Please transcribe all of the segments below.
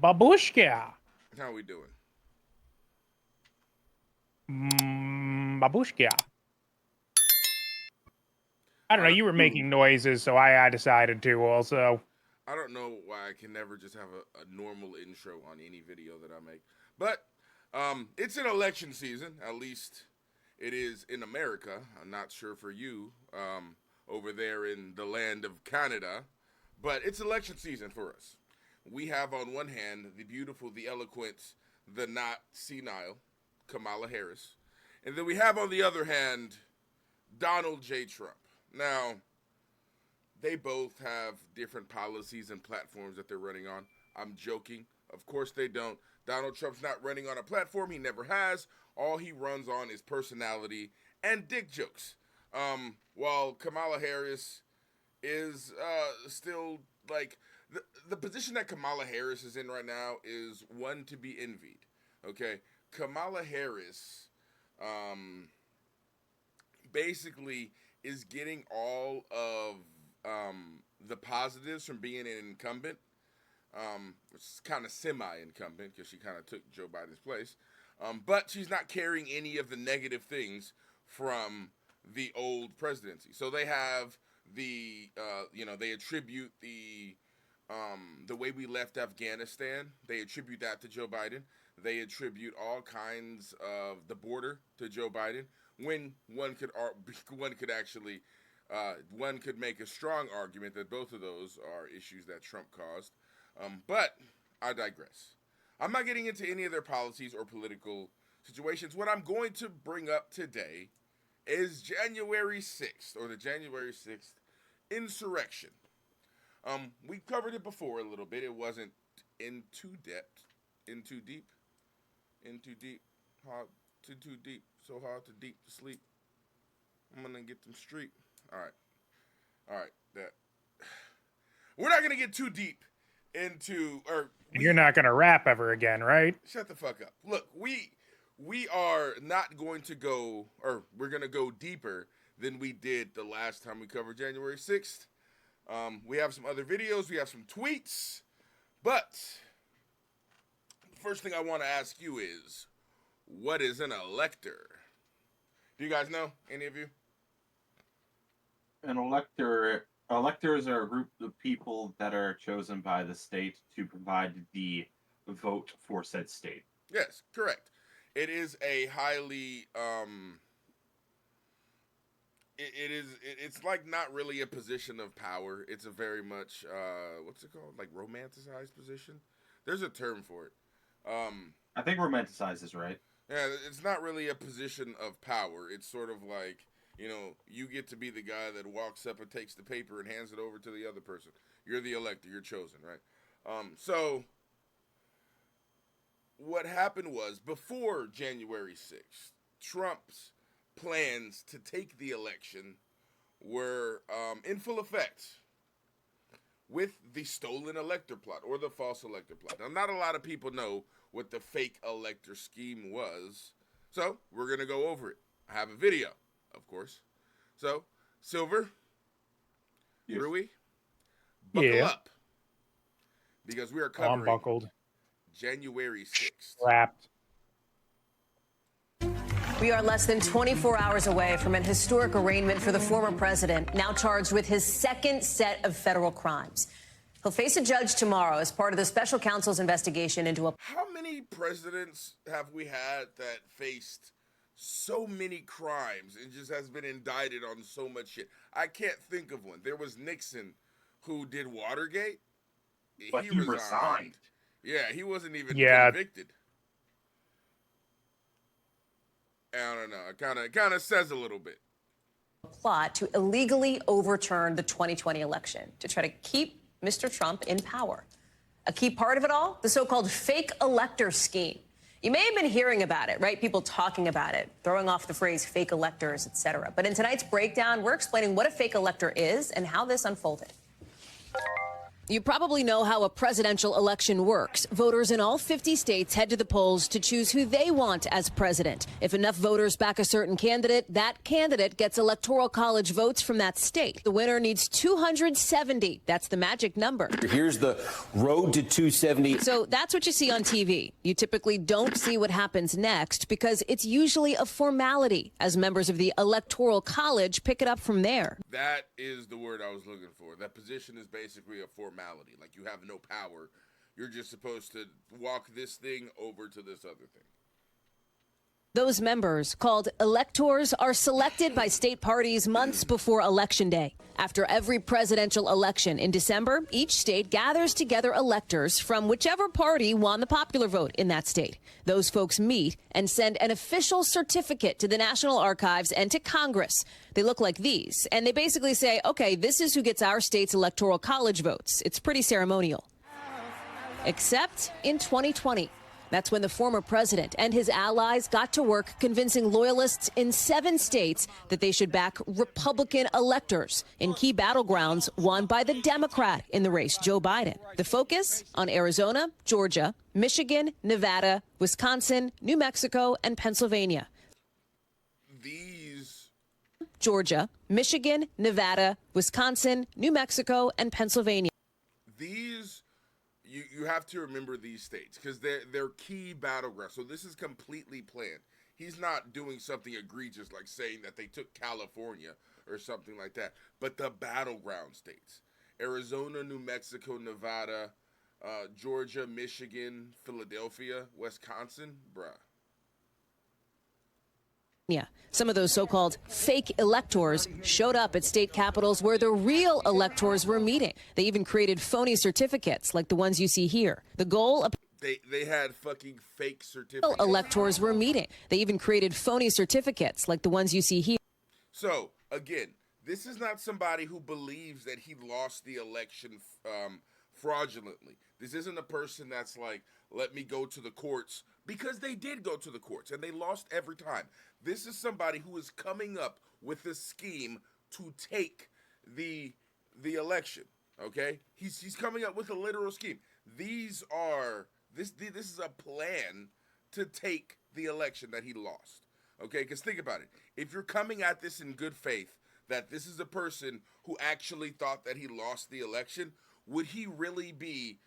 Babushka. How we doing? Babushka. I don't know. You were making noises, so I decided to also. I don't know why I can never just have a normal intro on any video that I make. But it's an election season. At least it is in America. I'm not sure for you over there in the land of Canada. But it's election season for us. We have on one hand the beautiful, the eloquent, the not senile Kamala Harris. And then we have on the other hand Donald J. Trump. Now, they both have different policies and platforms that they're running on. I'm joking. Of course they don't. Donald Trump's not running on a platform. He never has. All he runs on is personality and dick jokes. While Kamala Harris is still like the position that Kamala Harris is in right now is one to be envied. Okay, Kamala Harris basically is getting all of the positives from being an incumbent, which is kind of semi-incumbent because she kind of took Joe Biden's place, but she's not carrying any of the negative things from the old presidency. So they have the, they attribute the way we left Afghanistan, they attribute that to Joe Biden. They attribute all kinds of the border to Joe Biden, when one could actually one could make a strong argument that both of those are issues that Trump caused. But I digress. I'm not getting into any of their policies or political situations. What I'm going to bring up today is January 6th, or the January 6th insurrection. We covered it before a little bit. It wasn't in too deep, hard, too deep, so hard to deep to sleep. I'm gonna get them street. All right, that. We're not gonna get too deep into, You're not gonna rap ever again, right? Shut the fuck up. Look, we are not going to go, or we're gonna go deeper than we did the last time we covered January 6th. We have some other videos, we have some tweets, but the first thing I want to ask you is, what is an elector? Do you guys know, any of you? An electors are a group of people that are chosen by the state to provide the vote for said state. Yes, correct. It is a highly it's like not really a position of power. It's a very much what's it called? Like romanticized position. There's a term for it. I think romanticized is right. Yeah, it's not really a position of power. It's sort of like, you get to be the guy that walks up and takes the paper and hands it over to the other person. You're the elector. You're chosen, right? So what happened was, before January 6th, Trump's plans to take the election were in full effect with the stolen elector plot, or the false elector plot. Now, not a lot of people know what the fake elector scheme was, so we're going to go over it. I have a video, of course. So, Silver, Yes. Rui, buckle Yeah. up, because we are I'm covering buckled. January 6th. Wrapped. We are less than 24 hours away from an historic arraignment for the former president, now charged with his second set of federal crimes. He'll face a judge tomorrow as part of the special counsel's investigation into a... How many presidents have we had that faced so many crimes and just has been indicted on so much shit? I can't think of one. There was Nixon, who did Watergate. But he resigned. Yeah, he wasn't even Yeah. convicted. I don't know. It kind of says a little bit. plot to illegally overturn the 2020 election to try to keep Mr. Trump in power. A key part of it all, the so-called fake elector scheme. You may have been hearing about it, right? People talking about it, throwing off the phrase fake electors, etc. But in tonight's breakdown, we're explaining what a fake elector is and how this unfolded. You probably know how a presidential election works. Voters in all 50 states head to the polls to choose who they want as president. If enough voters back a certain candidate, that candidate gets electoral college votes from that state. The winner needs 270. That's the magic number. Here's the road to 270. So that's what you see on TV. You typically don't see what happens next because it's usually a formality as members of the electoral college pick it up from there. That is the word I was looking for. That position is basically a formality. Like, you have no power. You're just supposed to walk this thing over to this other thing. Those members, called electors, are selected by state parties months before Election Day. After every presidential election in December, each state gathers together electors from whichever party won the popular vote in that state. Those folks meet and send an official certificate to the National Archives and to Congress. They look like these, and they basically say, okay, this is who gets our state's electoral college votes. It's pretty ceremonial. Except in 2020. That's when the former president and his allies got to work convincing loyalists in 7 states that they should back Republican electors in key battlegrounds won by the Democrat in the race, Joe Biden. The focus on Arizona, Georgia, Michigan, Nevada, Wisconsin, New Mexico, and Pennsylvania. Georgia, Michigan, Nevada, Wisconsin, New Mexico, and Pennsylvania. You have to remember these states because they're key battlegrounds. So this is completely planned. He's not doing something egregious like saying that they took California or something like that. But the battleground states, Arizona, New Mexico, Nevada, Georgia, Michigan, Philadelphia, Wisconsin, bruh. Yeah, some of those so-called fake electors showed up at state capitals where the real electors were meeting. They even created phony certificates like the ones you see here. The goal of They had fucking fake certificates. Electors were meeting. They even created phony certificates like the ones you see here. So, again, this is not somebody who believes that he lost the election fraudulently. This isn't a person that's like, let me go to the courts, because they did go to the courts and they lost every time. This is somebody who is coming up with a scheme to take the election. Okay, he's coming up with a literal scheme. This is a plan to take the election that he lost. Okay, because think about it. If you're coming at this in good faith, that this is a person who actually thought that he lost the election, would he really be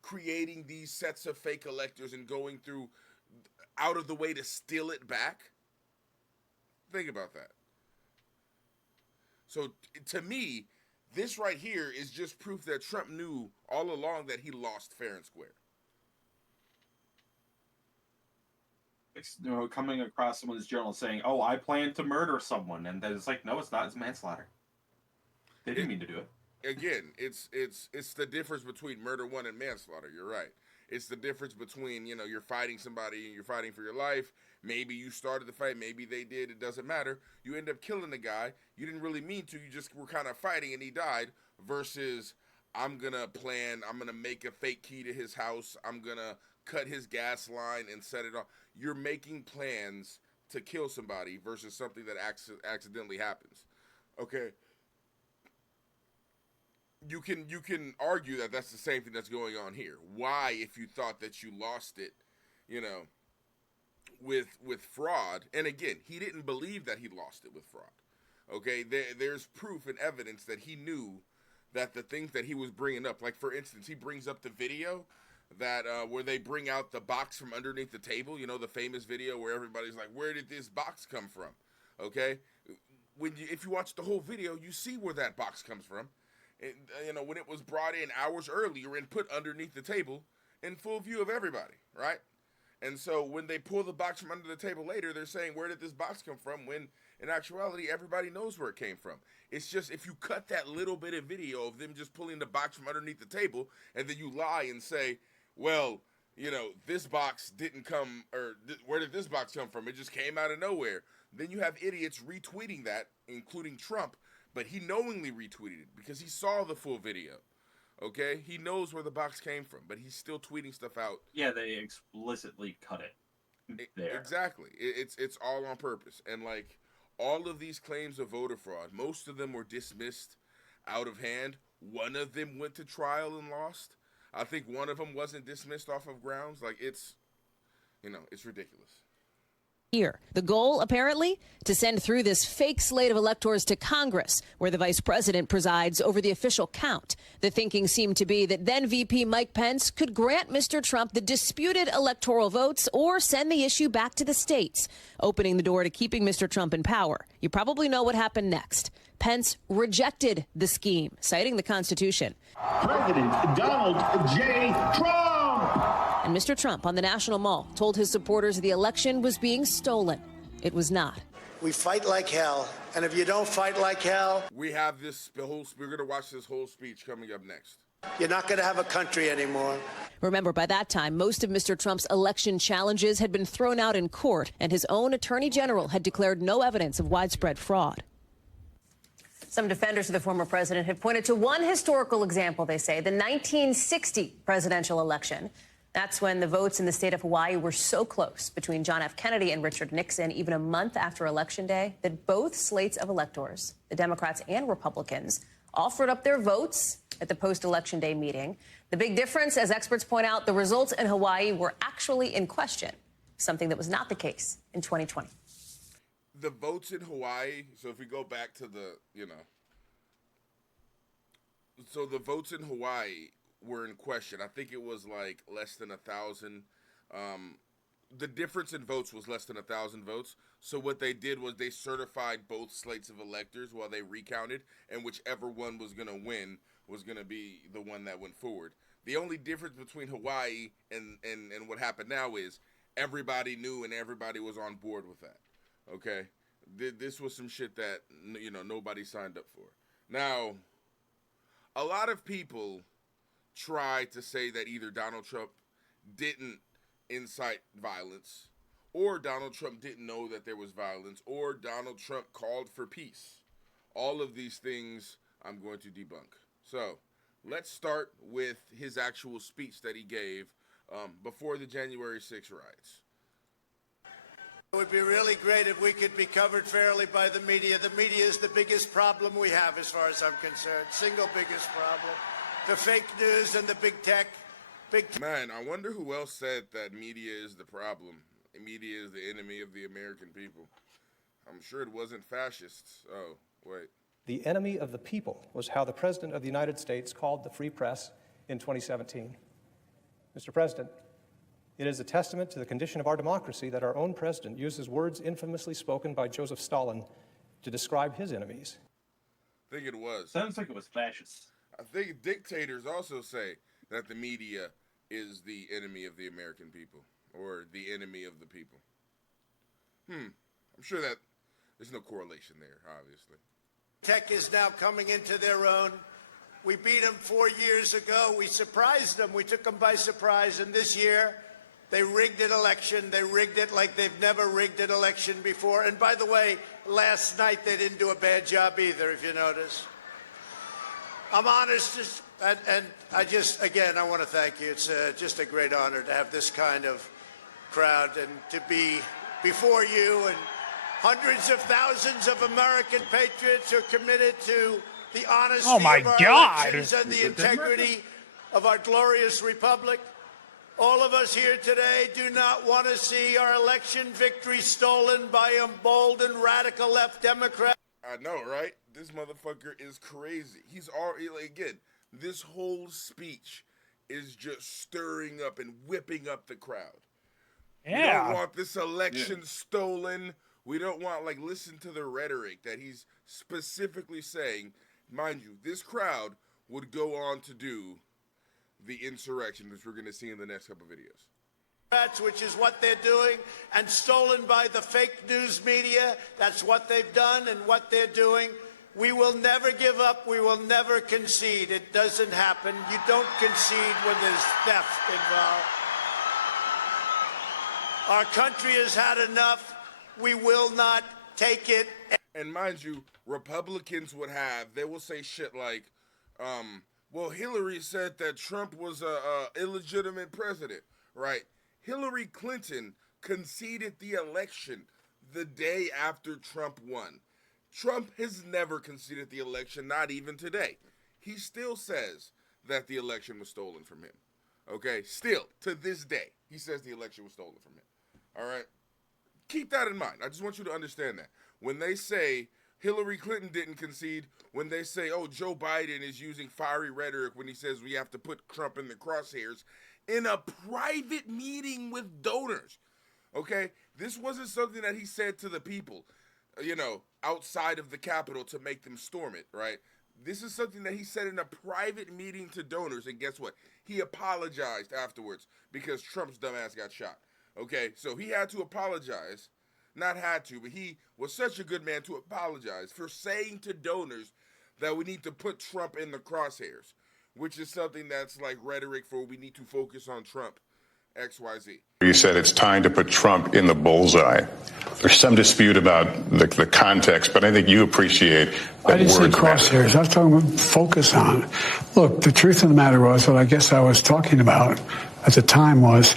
creating these sets of fake electors and going through out of the way to steal it back? Think about that. So to me, this right here is just proof that Trump knew all along that he lost fair and square. It's, coming across someone's journal saying, "Oh, I plan to murder someone," and then it's like, no, it's not. It's manslaughter. They didn't mean to do it. Again, it's the difference between murder one and manslaughter. You're right. It's the difference between, you're fighting somebody and you're fighting for your life. Maybe you started the fight. Maybe they did. It doesn't matter. You end up killing the guy. You didn't really mean to. You just were kind of fighting and he died. Versus, I'm going to make a fake key to his house. I'm going to cut his gas line and set it off. You're making plans to kill somebody versus something that accidentally happens. Okay? You can argue that that's the same thing that's going on here. Why, if you thought that you lost it, with fraud, and again, he didn't believe that he lost it with fraud. Okay, there's proof and evidence that he knew that the things that he was bringing up, like for instance, he brings up the video that where they bring out the box from underneath the table. The famous video where everybody's like, "Where did this box come from?" Okay, if you watch the whole video, you see where that box comes from. When it was brought in hours earlier and put underneath the table in full view of everybody, right? And so when they pull the box from under the table later, they're saying, where did this box come from? When in actuality, everybody knows where it came from. It's just, if you cut that little bit of video of them just pulling the box from underneath the table, and then you lie and say, well, this box didn't come, or where did this box come from? It just came out of nowhere. Then you have idiots retweeting that, including Trump. But he knowingly retweeted it because he saw the full video. Okay? He knows where the box came from, but he's still tweeting stuff out. Yeah, they explicitly cut it there. Exactly. It's all on purpose. And all of these claims of voter fraud, most of them were dismissed out of hand one of them went to trial and lost. I think one of them wasn't dismissed off of grounds. Like, it's, it's ridiculous. Here, the goal, apparently, to send through this fake slate of electors to Congress, where the vice president presides over the official count. The thinking seemed to be that then VP Mike Pence could grant Mr. Trump the disputed electoral votes or send the issue back to the states, opening the door to keeping Mr. Trump in power. You probably know what happened next. Pence rejected the scheme, citing the Constitution. President Donald J. Trump! And Mr. Trump on the National Mall told his supporters the election was being stolen. It was not. We fight like hell, and if you don't fight like hell, We have we're going to watch this whole speech coming up next. you're not going to have a country anymore. Remember, by that time, most of Mr. Trump's election challenges had been thrown out in court, and his own attorney general had declared no evidence of widespread fraud. Some defenders of the former president have pointed to one historical example, they say, the 1960 presidential election. That's when the votes in the state of Hawaii were so close between John F. Kennedy and Richard Nixon, even a month after Election Day, that both slates of electors, the Democrats and Republicans, offered up their votes at the post-Election Day meeting. The big difference, as experts point out, the results in Hawaii were actually in question, something that was not the case in 2020. The votes in Hawaii, so if we go back to so the votes in Hawaii were in question. I think it was like less than 1,000. The difference in votes was less than 1,000 votes. So what they did was they certified both slates of electors while they recounted, and whichever one was going to win was going to be the one that went forward. The only difference between Hawaii and what happened now is everybody knew and everybody was on board with that. Okay? This was some shit that, nobody signed up for. Now, a lot of people try to say that either Donald Trump didn't incite violence, or Donald Trump didn't know that there was violence, or Donald Trump called for peace. All of these things I'm going to debunk. So, let's start with his actual speech that he gave before the January 6th riots. It would be really great if we could be covered fairly by the media. The media is the biggest problem we have as far as I'm concerned. Single biggest problem. The fake news and the big tech. Man, I wonder who else said that media is the problem. Media is the enemy of the American people. I'm sure it wasn't fascists. Oh, wait. The enemy of the people was how the President of the United States called the free press in 2017. Mr. President, it is a testament to the condition of our democracy that our own president uses words infamously spoken by Joseph Stalin to describe his enemies. I think it was. Sounds like it was fascist. I think dictators also say that the media is the enemy of the American people, or the enemy of the people. I'm sure that there's no correlation there, obviously. Tech is now coming into their own. We beat them 4 years ago. We surprised them. We took them by surprise. And this year, they rigged an election. They rigged it like they've never rigged an election before. And by the way, last night they didn't do a bad job either, if you notice. I'm honest, and I want to thank you. It's just a great honor to have this kind of crowd and to be before you and hundreds of thousands of American patriots who are committed to the honesty of our elections and the integrity of our glorious republic. All of us here today do not want to see our election victory stolen by emboldened radical left Democrats. I know, right? This motherfucker is crazy. He's already, again, this whole speech is just stirring up and whipping up the crowd. Yeah. We don't want this election stolen. We don't want, listen to the rhetoric that he's specifically saying. Mind you, this crowd would go on to do the insurrection, which we're going to see in the next couple of videos. Which is what they're doing, and stolen by the fake news media. That's what they've done and what they're doing. We will never give up. We will never concede. It doesn't happen. You don't concede when there's theft involved. Our country has had enough. We will not take it. And mind you, Republicans they will say shit like, well, Hillary said that Trump was a illegitimate president, right? Hillary Clinton conceded the election the day after Trump won. Trump has never conceded the election, not even today. he still says that the election was stolen from him. Okay? Still, to this day, he says the election was stolen from him. All right? Keep that in mind. I just want you to understand that. When they say Hillary Clinton didn't concede, when they say, oh, Joe Biden is using fiery rhetoric when he says we have to put Trump in the crosshairs, in a private meeting with donors, okay? This wasn't something that he said to the people, outside of the Capitol to make them storm it, right? This is something that he said in a private meeting to donors, and guess what? He apologized afterwards because Trump's dumbass got shot, okay? So he had to apologize. Not had to, but he was such a good man to apologize for saying to donors that we need to put Trump in the crosshairs, which is something that's like rhetoric for we need to focus on Trump, XYZ. You said it's time to put Trump in the bullseye. There's some dispute about the context, but I think you appreciate that. I didn't say crosshairs. I was talking about focus on. Look, the truth of the matter was, what I guess I was talking about at the time was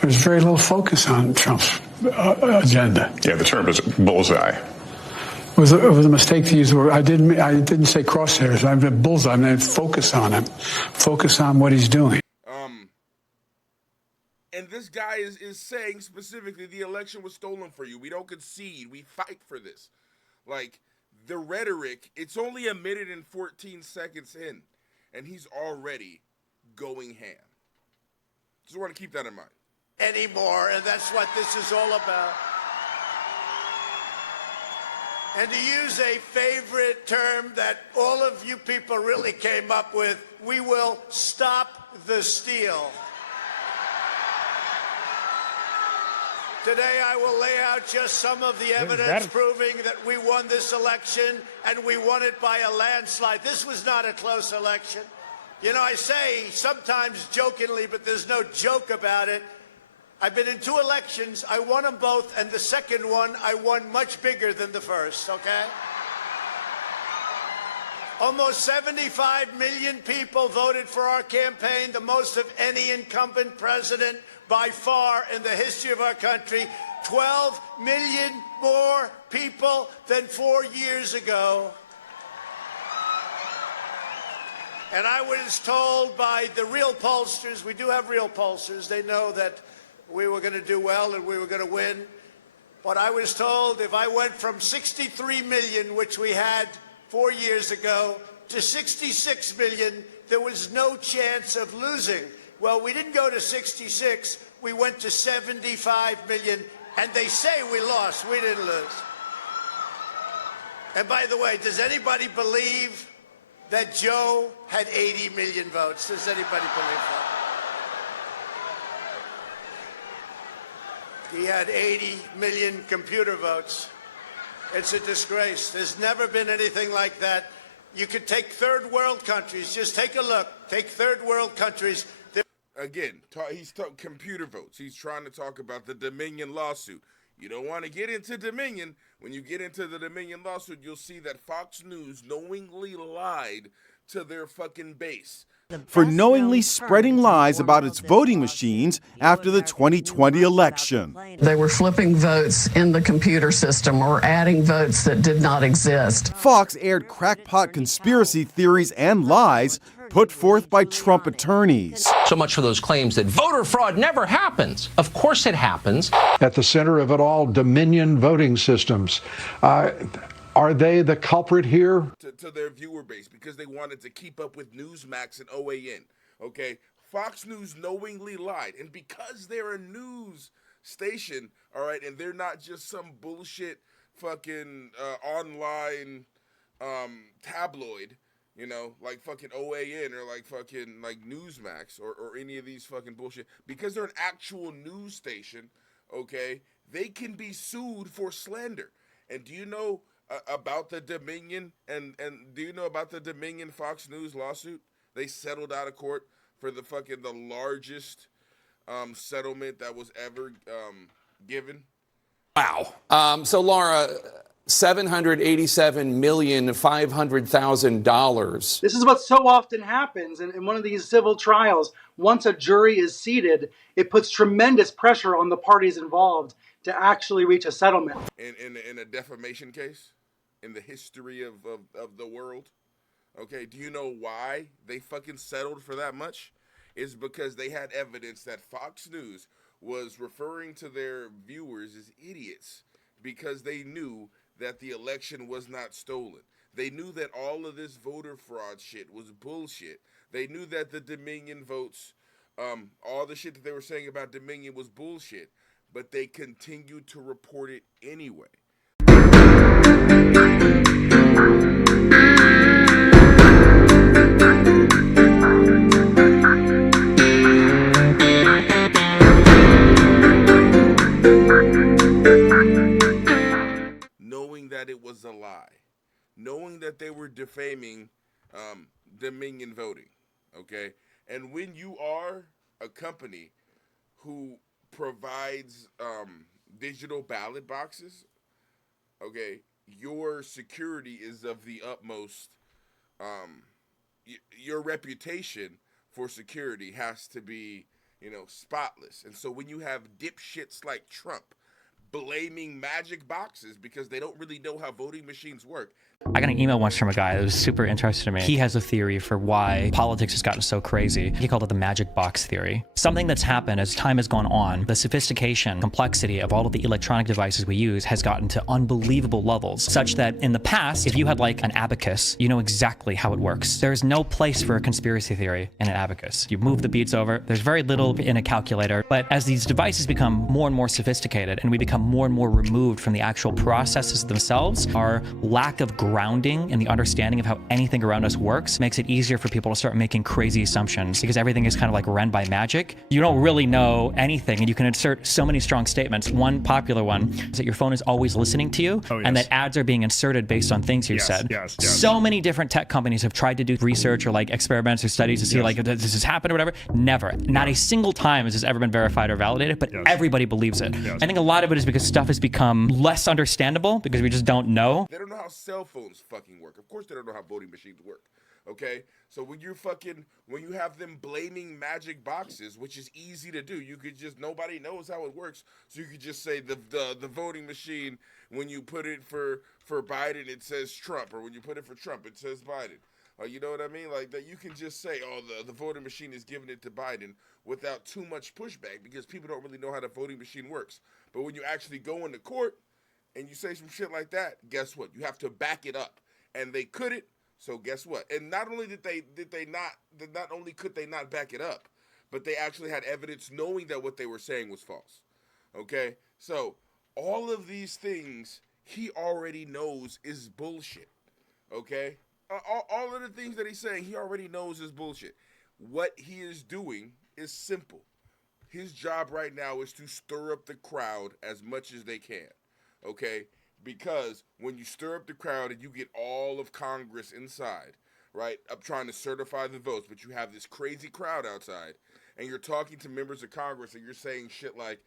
there's very little focus on Trump's agenda. Yeah, the term is bullseye. It was a mistake to use the word. I didn't say crosshairs. I meant bullseye. I meant focus on him. Focus on what he's doing. And this guy is saying specifically the election was stolen for you. We don't concede. We fight for this. Like, the rhetoric, it's only a minute and 14 seconds in, and he's already going ham. Just want to keep that in mind. Anymore, and that's what this is all about. And to use a favorite term that all of you people really came up with, we will stop the steal. Today I will lay out just some of the evidence proving that we won this election, and we won it by a landslide. This was not a close election. You know, I say sometimes jokingly, but there's no joke about it. I've been in 2 elections. I won them both, and the second one I won much bigger than the first, okay? Almost 75 million people voted for our campaign, the most of any incumbent president by far in the history of our country. 12 million more people than 4 years ago. And I was told by the real pollsters, we do have real pollsters, they know that we were going to do well and we were going to win. But I was told if I went from 63 million, which we had 4 years ago, to 66 million, there was no chance of losing. Well, we didn't go to 66, we went to 75 million, and they say we lost, we didn't lose. And by the way, does anybody believe that Joe had 80 million votes? Does anybody believe that? He had 80 million computer votes. It's a disgrace. There's never been anything like that. You could take third world countries. Just take a look. Take third world countries. Again, he's talking computer votes. He's trying to talk about the Dominion lawsuit. You don't want to get into Dominion. When you get into the Dominion lawsuit, you'll see that Fox News knowingly lied to their fucking base. For knowingly spreading lies about its voting machines after the 2020 election. They were flipping votes in the computer system or adding votes that did not exist. Fox aired crackpot conspiracy theories and lies put forth by Trump attorneys. So much for those claims that voter fraud never happens. Of course it happens. At the center of it all, Dominion voting systems. Are they the culprit here? To their viewer base, because they wanted to keep up with Newsmax and OAN. Okay, Fox News knowingly lied, and because they're a news station, all right, and they're not just some bullshit fucking online tabloid, you know, like fucking OAN or like fucking like Newsmax or any of these fucking bullshit. Because they're an actual news station, okay, they can be sued for slander. And do you know about the Dominion and do you know about the Dominion Fox News lawsuit? They settled out of court for the largest settlement that was ever given. Wow. So Laura, $787,500,000. This is what so often happens in one of these civil trials. Once a jury is seated, it puts tremendous pressure on the parties involved to actually reach a settlement. In a defamation case, in the history of the world, Okay, do you know why they fucking settled for that much? It's because they had evidence that Fox News was referring to their viewers as idiots because they knew that the election was not stolen. They knew that all of this voter fraud shit was bullshit. They knew that the Dominion votes, all the shit that they were saying about Dominion was bullshit, but they continued to report it anyway. Knowing that it was a lie, knowing that they were defaming Dominion voting, okay? And when you are a company who provides digital ballot boxes, okay, your security is of the utmost, your reputation for security has to be, spotless. And so when you have dipshits like Trump blaming magic boxes because they don't really know how voting machines work. I got an email once from a guy that was super interested in me. He has a theory for why politics has gotten so crazy. He called it the magic box theory. Something that's happened as time has gone on, the sophistication, complexity of all of the electronic devices we use has gotten to unbelievable levels, such that in the past, if you had like an abacus, you know exactly how it works. There's no place for a conspiracy theory in an abacus. You move the beads over, there's very little in a calculator, but as these devices become more and more sophisticated and we become more and more removed from the actual processes themselves, our lack of grounding in the understanding of how anything around us works makes it easier for people to start making crazy assumptions because everything is kind of like run by magic. You don't really know anything and you can insert so many strong statements. One popular one is that your phone is always listening to you and that ads are being inserted based on things you said. So many different tech companies have tried to do research or like experiments or studies to see like, does this happen or whatever? Never. Not a single time has this ever been verified or validated, but everybody believes it. I think a lot of it is because stuff has become less understandable because we just don't know. They don't know how cell phones fucking work. Of course they don't know how voting machines work. Okay? So when you have them blaming magic boxes, which is easy to do, you could just, nobody knows how it works. So you could just say the voting machine, when you put it for Biden, it says Trump, or when you put it for Trump, it says Biden. You know what I mean? Like that, you can just say, oh, the voting machine is giving it to Biden without too much pushback because people don't really know how the voting machine works. But when you actually go into court and you say some shit like that, guess what? You have to back it up, and they couldn't. So guess what? And not only not only could they not back it up, but they actually had evidence knowing that what they were saying was false. Okay, so all of these things he already knows is bullshit. Okay. All of the things that he's saying, he already knows is bullshit. What he is doing is simple. His job right now is to stir up the crowd as much as they can, okay? Because when you stir up the crowd and you get all of Congress inside, right, up trying to certify the votes, but you have this crazy crowd outside, and you're talking to members of Congress and you're saying shit like,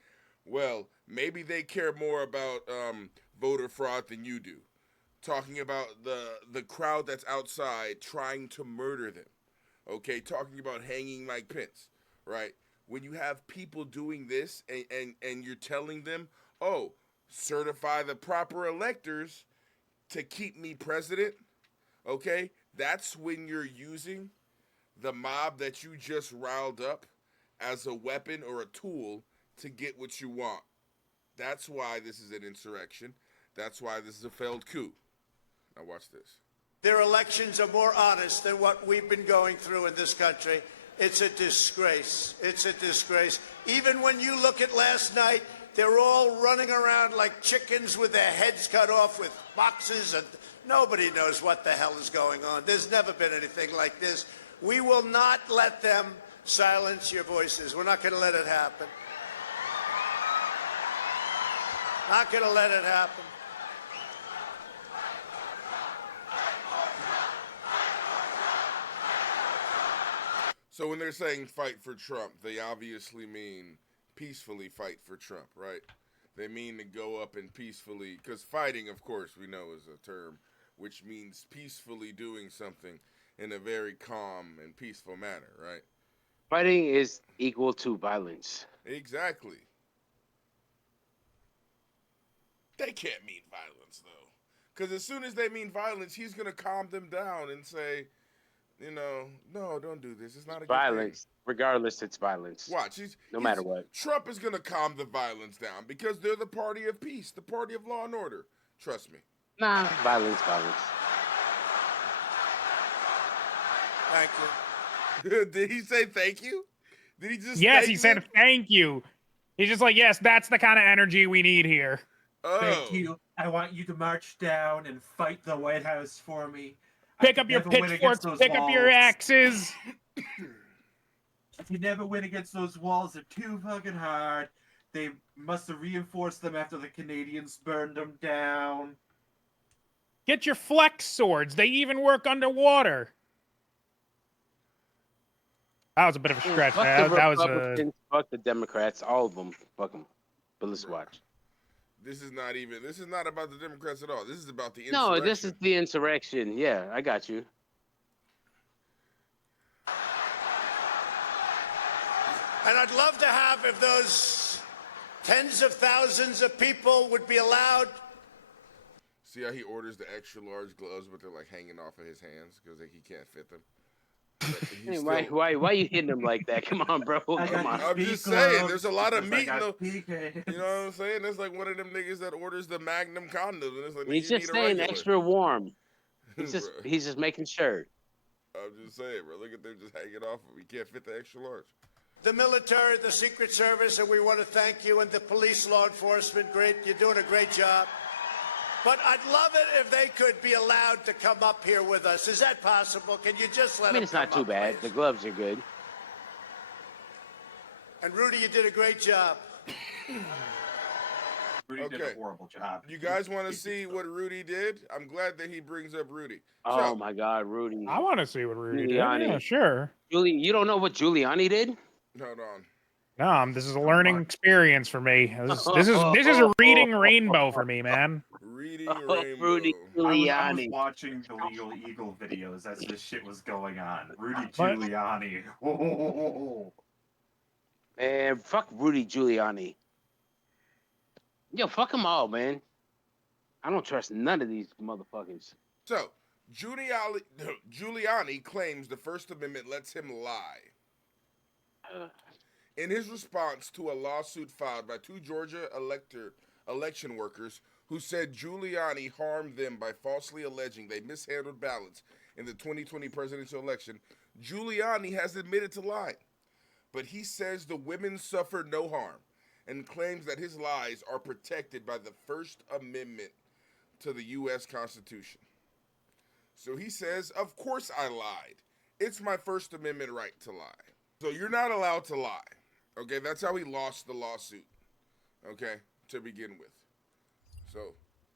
well, maybe they care more about voter fraud than you do. Talking about the crowd that's outside trying to murder them, okay? Talking about hanging Mike Pence, right? When you have people doing this and you're telling them, oh, certify the proper electors to keep me president, okay? That's when you're using the mob that you just riled up as a weapon or a tool to get what you want. That's why this is an insurrection. That's why this is a failed coup. Now watch this. Their elections are more honest than what we've been going through in this country. It's a disgrace. It's a disgrace. Even when you look at last night, they're all running around like chickens with their heads cut off with boxes, and nobody knows what the hell is going on. There's never been anything like this. We will not let them silence your voices. We're not going to let it happen. Not going to let it happen. So when they're saying fight for Trump, they obviously mean peacefully fight for Trump, right? They mean to go up and peacefully, because fighting, of course, we know is a term which means peacefully doing something in a very calm and peaceful manner, right? Fighting is equal to violence. Exactly. They can't mean violence, though. Because as soon as they mean violence, he's going to calm them down and say, You know, no, don't do this. It's not a good Violence. Regardless, it's violence. thing. Watch. No matter what. Trump is going to calm the violence down because they're the party of peace, the party of law and order. Trust me. Nah, violence. Thank you. Did he say thank you? Did he just Yes, thank he said them? thank you. He's just like, yes, that's the kind of energy we need here. Oh. Thank you. I want you to march down and fight the White House for me. Pick up your pitchforks, pick up your axes. You never win against those walls. They're too fucking hard. They must have reinforced them after the Canadians burned them down. Get your flex swords. They even work underwater. That was a bit of a stretch. Fuck Man. the That was Republicans, fuck the Democrats, all of them. Fuck them. But let's watch. This is not about the Democrats at all. This is about the No, insurrection. this is the insurrection. Yeah, I got you. And I'd love to have, if those tens of thousands of people would be allowed. See how he orders the extra large gloves, but they're like hanging off of his hands because he can't fit them. Hey, why you hitting him like that? Come on, bro. Come on. I'm just saying, there's a lot of meat in the. You know what I'm saying? That's like one of them niggas that orders the Magnum condom, and it's like He's you just need a saying regular. extra warm. He's Bruh. just making sure. I'm just saying, bro. Look at them just hanging off. He can't fit the extra large. The military, the Secret Service, and we want to thank you, and the police, law enforcement. Great, you're doing a great job. But I'd love it if they could be allowed to come up here with us. Is that possible? Can you just let I mean, it's them not come too up, bad. please? The gloves are good. And Rudy, you did a great job. Rudy did a horrible job. You guys want to see what Rudy did? I'm glad that he brings up Rudy. Oh my God, Rudy. I want to see what Rudy did. Giuliani. Yeah, sure. You don't know what Giuliani did? Hold on. No, this is a learning experience for me. This is a reading rainbow for me, man. Reading rainbow. Rudy I was Giuliani. watching the Legal Eagle videos as this shit was going on. Rudy What? Giuliani. Man, fuck Rudy Giuliani. Yo, fuck them all, man. I don't trust none of these motherfuckers. So, Giuliani claims the First Amendment lets him lie. In his response to a lawsuit filed by two Georgia election workers who said Giuliani harmed them by falsely alleging they mishandled ballots in the 2020 presidential election, Giuliani has admitted to lying. But he says the women suffered no harm and claims that his lies are protected by the First Amendment to the U.S. Constitution. So he says, of course I lied. It's my First Amendment right to lie. So you're not allowed to lie. Okay, that's how he lost the lawsuit. Okay, to begin with. So,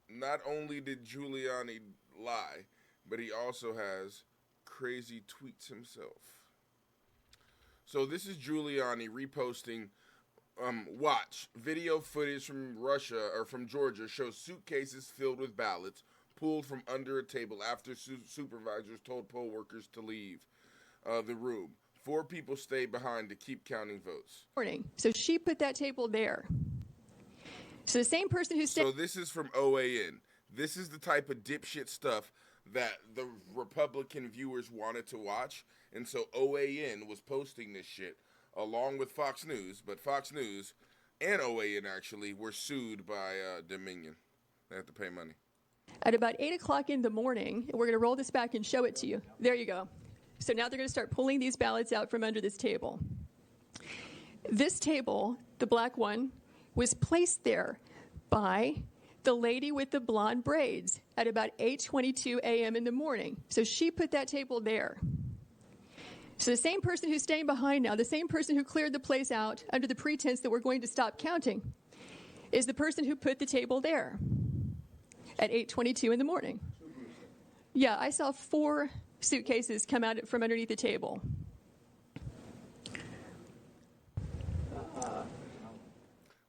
not only did Giuliani lie, but he also has crazy tweets himself. So this is Giuliani reposting, watch, video footage from Russia, or from Georgia, shows suitcases filled with ballots pulled from under a table after supervisors told poll workers to leave the room. 4 people stayed behind to keep counting votes. Morning. So she put that table there. So the same person who So this is from OAN. This is the type of dipshit stuff that the Republican viewers wanted to watch. And so OAN was posting this shit along with Fox News. But Fox News and OAN actually were sued by Dominion. They have to pay money. at about 8 o'clock in the morning, we're going to roll this back and show it to you. There you go. So now they're going to start pulling these ballots out from under this table. This table, the black one, was placed there by the lady with the blonde braids at about 8:22 a.m. in the morning. So she put that table there. So the same person who's staying behind now, the same person who cleared the place out under the pretense that we're going to stop counting, is the person who put the table there at 8:22 in the morning. Yeah, I saw 4 suitcases come out from underneath the table.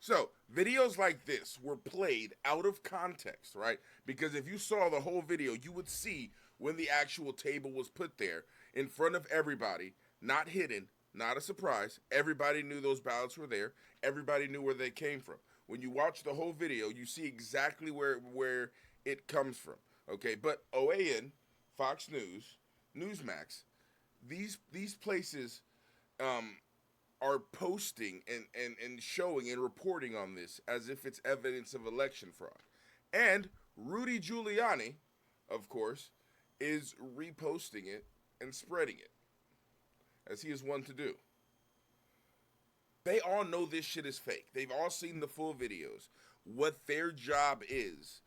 So, videos like this were played out of context, right? Because if you saw the whole video, you would see when the actual table was put there in front of everybody, not hidden, not a surprise. Everybody knew those ballots were there. Everybody knew where they came from. When you watch the whole video, you see exactly where it comes from, okay? But OAN, Fox News, Newsmax these places are posting and showing and reporting on this as if it's evidence of election fraud. And Rudy Giuliani, of course, is reposting it and spreading it, as he is one to do. They all know this shit is fake. They've all seen the full videos. What their job is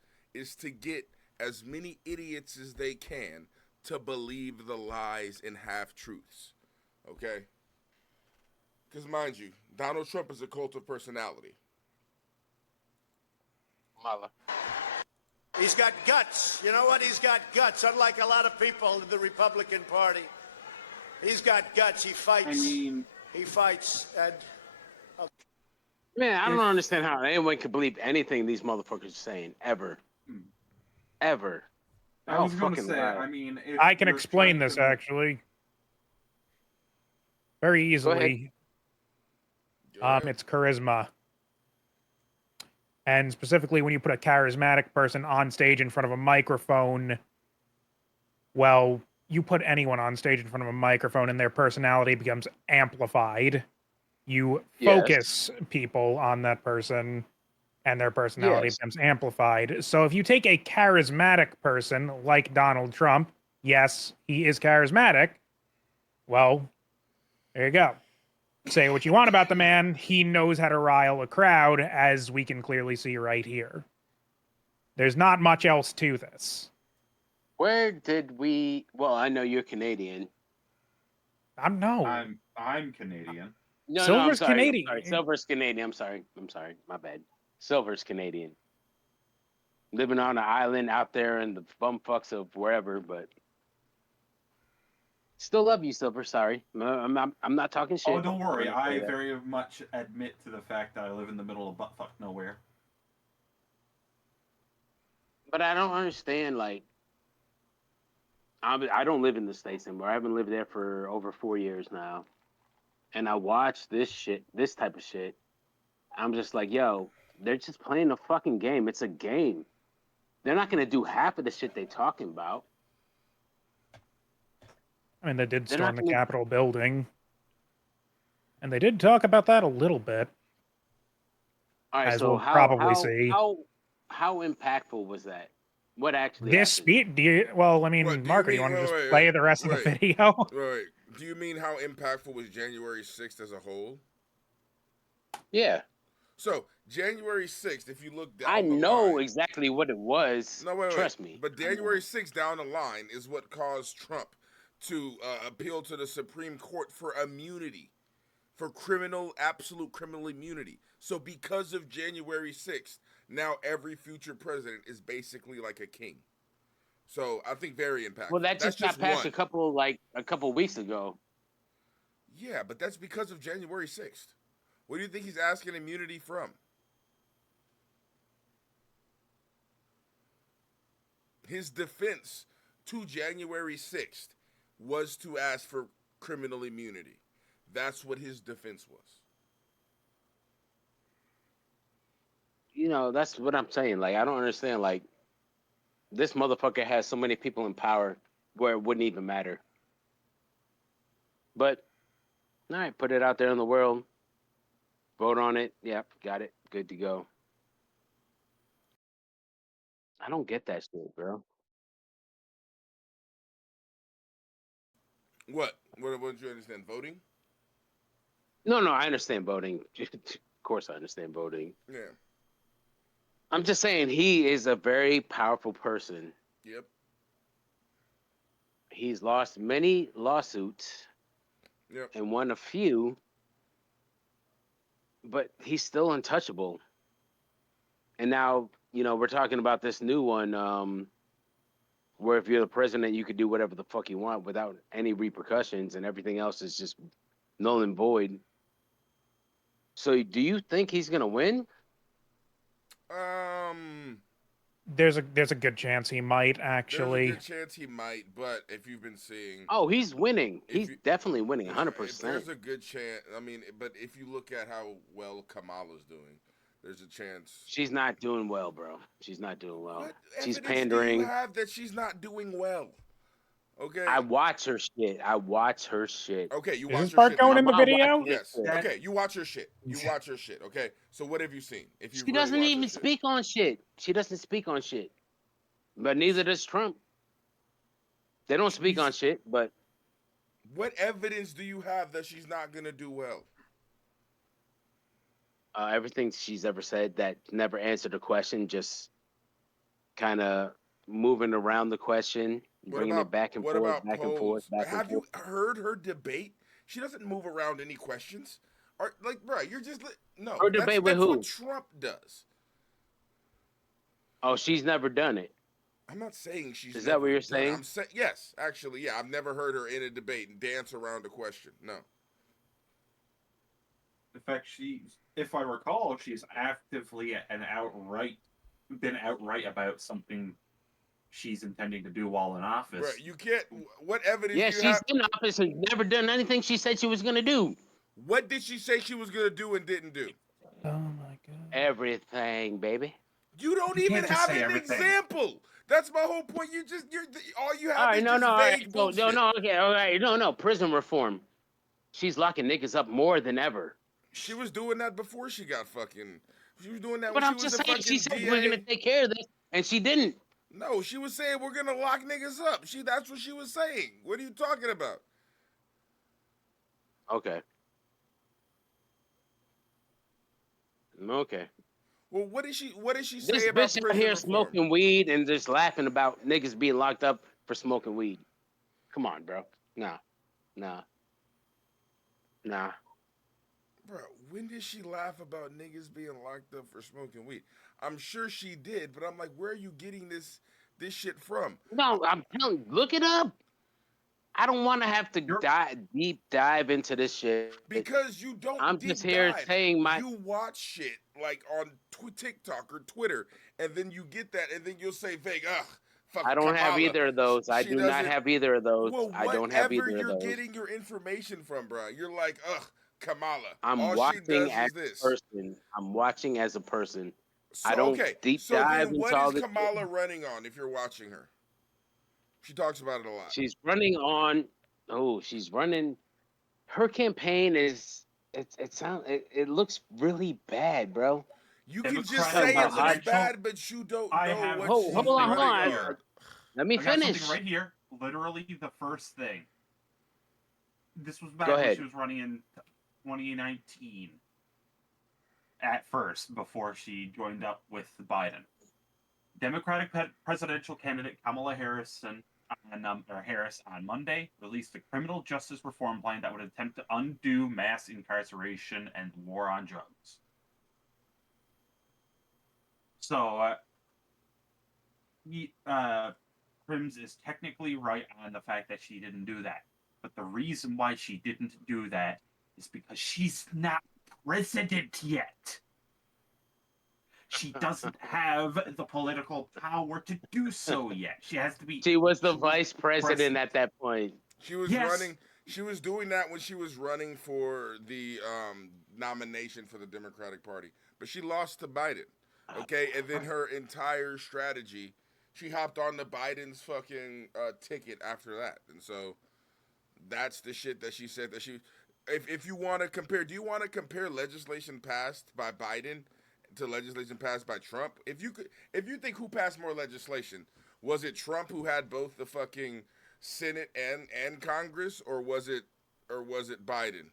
to get as many idiots as they can to believe the lies and half-truths. Okay? Because mind you, Donald Trump is a cult of personality. Mala. He's got guts. You know what? He's got guts. Unlike a lot of people in the Republican Party, he's got guts. He fights. He fights. And man, I don't understand how anyone could believe anything these motherfuckers are saying ever, ever. I was going to say, I mean, if I can you're explain trying this to- actually very easily. It's charisma. And specifically when you put a charismatic person on stage in front of a microphone, well, you put anyone on stage in front of a microphone and their personality becomes amplified. You focus people on that person and their personality becomes amplified. So if you take a charismatic person like Donald Trump, yes, he is charismatic. Well, there you go. Say what you want about the man. He knows how to rile a crowd, as we can clearly see right here. There's not much else to this. Where did we? Well, I know you're Canadian. I'm Canadian. No, Silver's I'm sorry. Canadian. I'm sorry. Silver's Canadian. I'm sorry. My bad. Silver's Canadian. Living on an island out there in the bumfucks of wherever, but still love you, Silver. Sorry, I'm not talking shit. Oh, don't worry. I very much admit to the fact that I live in the middle of buttfuck nowhere. But I don't understand. Like, I don't live in the States anymore. I haven't lived there for over 4 years now, and I watch this shit, this type of shit. I'm just like, yo, they're just playing a fucking game. It's a game. They're not gonna do half of the shit they talking about. I mean, they did They're storm not the gonna- Capitol building. And they did talk about that a little bit. All right, as so we'll probably see. How impactful was that? What actually? This speech, well, I mean, Marco, you want to just play the rest of the video? Wait. Do you mean how impactful was January 6th as a whole? Yeah. So, January 6th, if you look down I the know line, exactly what it was. No, wait. Trust me. But January 6th down the line is what caused Trump to appeal to the Supreme Court for immunity, for absolute criminal immunity. So because of January 6th, now every future president is basically like a king. So I think very impactful. Well, that just got passed one. a couple weeks ago. Yeah, but that's because of January 6th. What do you think he's asking immunity from? His defense to January 6th was to ask for criminal immunity. That's what his defense was. You know, that's what I'm saying. Like, I don't understand. Like, this motherfucker has so many people in power where it wouldn't even matter. But, all right, put it out there in the world. Vote on it. Yep, got it. Good to go. I don't get that shit, bro. What? What did you understand? Voting? No, I understand voting. Of course I understand voting. Yeah. I'm just saying he is a very powerful person. Yep. He's lost many lawsuits. Yep. And won a few. But he's still untouchable. And now, you know, we're talking about this new one, where if you're the president, you could do whatever the fuck you want without any repercussions, and everything else is just null and void. So do you think he's gonna win? There's a good chance he might actually. There's a good chance he might, but if you've been seeing, Oh, he's winning. He's definitely winning, 100%. There's a good chance. I mean, but if you look at how well Kamala's doing, there's a chance. She's not doing well, bro. She's not doing well. What She's evidence pandering. do you have that she's not doing well? Okay. I watch her shit. I watch her shit. Okay, you Is watch this her part shit. going then. in the video? Yes. That- Okay, you watch her shit. You watch her shit. Okay. So what have you seen? If you She really doesn't watch her even shit? speak on shit. She doesn't speak on shit. But neither does Trump. They don't speak on shit, but What evidence do you have that she's not gonna do well? everything she's ever said that never answered a question, just kind of moving around the question, bringing it back and what forth, about back and polls? forth, back and Have you forth. heard her debate? She doesn't move around any questions. Or like, bro, you're just no. Her debate with that's who? what Trump does. Oh, she's never done it. I'm not saying she's. Is that what you're done. saying? I'm saying yes, actually, yeah. I've never heard her in a debate and dance around a question. No. In fact, if I recall, she's actively been outright about something she's intending to do while in office. Right, you can't. What evidence? Yeah, do you she's have? in office and never done anything she said she was gonna do. What did she say she was gonna do and didn't do? Oh my god. Everything, baby. You don't You even can't just have say an everything. example. That's my whole point. All you have All right, is no, just no, all right, vague no, bullshit. no, okay, all right, no, prison reform. She's locking niggas up more than ever. She was doing that before she got fucking. She was doing that But when I'm she was just a saying, she fucking said DA. we're gonna take care of this, and she didn't. No, she was saying we're gonna lock niggas up. That's what she was saying. What are you talking about? Okay. Okay. Well, what did she say This about bitch out prison here reform? smoking weed and just laughing about niggas being locked up for smoking weed. Come on, bro. Nah. Bro, when did she laugh about niggas being locked up for smoking weed? I'm sure she did, but I'm like, where are you getting this shit from? No, I'm telling you, look it up. I don't want to have to deep dive into this shit. Because you don't. I'm deep just here dive. saying my. You watch shit like on TikTok or Twitter, and then you get that, and then you'll say, "Vague, fucking I don't have Kamala. either of those. I She do not doesn't-" have either of those. Well, I don't have whatever either of you're those. getting your information from, bro, you're like, Kamala. I'm All she watching does as is this. a person. I'm watching as a person. So, I don't deep so dive then what into all is this. Kamala running on? If you're watching her, she talks about it a lot. She's running on. Oh, she's running. Her campaign is. It looks really bad, bro. You can just say it looks bad, but you don't know what she's hold on. running on. Let me I got finish. something right here. Literally the first thing. This was back Go when ahead. she was running in 2019. At first, before she joined up with Biden. Democratic presidential candidate Kamala Harris on Monday released a criminal justice reform plan that would attempt to undo mass incarceration and the war on drugs. So, Crims is technically right on the fact that she didn't do that. But the reason why she didn't do that is because she's not president yet. She doesn't have the political power to do so yet. She has to be. She was the vice president at that point. She was running. She was doing that when she was running for the nomination for the Democratic Party, but she lost to Biden. Okay, and then her entire strategy, she hopped on the Biden's fucking ticket after that, and so that's the shit that she said that she. If you want to compare, do you want to compare legislation passed by Biden to legislation passed by Trump? If you think who passed more legislation, was it Trump who had both the fucking Senate and Congress, or was it Biden?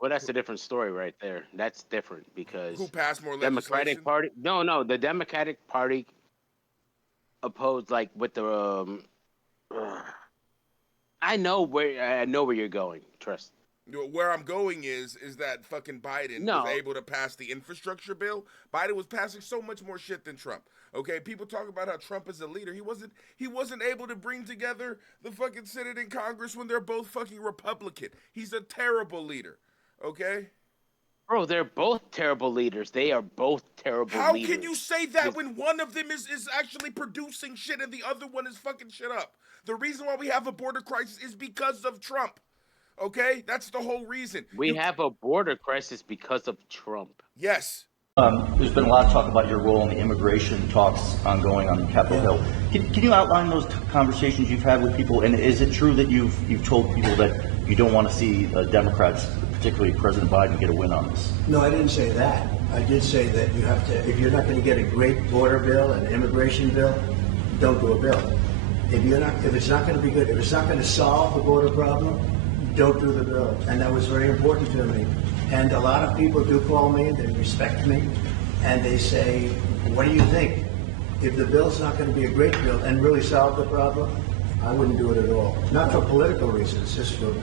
Well, that's a different story right there. That's different because who passed more Democratic legislation? Party? No, the Democratic Party opposed like with the. I know where you're going. Trust. Where I'm going is that fucking Biden was able to pass the infrastructure bill. Biden was passing so much more shit than Trump. Okay, people talk about how Trump is a leader. He wasn't able to bring together the fucking Senate and Congress when they're both fucking Republican. He's a terrible leader. Okay? Bro, they're both terrible leaders. They are both terrible How leaders. can you say that when one of them is actually producing shit and the other one is fucking shit up? The reason why we have a border crisis is because of Trump. Okay? That's the whole reason. We have a border crisis because of Trump. Yes. There's been a lot of talk about your role in the immigration talks ongoing on Capitol Hill. Can you outline those conversations you've had with people? And is it true that you've told people that you don't want to see Democrats, particularly President Biden, get a win on this? No, I didn't say that. I did say that you have to, if you're not going to get a great border bill, an immigration bill, don't do a bill. If it's not going to be good, if it's not going to solve the border problem, don't do the bill. And that was very important to me. And a lot of people do call me, they respect me, and they say, what do you think? If the bill's not going to be a great bill and really solve the problem, I wouldn't do it at all. Not for political reasons, just for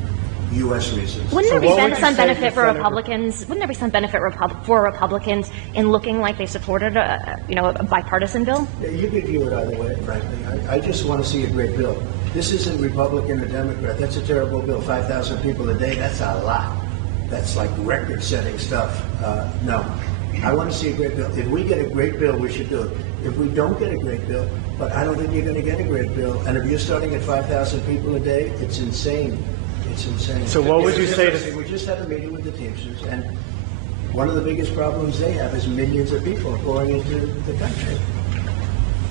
U.S. reasons. Wouldn't there be some benefit for Republicans? Wouldn't there be some benefit for Republicans in looking like they supported a bipartisan bill? Yeah, you could view it either way, frankly. I just want to see a great bill. This isn't Republican or Democrat. That's a terrible bill. 5,000 people a day, that's a lot. That's like record-setting stuff. No, I want to see a great bill. If we get a great bill, we should do it. If we don't get a great bill, but I don't think you're going to get a great bill. And if you're starting at 5,000 people a day, it's insane. It's insane. So what would you say to... We just had a meeting with the Teamsters, and one of the biggest problems they have is millions of people pouring into the country.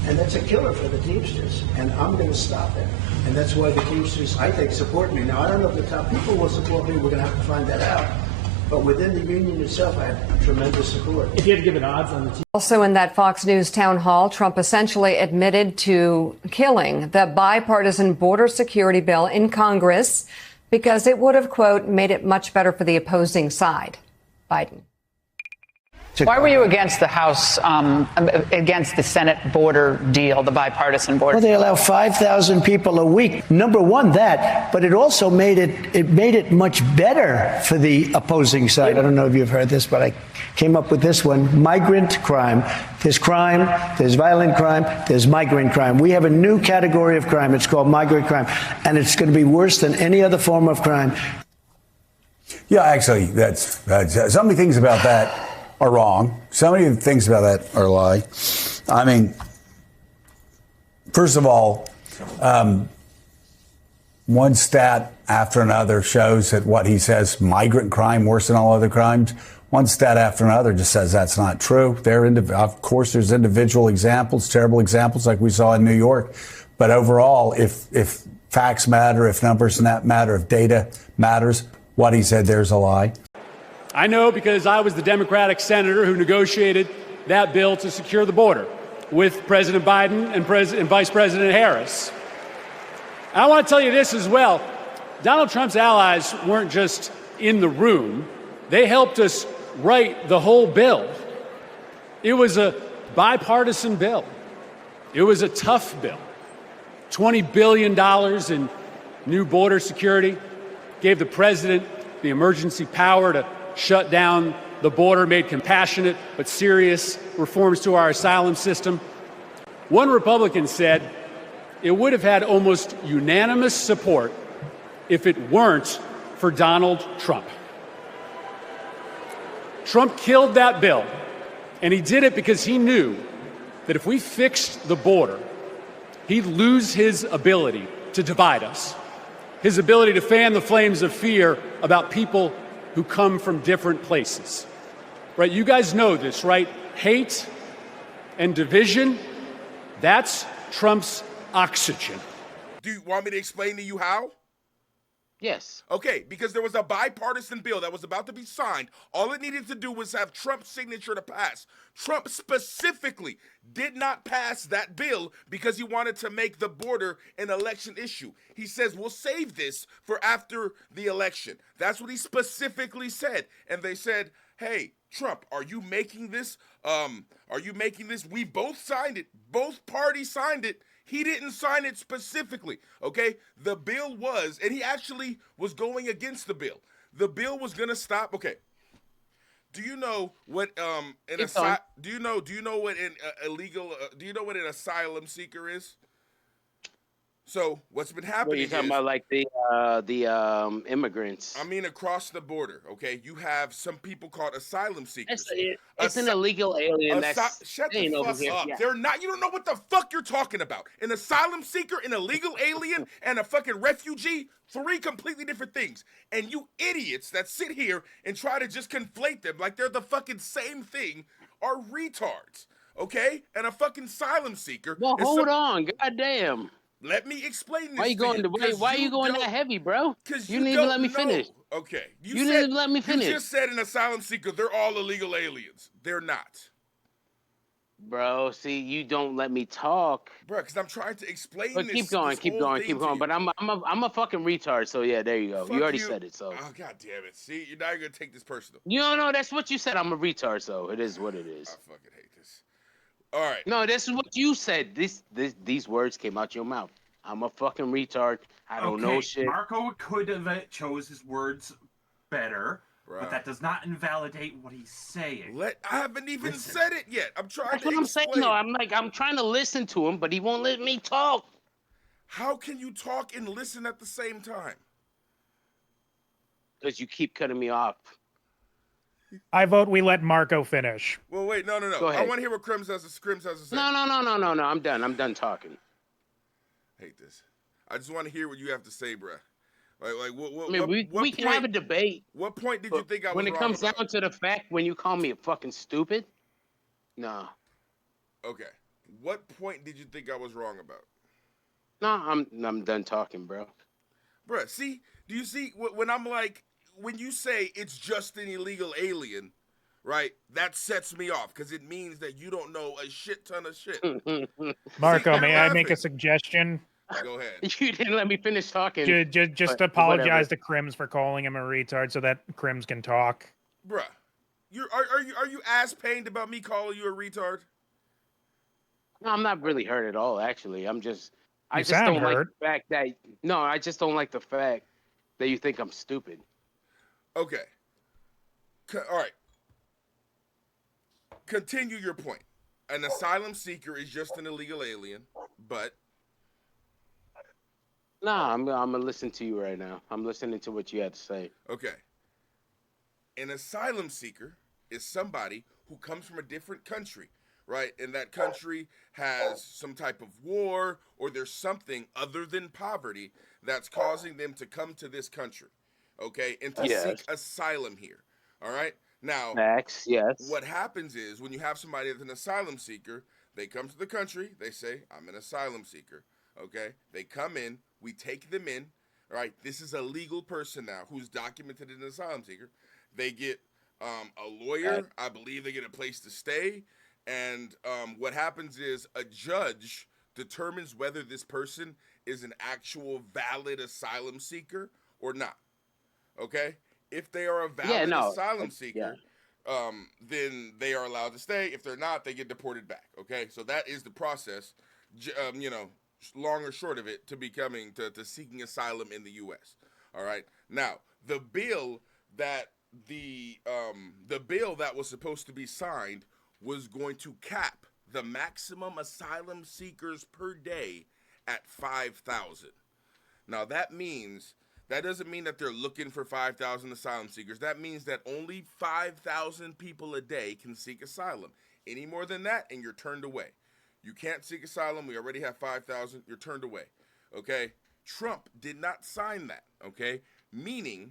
And that's a killer for the Teamsters, and I'm going to stop it. And that's why the Teamsters, I think, support me. Now, I don't know if the top people will support me. We're going to have to find that out. But within the union itself, I have tremendous support. If you had to give an odds on the team. Also in that Fox News town hall, Trump essentially admitted to killing the bipartisan border security bill in Congress because it would have, quote, made it much better for the opposing side. Biden. Why were you against the House, against the Senate border deal, the bipartisan border? Well, they allow 5,000 people a week. Number one, that, but it also made it much better for the opposing side. I don't know if you've heard this, but I came up with this one. Migrant crime. There's crime, there's violent crime, there's migrant crime. We have a new category of crime. It's called migrant crime, and it's going to be worse than any other form of crime. Yeah, actually, that's so many things about that are wrong. So many things about that are a lie. I mean, first of all, one stat after another shows that what he says, migrant crime worse than all other crimes. One stat after another just says that's not true. Of course, there's individual examples, terrible examples like we saw in New York. But overall, if facts matter, if numbers matter, if data matters, what he said there's a lie. I know because I was the Democratic senator who negotiated that bill to secure the border with President Biden and Vice President Harris. I want to tell you this as well. Donald Trump's allies weren't just in the room. They helped us write the whole bill. It was a bipartisan bill. It was a tough bill. $20 billion in new border security, gave the president the emergency power to shut down the border, made compassionate but serious reforms to our asylum system. One Republican said it would have had almost unanimous support if it weren't for Donald Trump. Trump killed that bill, and he did it because he knew that if we fixed the border, he'd lose his ability to divide us, his ability to fan the flames of fear about people who come from different places. Right? You guys know this, right? Hate and division, that's Trump's oxygen. Do you want me to explain to you how? Yes. Okay, because there was a bipartisan bill that was about to be signed. All it needed to do was have Trump's signature to pass. Trump specifically did not pass that bill because he wanted to make the border an election issue. He says, we'll save this for after the election. That's what he specifically said. And they said, hey, Trump, are you making this? We both signed it. Both parties signed it. He didn't sign it specifically, okay? The bill was, and he actually was going against the bill. The bill was going to stop, okay. Do you know what do you know what an asylum seeker is? So what's been happening? What are you talking about, like the immigrants? I mean, across the border. Okay, you have some people called asylum seekers. It's an illegal alien that's shut the staying over fuck here. up. Yeah. They're not. You don't know what the fuck you're talking about. An asylum seeker, an illegal alien, and a fucking refugee. 3 completely different things. And you idiots that sit here and try to just conflate them like they're the fucking same thing are retards. Okay? And a fucking asylum seeker. Well, hold on. Goddamn. Let me explain this. Why you going? Why you going that heavy, bro? Because you didn't even let me finish. Okay, you didn't even let me finish. You just said an asylum seeker. They're all illegal aliens. They're not. Bro, see, you don't let me talk. Bro, because I'm trying to explain but this. Keep going. But I'm a fucking retard. So yeah, there you go. You already said it. So. Oh god damn it! See, you're not gonna take this personal. You don't know. That's what you said. I'm a retard. So it is what it is. I fucking hate this. All right. No, this is what you said. These words came out your mouth. I'm a fucking retard. I don't know shit. Marco could have chose his words better, but that does not invalidate what he's saying. I haven't even said it yet. I'm trying That's to what I'm explain. saying, though. I'm trying to listen to him, but he won't let me talk. How can you talk and listen at the same time? Because you keep cutting me off. I vote we let Marco finish. Well, wait, no. Go ahead. I want to hear what Crims has to say. No. I'm done. I'm done talking. Hate this. I just want to hear what you have to say, bruh. Like what? I mean, we can have a debate. What point did you think I was when it wrong comes about? down to the fact when you call me a fucking stupid? No. Okay. What point did you think I was wrong about? No, I'm done talking, bro. Bruh, see? Do you see when I'm like, when you say it's just an illegal alien, right? That sets me off because it means that you don't know a shit ton of shit. Marco, may I make a suggestion? Go ahead. You didn't let me finish talking. Just apologize to Crims for calling him a retard so that Crims can talk. Bruh, are you ass pained about me calling you a retard? No, I'm not really hurt at all. Actually, I just sound don't like hurt. the fact that I just don't like the fact that you think I'm stupid. Okay. All right. Continue your point. An asylum seeker is just an illegal alien, but. Nah, I'm gonna listen to you right now. I'm listening to what you had to say. Okay. An asylum seeker is somebody who comes from a different country, right? And that country has some type of war or there's something other than poverty that's causing them to come to this country, okay? And to seek asylum here, all right? Now, what happens is when you have somebody that's an asylum seeker, they come to the country, they say, I'm an asylum seeker, okay? They come in, we take them in, all right? This is a legal person now who's documented as an asylum seeker. They get a lawyer. I believe they get a place to stay. And what happens is a judge determines whether this person is an actual valid asylum seeker or not. Okay? If they are a valid asylum seeker, then they are allowed to stay. If they're not, they get deported back. Okay? So that is the process, long or short of it, to becoming, to seeking asylum in the U.S. All right? Now, the bill that was supposed to be signed was going to cap the maximum asylum seekers per day at 5,000. Now that doesn't mean that they're looking for 5,000 asylum seekers. That means that only 5,000 people a day can seek asylum. Any more than that, and you're turned away. You can't seek asylum. We already have 5,000. You're turned away. Okay? Trump did not sign that. Okay? Meaning.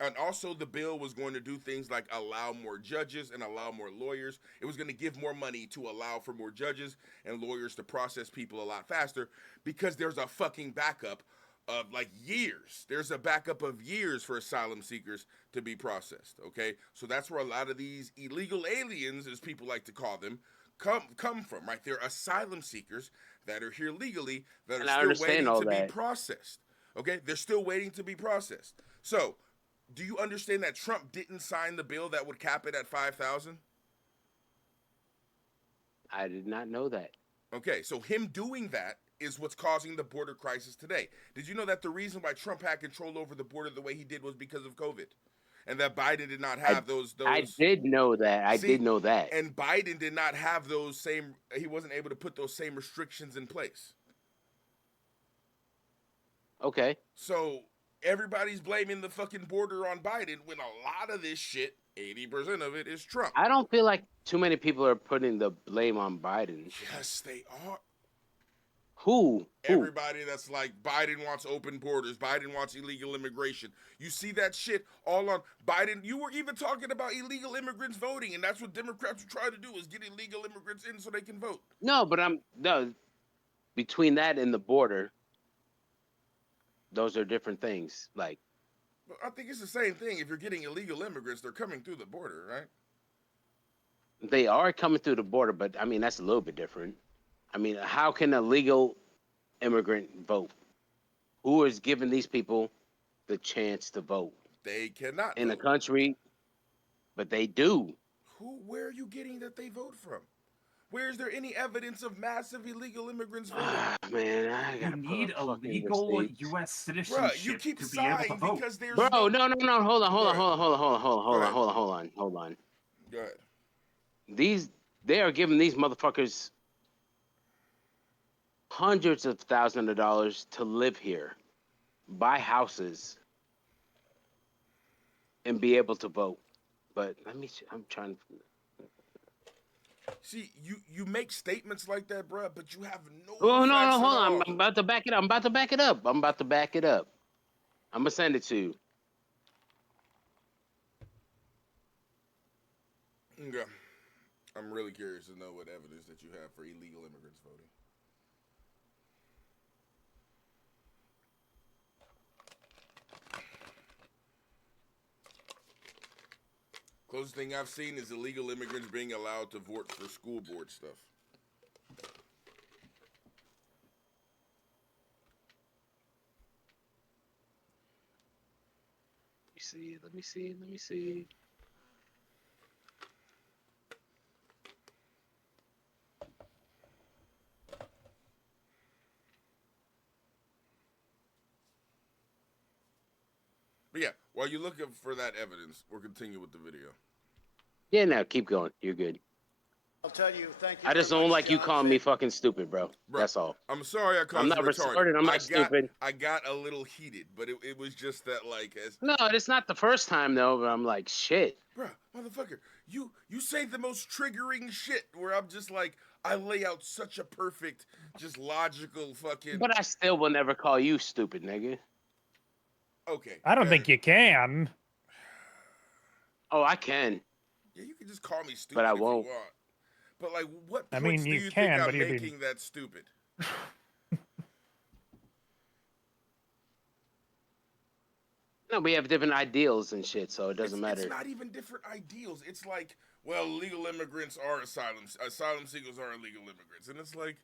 And also the bill was going to do things like allow more judges and allow more lawyers. It was going to give more money to allow for more judges and lawyers to process people a lot faster because there's a fucking backup of like years. There's a backup of years for asylum seekers to be processed, okay? So that's where a lot of these illegal aliens, as people like to call them, come from, right? They're asylum seekers that are here legally that are still waiting to be processed, okay? They're still waiting to be processed. So, do you understand that Trump didn't sign the bill that would cap it at 5,000? I did not know that. Okay, so him doing that is what's causing the border crisis today. Did you know that the reason why Trump had control over the border the way he did was because of COVID? And that Biden did not have those. I did know that. I did know that. And Biden did not have those same, he wasn't able to put those same restrictions in place. Okay. So everybody's blaming the fucking border on Biden when a lot of this shit, 80% of it, is Trump. I don't feel like too many people are putting the blame on Biden. Yes, they are. Who? Everybody that's like, Biden wants open borders, Biden wants illegal immigration. You see that shit all on Biden. You were even talking about illegal immigrants voting, and that's what Democrats are trying to do, is get illegal immigrants in so they can vote. No, but between that and the border, those are different things. Like, I think it's the same thing. If you're getting illegal immigrants, they're coming through the border, right? they are coming through the border, but I mean, that's a little bit different. I mean, how can a legal immigrant vote? Who is giving these people the chance to vote? They cannot in vote. a country, but they do. Where are you getting that they vote from? Where is there any evidence of massive illegal immigrants voting? Man, I gotta You need a legal U.S. citizenship Bruh, you keep to be able to sighing vote. because there's Bro, no, hold on. Hold on. Go ahead. They are giving these motherfuckers hundreds of thousands of dollars to live here, buy houses, and be able to vote. But I'm trying to. See, you make statements like that, bruh, but you have no. Oh no, facts at hold on. all. I'm about to back it up. I'm about to back it up. I'm gonna send it to you. Okay. I'm really curious to know what evidence that you have for illegal immigrants voting. Closest thing I've seen is illegal immigrants being allowed to vote for school board stuff. Let me see. But yeah, while you're looking for that evidence, we'll continue with the video. Yeah, no, keep going. You're good. I'll tell you, thank you. I just very don't much, like you John. calling me fucking stupid, bro. That's all. I'm sorry I called I'm you not retarded. retarded. I'm not stupid. I got a little heated, but it was just that, like, as No, it's not the first time though. But I'm like, shit. bruh, motherfucker, you say the most triggering shit where I'm just like, I lay out such a perfect, just logical fucking. But I still will never call you stupid, nigga. Okay. I don't think you can. Oh, I can. Yeah, you can just call me stupid But I if won't. you want. But like, what I points mean, do you you can, think I'm but you'd be- making that stupid? No, we have different ideals and shit, so it doesn't matter. It's not even different ideals. It's like, well, legal immigrants are asylum seekers are illegal immigrants, and it's like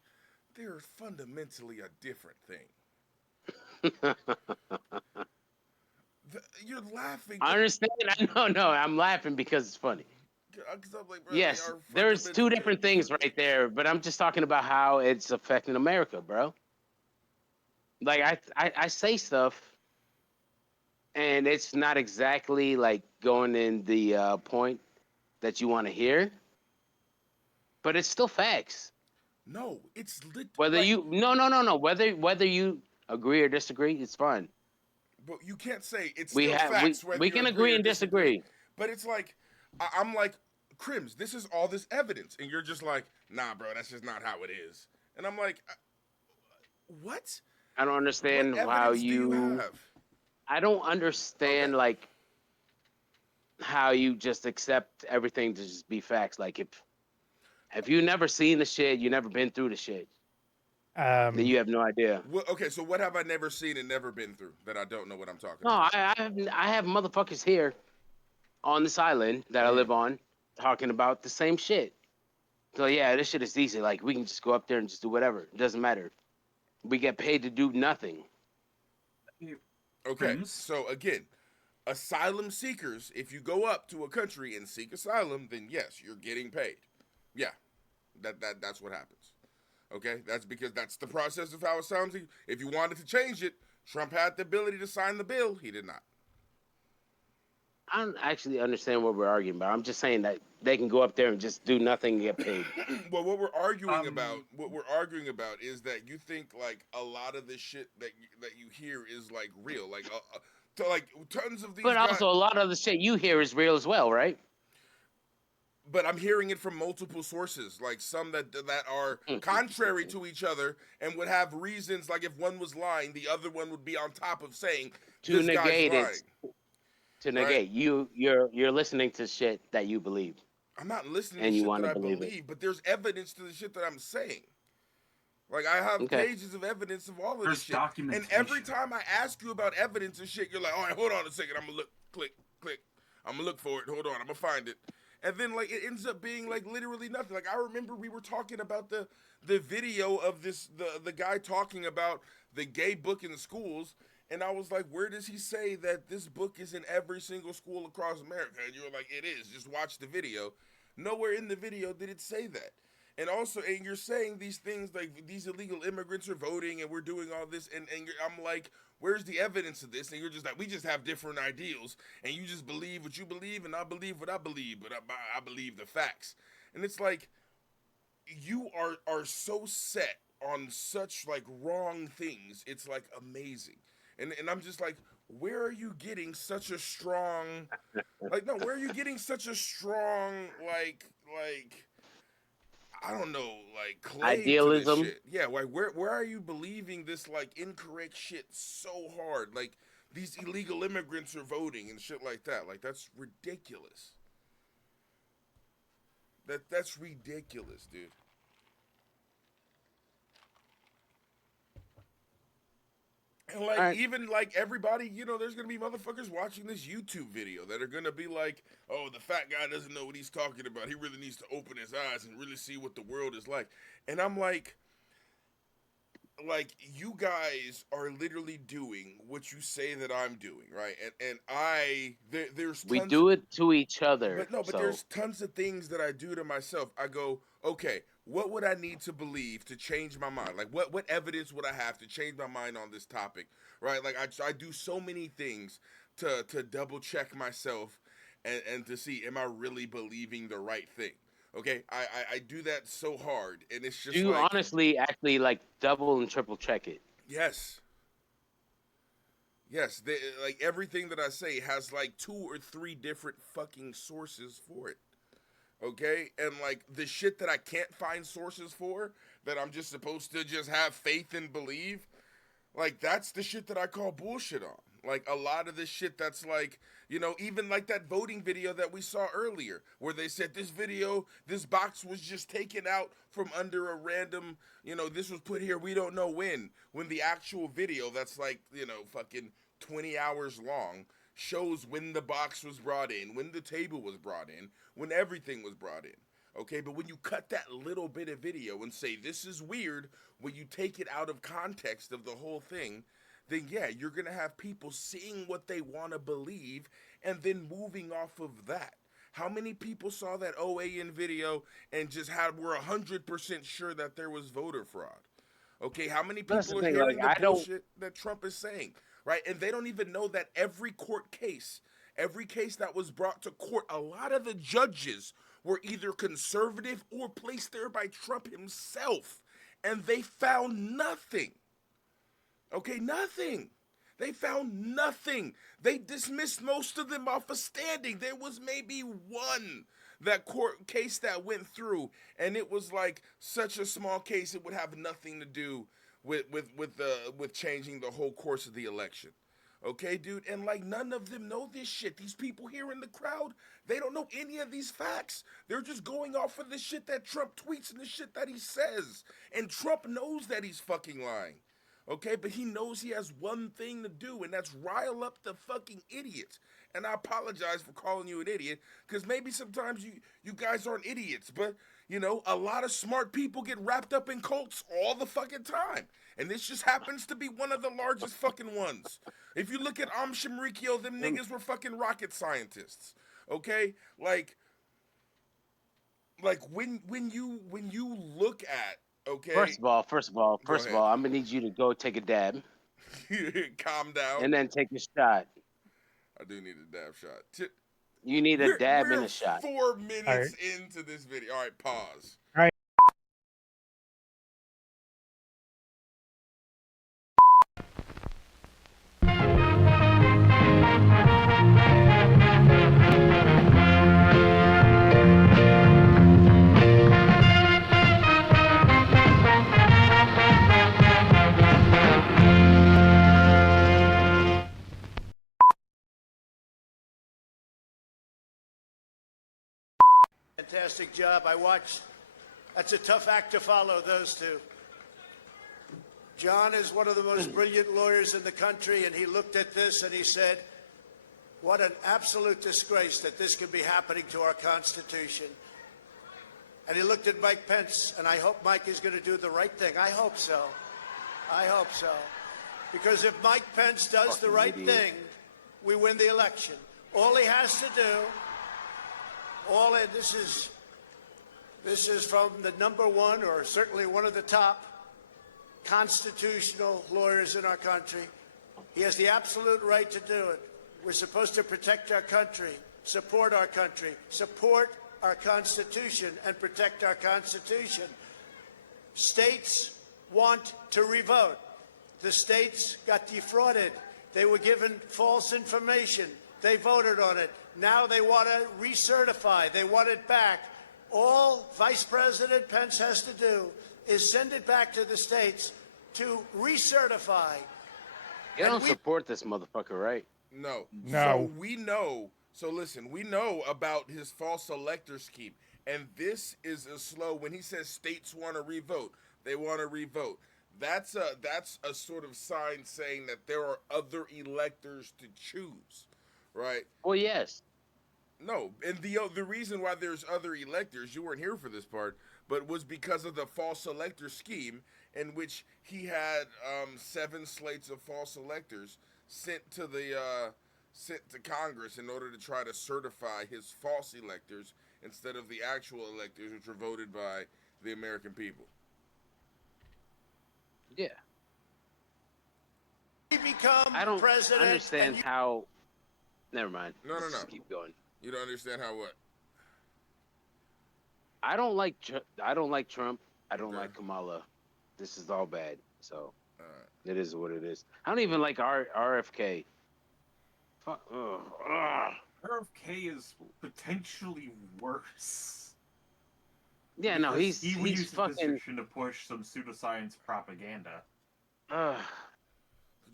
they're fundamentally a different thing. You're laughing. I understand. I'm laughing because it's funny. I'm like, bro, Yes, there's two different things right there, but I'm just talking about how it's affecting America, bro. Like I say stuff, and it's not exactly like going in the point that you want to hear, but it's still facts. No, it's whether like, you no whether you agree or disagree, it's fine. But you can't say it's We still have facts. we whether you can agree or and disagree. But it's like, I'm like, Crims, this is all this evidence, and you're just like, nah, bro, that's just not how it is. And I'm like, what? I don't understand What how evidence do you have? I don't understand like how you just accept everything to just be facts. Like if you never seen the shit, you never been through the shit, then you have no idea. Well, okay, so what have I never seen and never been through that I don't know what I'm talking No, about? I have motherfuckers here on this island that I live on talking about the same shit. So yeah, this shit is easy. Like we can just go up there and just do whatever. It doesn't matter. We get paid to do nothing. Okay, so again, asylum seekers, if you go up to a country and seek asylum, then yes, you're getting paid. Yeah, that's what happens. Okay, that's because that's the process of how it sounds. If you wanted to change it, Trump had the ability to sign the bill. He did not. don't actually understand what we're arguing about. I'm just saying that they can go up there and just do nothing and get paid. Well, what we're arguing about is that you think like a lot of this shit that you hear is like real, like to like tons of these. But also, a lot of the shit you hear is real as well, right? But I'm hearing it from multiple sources, like some that are contrary to each other and would have reasons. Like if one was lying, the other one would be on top of saying To this negate guy's lying. it. To negate you're listening to shit that you believe. I'm not listening and to you shit want that to I believe believe, it. but there's evidence to the shit that I'm saying. Like I have pages of evidence of all of this shit. And every time I ask you about evidence and shit, you're like, all right, hold on a second. I'm gonna look, click. I'm gonna look for it. Hold on, I'm gonna find it. And then like it ends up being like literally nothing. Like I remember we were talking about the video of the guy talking about the gay book in the schools. And I was like, where does he say that this book is in every single school across America? And you were like, it is. Just watch the video. Nowhere in the video did it say that. And also, and you're saying these things like these illegal immigrants are voting and we're doing all this. And I'm like, where's the evidence of this? And you're just like, we just have different ideals. And you just believe what you believe and I believe what I believe. But I believe the facts. And it's like, you are so set on such like wrong things. It's like amazing. And I'm just like, where are you getting such a strong, like, no, where are you getting such a strong, like, I don't know, like, claim idealism? to this shit? Yeah, like, where are you believing this, like, incorrect shit so hard? Like, these illegal immigrants are voting and shit like that. Like, that's ridiculous. That's ridiculous, dude. And like even like everybody, you know, there's gonna be motherfuckers watching this YouTube video that are gonna be like, oh, the fat guy doesn't know what he's talking about. He really needs to open his eyes and really see what the world is like. And I'm like you guys are literally doing what you say that I'm doing, right? And there's we do it to each other. But no, but there's tons of things that I do to myself. I go, okay, what would I need to believe to change my mind? Like what evidence would I have to change my mind on this topic, right? Like I do so many things to double check myself and to see, am I really believing the right thing? Okay, I do that so hard, and it's just you honestly actually like double and triple check it. Yes. Yes, like everything that I say has like 2 or 3 different fucking sources for it. Okay? And like the shit that I can't find sources for, that I'm just supposed to just have faith and believe, like that's the shit that I call bullshit on. Like a lot of this shit that's like, you know, even like that voting video that we saw earlier where they said this box was just taken out from under a random, you know, this was put here, we don't know when the actual video that's like, you know, fucking 20 hours long shows when the box was brought in, when the table was brought in, when everything was brought in. Okay, but when you cut that little bit of video and say this is weird, when you take it out of context of the whole thing, then yeah, you're going to have people seeing what they want to believe and then moving off of that. How many people saw that OAN video and just were 100% sure that there was voter fraud? Okay, how many people are hearing the bullshit that Trump is saying, right? And they don't even know that every case that was brought to court, a lot of the judges were either conservative or placed there by Trump himself, and they found nothing. Okay, nothing. They found nothing. They dismissed most of them off of standing. There was maybe one court case that went through, and it was like such a small case it would have nothing to do with changing the whole course of the election. Okay, dude, and like none of them know this shit. These people here in the crowd, they don't know any of these facts. They're just going off of the shit that Trump tweets and the shit that he says. And Trump knows that he's fucking lying. Okay, but he knows he has one thing to do, and that's rile up the fucking idiots. And I apologize for calling you an idiot, because maybe sometimes you guys aren't idiots, but, you know, a lot of smart people get wrapped up in cults all the fucking time. And this just happens to be one of the largest fucking ones. If you look at Shinrikyo, them niggas were fucking rocket scientists. Okay? Like when you look at, okay. First of all, I'm gonna need you to go take a dab. Calm down. And then take a shot. I do need a dab shot. You need a dab and a shot. 4 minutes into this video. All right, pause. All right. Fantastic job. I watched. That's a tough act to follow, those two. John is one of the most brilliant lawyers in the country, and he looked at this and he said, what an absolute disgrace that this could be happening to our Constitution. And he looked at Mike Pence, and I hope Mike is going to do the right thing. I hope so. I hope so. Because if Mike Pence does the right thing, we win the election. All he has to do, this is from the #1, or certainly one of the top constitutional lawyers in our country. He has the absolute right to do it. We're supposed to protect our country, support our Constitution, and protect our Constitution. States want to revote. The states got defrauded. They were given false information. They voted on it. Now they want to recertify. They want it back. All Vice President Pence has to do is send it back to the states to recertify. You don't support this motherfucker, right? No. No. So we know. So listen, we know about his false elector scheme, and this is a slow. When he says states want to revote, they want to revote. That's a sort of sign saying that there are other electors to choose, right? Well, yes. No, and the reason why there's other electors, you weren't here for this part, but was because of the false elector scheme, in which he had 7 slates of false electors sent to Congress in order to try to certify his false electors instead of the actual electors, which were voted by the American people. Yeah. He become I don't president understand how. Never mind. No. Just keep going. You don't understand how what? I don't like Trump. I don't like Kamala. This is all bad. So it is what it is. I don't even like RFK. Fuck. RFK is potentially worse. Yeah, no, Because he's he would use fucking. the position to push some pseudoscience propaganda. Could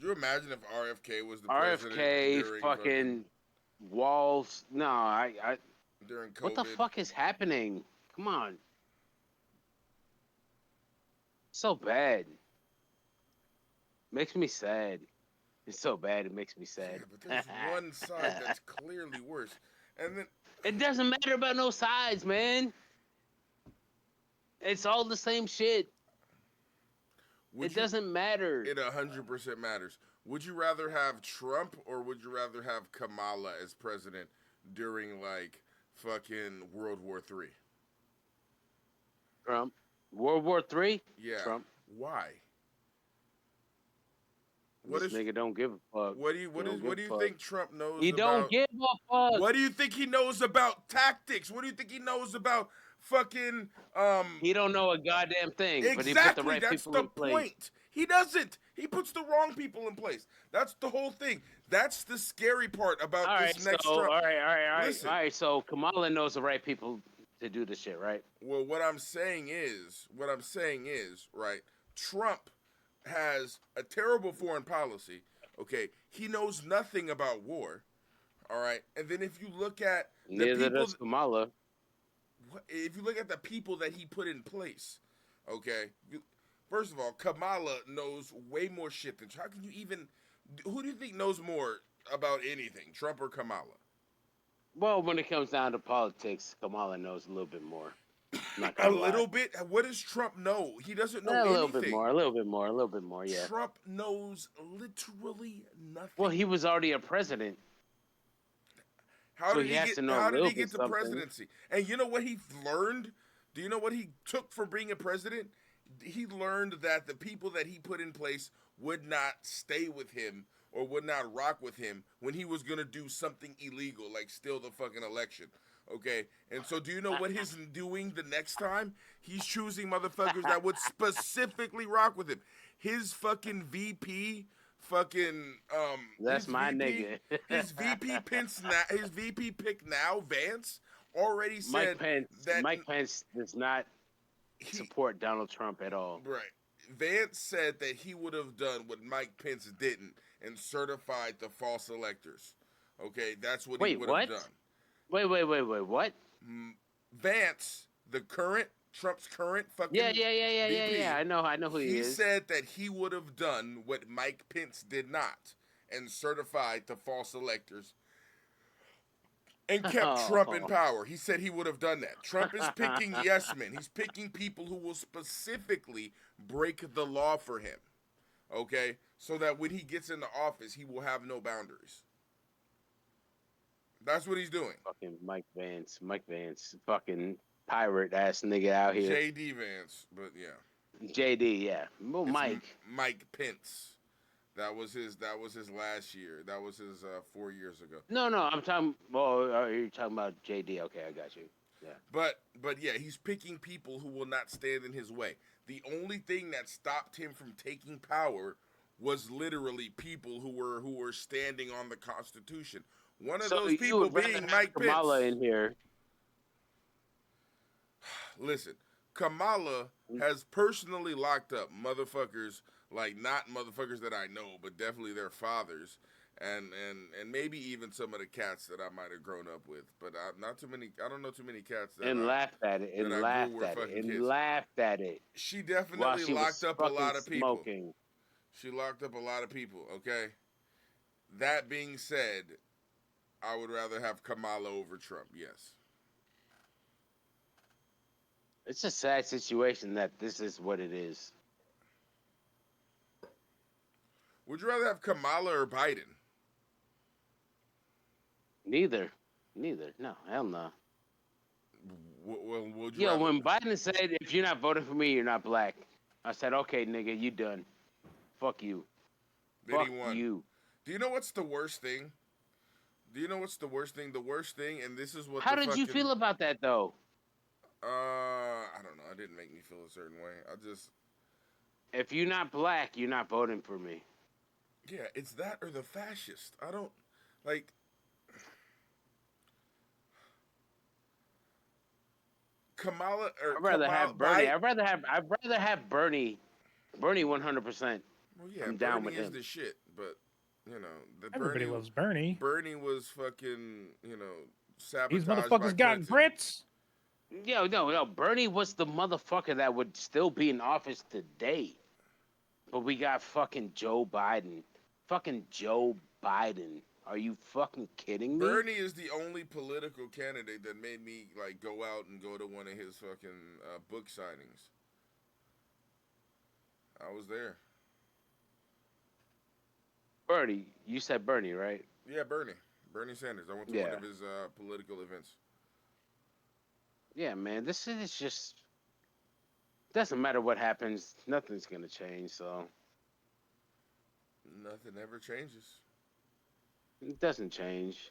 you imagine if RFK was the president RFK fucking walls. No, I during COVID? What the fuck is happening? Come on. So bad. Makes me sad. It's so bad it makes me sad. Yeah, but there's one side that's clearly worse. And then it doesn't matter about no sides, man. It's all the same shit. It doesn't matter. It 100% matters. Would you rather have Trump or would you rather have Kamala as president during like fucking World War III? Trump. World War III? Yeah. Trump. Why? This nigga don't give a fuck. What do you think Trump knows? He don't give a fuck. What do you think he knows about tactics? What do you think he knows about fucking He don't know a goddamn thing. Exactly, but he put the right that's people the in place. point. He doesn't. He puts the wrong people in place. That's the whole thing. That's the scary part about this next Trump. All right. Listen. All right, so Kamala knows the right people to do this shit, right? Well, what I'm saying is, right, Trump has a terrible foreign policy, okay? He knows nothing about war, all right? And then if you look at Neither does Kamala. If you look at the people that he put in place, okay? First of all, Kamala knows way more shit than Trump. How can you even... Who do you think knows more about anything, Trump or Kamala? Well, when it comes down to politics, Kamala knows a little bit more. A little bit? What does Trump know? He doesn't know anything. A little bit more, yeah. Trump knows literally nothing. Well, he was already a president. How did he get the presidency? And you know what he learned? Do you know what he took for being a president? He learned that the people that he put in place would not stay with him or would not rock with him when he was going to do something illegal, like steal the fucking election. Okay? And so do you know what he's doing the next time? He's choosing motherfuckers that would specifically rock with him. His fucking VP, that's my nigga. His VP pick now, Vance, already said Mike Pence does not support Donald Trump at all. Right. Vance said that he would have done what Mike Pence didn't and certified the false electors. Okay, that's what he would have done. Wait, what? Vance, Trump's current fucking VP, I know who he is. He said that he would have done what Mike Pence did not and certified the false electors and kept Trump in power. He said he would have done that. Trump is picking yes men. He's picking people who will specifically break the law for him. Okay? So that when he gets into office, he will have no boundaries. That's what he's doing. Fucking Mike Vance, fucking pirate ass nigga out here. JD Vance, but yeah. JD, yeah. Well, Mike Pence. That was his last year. That was his 4 years ago. No, I'm talking. Well, you're talking about JD. Okay, I got you. Yeah. But yeah, he's picking people who will not stand in his way. The only thing that stopped him from taking power was literally people who were standing on the Constitution. One of those people being Mike Pence. Kamala in here. Listen, Kamala has personally locked up motherfuckers, like not motherfuckers that I know, but definitely their fathers, and maybe even some of the cats that I might have grown up with. But not too many. I don't know too many cats that laughed at it. And laughed at it. She definitely locked up a lot of people. Smoking. She locked up a lot of people. Okay. That being said, I would rather have Kamala over Trump. Yes. It's a sad situation that this is what it is. Would you rather have Kamala or Biden? Neither. No, hell no. Well, would you? When Biden said, "If you're not voting for me, you're not black," I said, "Okay, nigga, you done. Fuck you. Fuck you." Do you know what's the worst thing? The worst thing, and this is what. How did you feel about that, though? I don't know. It didn't make me feel a certain way. If you're not black, you're not voting for me. Yeah, it's that or the fascist. I don't like. Kamala or I'd rather have Bernie. Biden. I'd rather have Bernie. Bernie 100%. Well, yeah, I'm down Bernie with is him. the shit, but Everybody loves Bernie. Bernie was fucking, sabotaged. These motherfuckers got grits. No. Bernie was the motherfucker that would still be in office today. But we got fucking Joe Biden. Fucking Joe Biden. Are you fucking kidding me? Bernie is the only political candidate that made me go out and go to one of his fucking book signings. I was there. Bernie, you said Bernie, right? Yeah, Bernie Sanders. I went to one of his political events. Yeah, man, this is just doesn't matter what happens. Nothing's gonna change. So nothing ever changes. It doesn't change.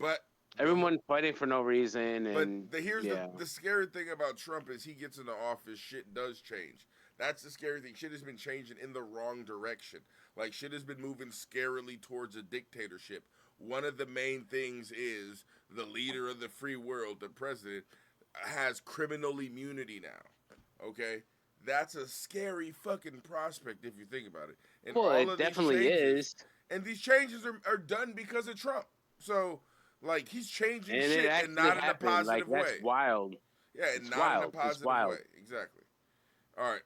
But everyone's fighting for no reason. And here's the scary thing about Trump is he gets into office, shit does change. That's the scary thing. Shit has been changing in the wrong direction. Like, shit has been moving scarily towards a dictatorship. One of the main things is the leader of the free world, the president, has criminal immunity now. Okay? That's a scary fucking prospect if you think about it. And well, it definitely is. And these changes are done because of Trump. So, he's changing shit and not in a positive way. That's wild. Yeah, and not in a positive way. Exactly. All right.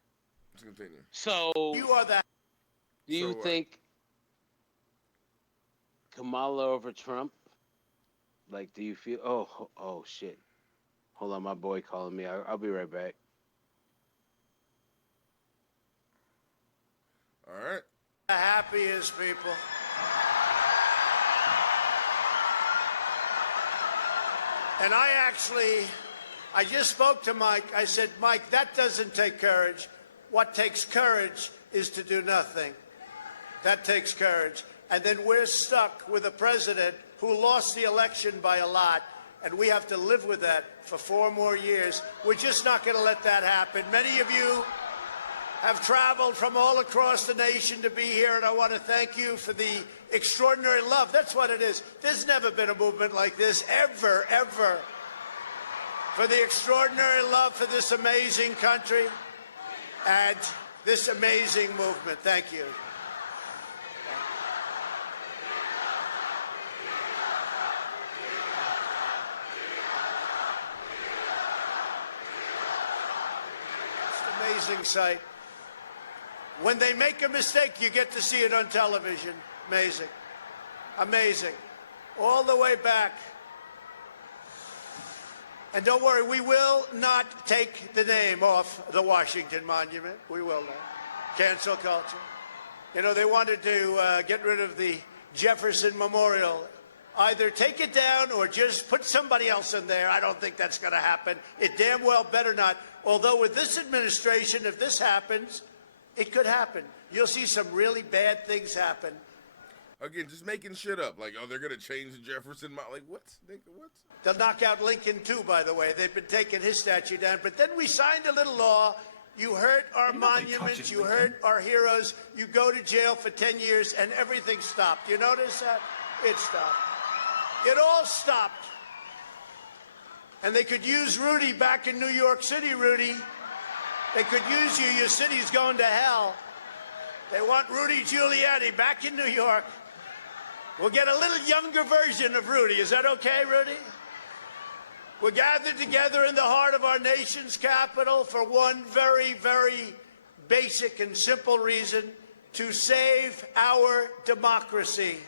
Let's continue. So, you are that. Do you think Kamala over Trump? Do you feel? Oh shit! Hold on, my boy calling me. I'll be right back. All right. The happiest people. And I just spoke to Mike. I said, Mike, that doesn't take courage. What takes courage is to do nothing. That takes courage. and then we're stuck with a president who lost the election by a lot, and we have to live with that for 4 more years. We're just not going to let that happen. Many of you have traveled from all across the nation to be here, and I want to thank you for the extraordinary love. That's what it is. There's never been a movement like this, ever, ever. For the extraordinary love for this amazing country and this amazing movement. Thank you. It's an amazing sight. When they make a mistake, you get to see it on television. Amazing. Amazing. All the way back. And don't worry, we will not take the name off the Washington Monument. We will not. Cancel culture. You know, they wanted to get rid of the Jefferson Memorial. Either take it down or just put somebody else in there. I don't think that's going to happen. It damn well better not. Although with this administration, if this happens, it could happen. You'll see some really bad things happen. Again, just making shit up. Like, oh, they're going to change the Jefferson. Like, what? What? They'll knock out Lincoln, too, by the way. They've been taking his statue down. But then we signed a little law. You hurt our monuments. You hurt our heroes. You go to jail for 10 years, and everything stopped. You notice that? It stopped. It all stopped. And they could use Rudy back in New York City, Rudy. They could use you. Your city's going to hell. They want Rudy Giuliani back in New York. We'll get a little younger version of Rudy. Is that okay, Rudy? We're gathered together in the heart of our nation's capital for one very, very basic and simple reason: to save our democracy.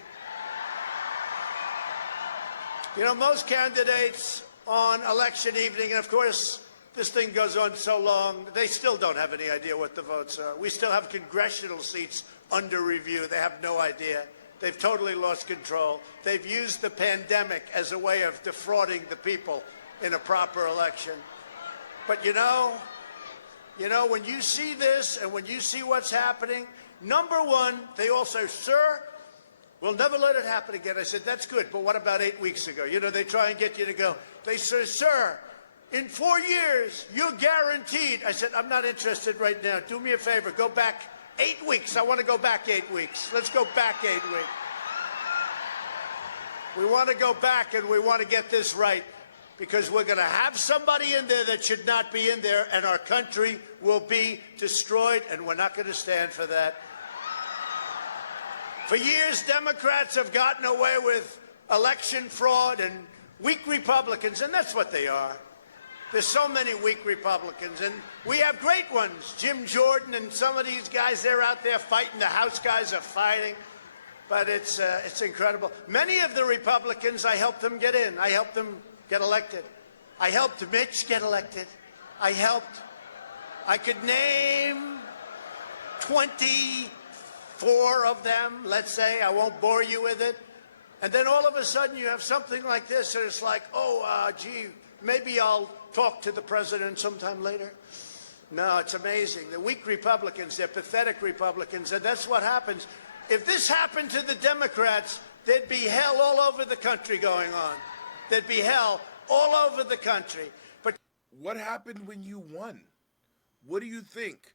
You know, most candidates on election evening, and of course, this thing goes on so long, they still don't have any idea what the votes are. We still have congressional seats under review. They have no idea. They've totally lost control. They've used the pandemic as a way of defrauding the people in a proper election. But you know, when you see this and when you see what's happening, number one, they all say, sir, we'll never let it happen again. I said, that's good, but what about 8 weeks ago? You know, they try and get you to go. They say, sir, in 4 years, you're guaranteed. I said, I'm not interested right now. Do me a favor. Go back 8 weeks. I want to go back 8 weeks. Let's go back 8 weeks. We want to go back and we want to get this right, because we're going to have somebody in there that should not be in there, and our country will be destroyed, and we're not going to stand for that. For years, Democrats have gotten away with election fraud and weak Republicans, and that's what they are. There's so many weak Republicans, and we have great ones. Jim Jordan and some of these guys, they're out there fighting. The House guys are fighting, but it's incredible. Many of the Republicans, I helped them get in. I helped them get elected. I helped Mitch get elected. I could name 24 of them, let's say. I won't bore you with it. And then all of a sudden you have something like this, and it's like, gee, maybe I'll talk to the president sometime later. No, it's amazing. The weak Republicans, they're pathetic Republicans, and that's what happens. If this happened to the Democrats, there'd be hell all over the country going on. There'd be hell all over the country. But what happened when you won? What do you think?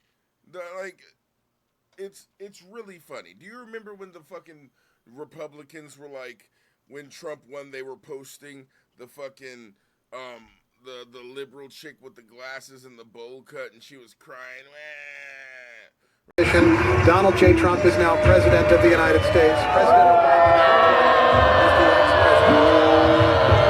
It's really funny. Do you remember when the fucking Republicans were like, when Trump won, they were posting the fucking the liberal chick with the glasses and the bowl cut, and she was crying. Donald J. Trump is now President of the United States. President Obama is the ex-president.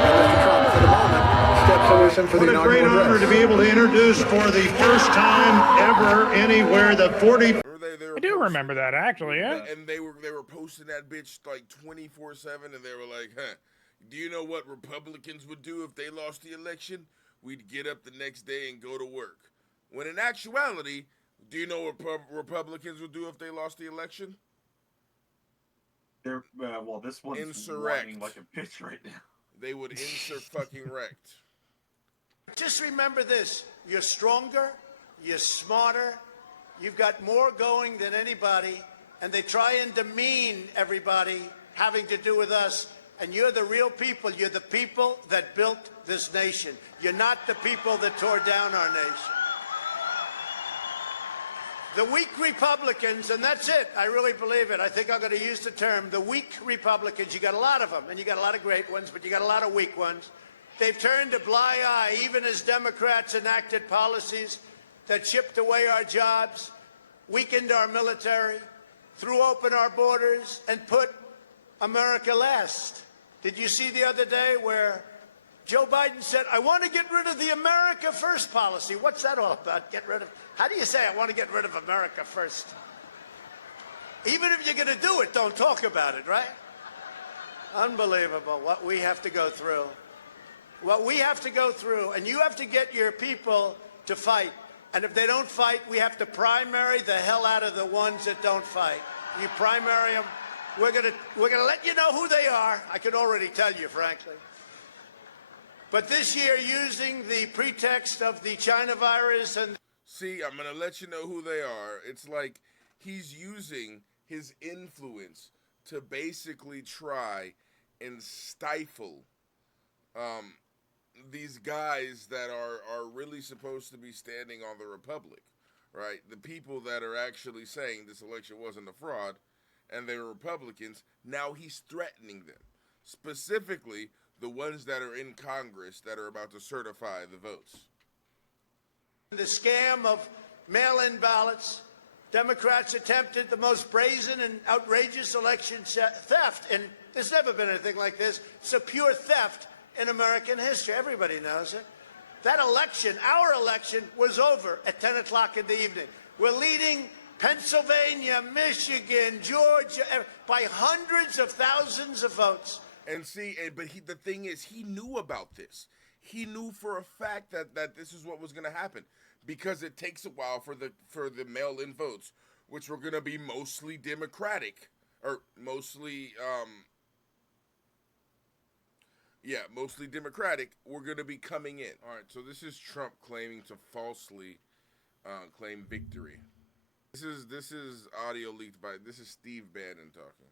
And Mr. Trump, for the moment, steps away for the inaugural address. What a great honor to be able to introduce for the first time ever anywhere the 40... I do remember that, actually, yeah. And they were posting that bitch like 24/7, and they were like, do you know what Republicans would do if they lost the election? We'd get up the next day and go to work. When in actuality, do you know what Republicans would do if they lost the election? They're well, this one's insurrect like a bitch right now. They would insur-fucking-rect. just remember this: you're stronger, you're smarter, you've got more going than anybody, and they try and demean everybody having to do with us. And you're the real people. You're the people that built this nation. You're not the people that tore down our nation. The weak Republicans, and that's it, I really believe it. I think I'm going to use the term, the weak Republicans. You got a lot of them, and you got a lot of great ones, but you got a lot of weak ones. They've turned a blind eye, even as Democrats enacted policies that chipped away our jobs, weakened our military, threw open our borders, and put America last. Did you see the other day where Joe Biden said, I want to get rid of the America First policy? What's that all about? Get rid of, how do you say I want to get rid of America First? Even if you're going to do it, don't talk about it, right? Unbelievable what we have to go through. What we have to go through, and you have to get your people to fight. And if they don't fight, we have to primary the hell out of the ones that don't fight. You primary them. We're gonna let you know who they are. I can already tell you, frankly. But this year, using the pretext of the China virus and... See, I'm going to let you know who they are. It's like he's using his influence to basically try and stifle these guys that are really supposed to be standing on the Republic, right? The people that are actually saying this election wasn't a fraud and they're Republicans. Now he's threatening them, specifically the ones that are in Congress that are about to certify the votes. The scam of mail-in ballots, Democrats attempted the most brazen and outrageous election theft, and there's never been anything like this. It's a pure theft in American history. Everybody knows it. That election, our election, was over at 10 o'clock in the evening. We're leading Pennsylvania, Michigan, Georgia, by hundreds of thousands of votes. And see, but the thing is, he knew about this. He knew for a fact that this is what was going to happen, because it takes a while for the mail-in votes, which were going to be mostly Democratic, or mostly, mostly Democratic, were going to be coming in. All right, so this is Trump claiming to falsely claim victory. This is audio leaked by, this is Steve Bannon talking.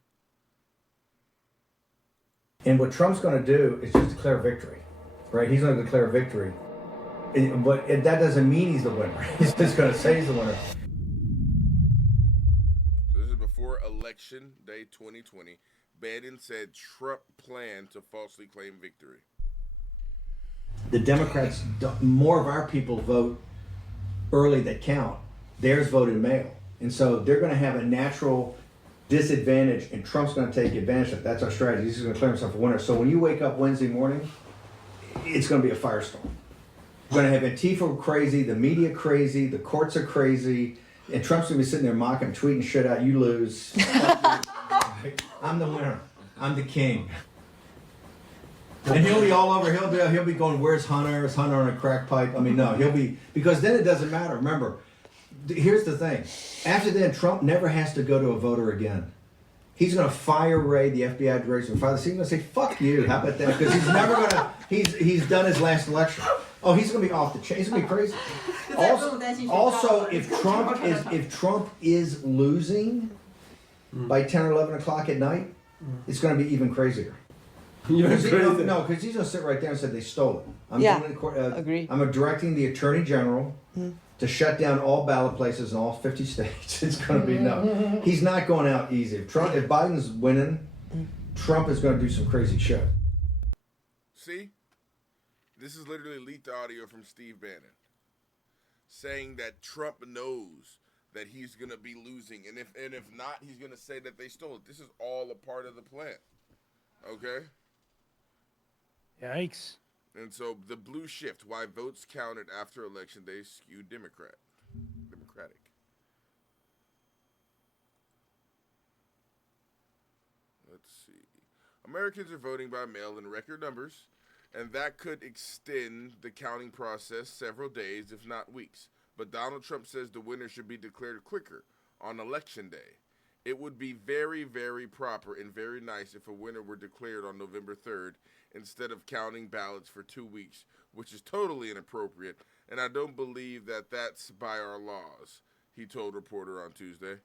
And what Trump's going to do is just declare victory, right? He's going to declare victory. But that doesn't mean he's the winner. He's just going to say he's the winner. So this is before Election Day 2020. Bannon said Trump planned to falsely claim victory. The Democrats, more of our people vote early that count. Theirs voted mail. And so they're going to have a natural disadvantage, and Trump's going to take advantage of it. That's our strategy. He's going to declare himself a winner. So when you wake up Wednesday morning, it's going to be a firestorm. We're going to have Antifa crazy, the media crazy, the courts are crazy, and Trump's going to be sitting there mocking, tweeting shit out, you lose. I'm the winner. I'm the king. And he'll be all over. He'll be going, where's Hunter? Is Hunter on a crack pipe? I mean, no, he'll be, because then it doesn't matter. Remember, here's the thing. After then, Trump never has to go to a voter again. He's going to fire Ray, the FBI director, and fire the He's going to say, fuck you. How about that? Because he's never going to, he's done his last election. Oh, he's going to be off the chain. He's going to be crazy. Also, if Trump is losing by 10 or 11 o'clock at night, it's going to be even crazier. Because he's going to sit right there and say they stole it. Agree. I'm directing the Attorney General to shut down all ballot places in all 50 states. It's going to be no. He's not going out easy. If Biden's winning, Trump is going to do some crazy shit. See? This is literally leaked audio from Steve Bannon saying that Trump knows that he's going to be losing. And if not, he's going to say that they stole it. This is all a part of the plan. Okay? Yikes. And so the blue shift, why votes counted after Election Day skewed Democratic. Let's see. Americans are voting by mail in record numbers, and that could extend the counting process several days, if not weeks. But Donald Trump says the winner should be declared quicker on Election Day. It would be very, very proper and very nice if a winner were declared on November 3rd instead of counting ballots for 2 weeks, which is totally inappropriate, and I don't believe that that's by our laws, he told a reporter on Tuesday.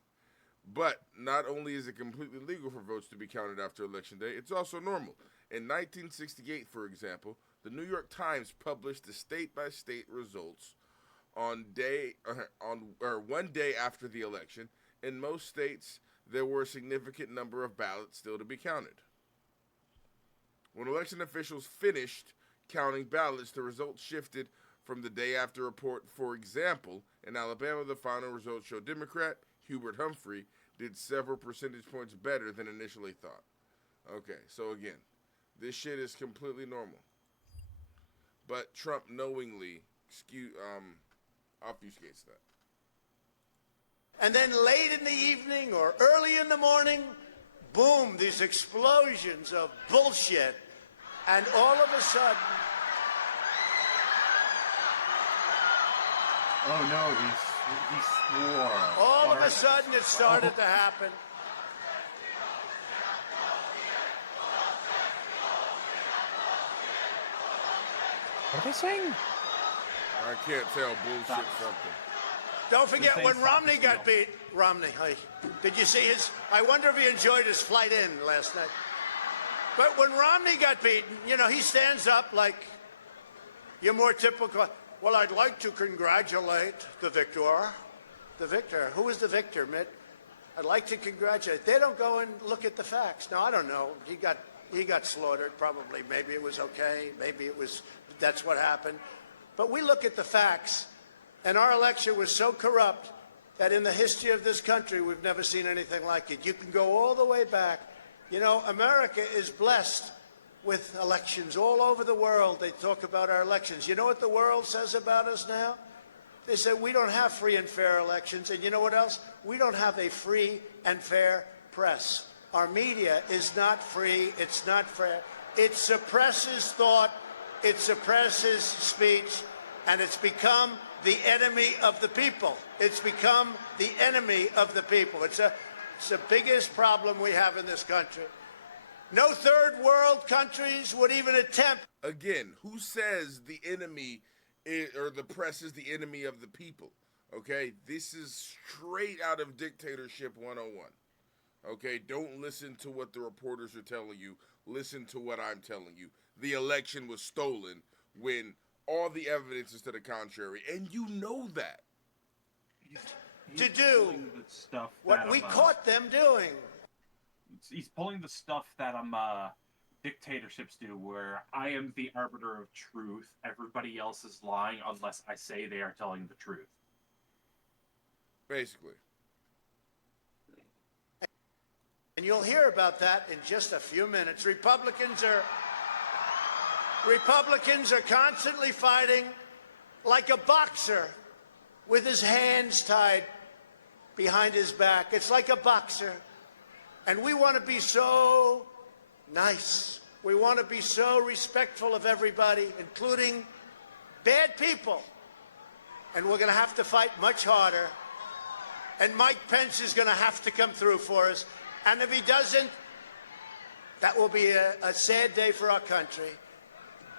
But not only is it completely legal for votes to be counted after Election Day, it's also normal. In 1968, for example, the New York Times published the state-by-state results on 1 day after the election. In most states, there were a significant number of ballots still to be counted. When election officials finished counting ballots, the results shifted from the day after report. For example, in Alabama, the final results showed Democrat Hubert Humphrey did several percentage points better than initially thought. Okay, so again, this shit is completely normal. But Trump knowingly obfuscates that. And then late in the evening or early in the morning, boom, these explosions of bullshit. And all of a sudden... Oh no, he swore. All of a sudden it started to happen. What are they saying? I can't tell. Bullshit something. Don't forget when Romney got beat. Romney, did you see his... I wonder if he enjoyed his flight in last night. But when Romney got beaten, you know, he stands up like your more typical... Well, I'd like to congratulate the victor. The victor. Who was the victor, Mitt? I'd like to congratulate. They don't go and look at the facts. No, I don't know. He got slaughtered, probably. Maybe it was okay. Maybe it was... That's what happened. But we look at the facts, and our election was so corrupt that in the history of this country, we've never seen anything like it. You can go all the way back. You know, America is blessed with elections all over the world. They talk about our elections. You know what the world says about us now? They say we don't have free and fair elections. And you know what else? We don't have a free and fair press. Our media is not free. It's not fair. It suppresses thought. It suppresses speech. And it's become the enemy of the people. It's become the enemy of the people. It's the biggest problem we have in this country. No third world countries would even attempt. Again, who says the enemy or the press is the enemy of the people? Okay, this is straight out of dictatorship 101. Okay, don't listen to what the reporters are telling you. Listen to what I'm telling you. The election was stolen when all the evidence is to the contrary, and you know that. To do what we caught them doing. He's pulling the stuff that dictatorships do, where I am the arbiter of truth. Everybody else is lying unless I say they are telling the truth. Basically. And you'll hear about that in just a few minutes. Republicans are constantly fighting like a boxer with his hands tied behind his back. It's like a boxer. And we want to be so nice. We want to be so respectful of everybody, including bad people. And we're going to have to fight much harder. And Mike Pence is going to have to come through for us. And if he doesn't, that will be a sad day for our country.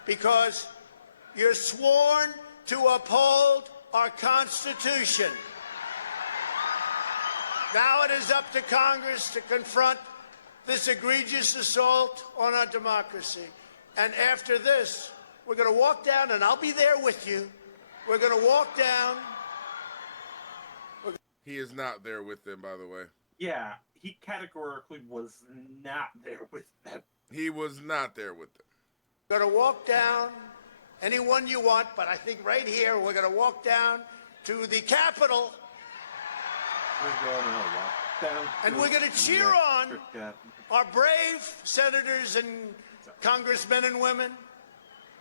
Because you're sworn to uphold our Constitution. Now it is up to Congress to confront this egregious assault on our democracy. And after this, we're going to walk down, and I'll be there with you. We're going to walk down. He is not there with them, by the way. Yeah, he categorically was not there with them. He was not there with them. We're going to walk down anyone you want, but I think right here we're going to walk down to the Capitol. We're going to walk down. And we're going to cheer on our brave senators and congressmen and women.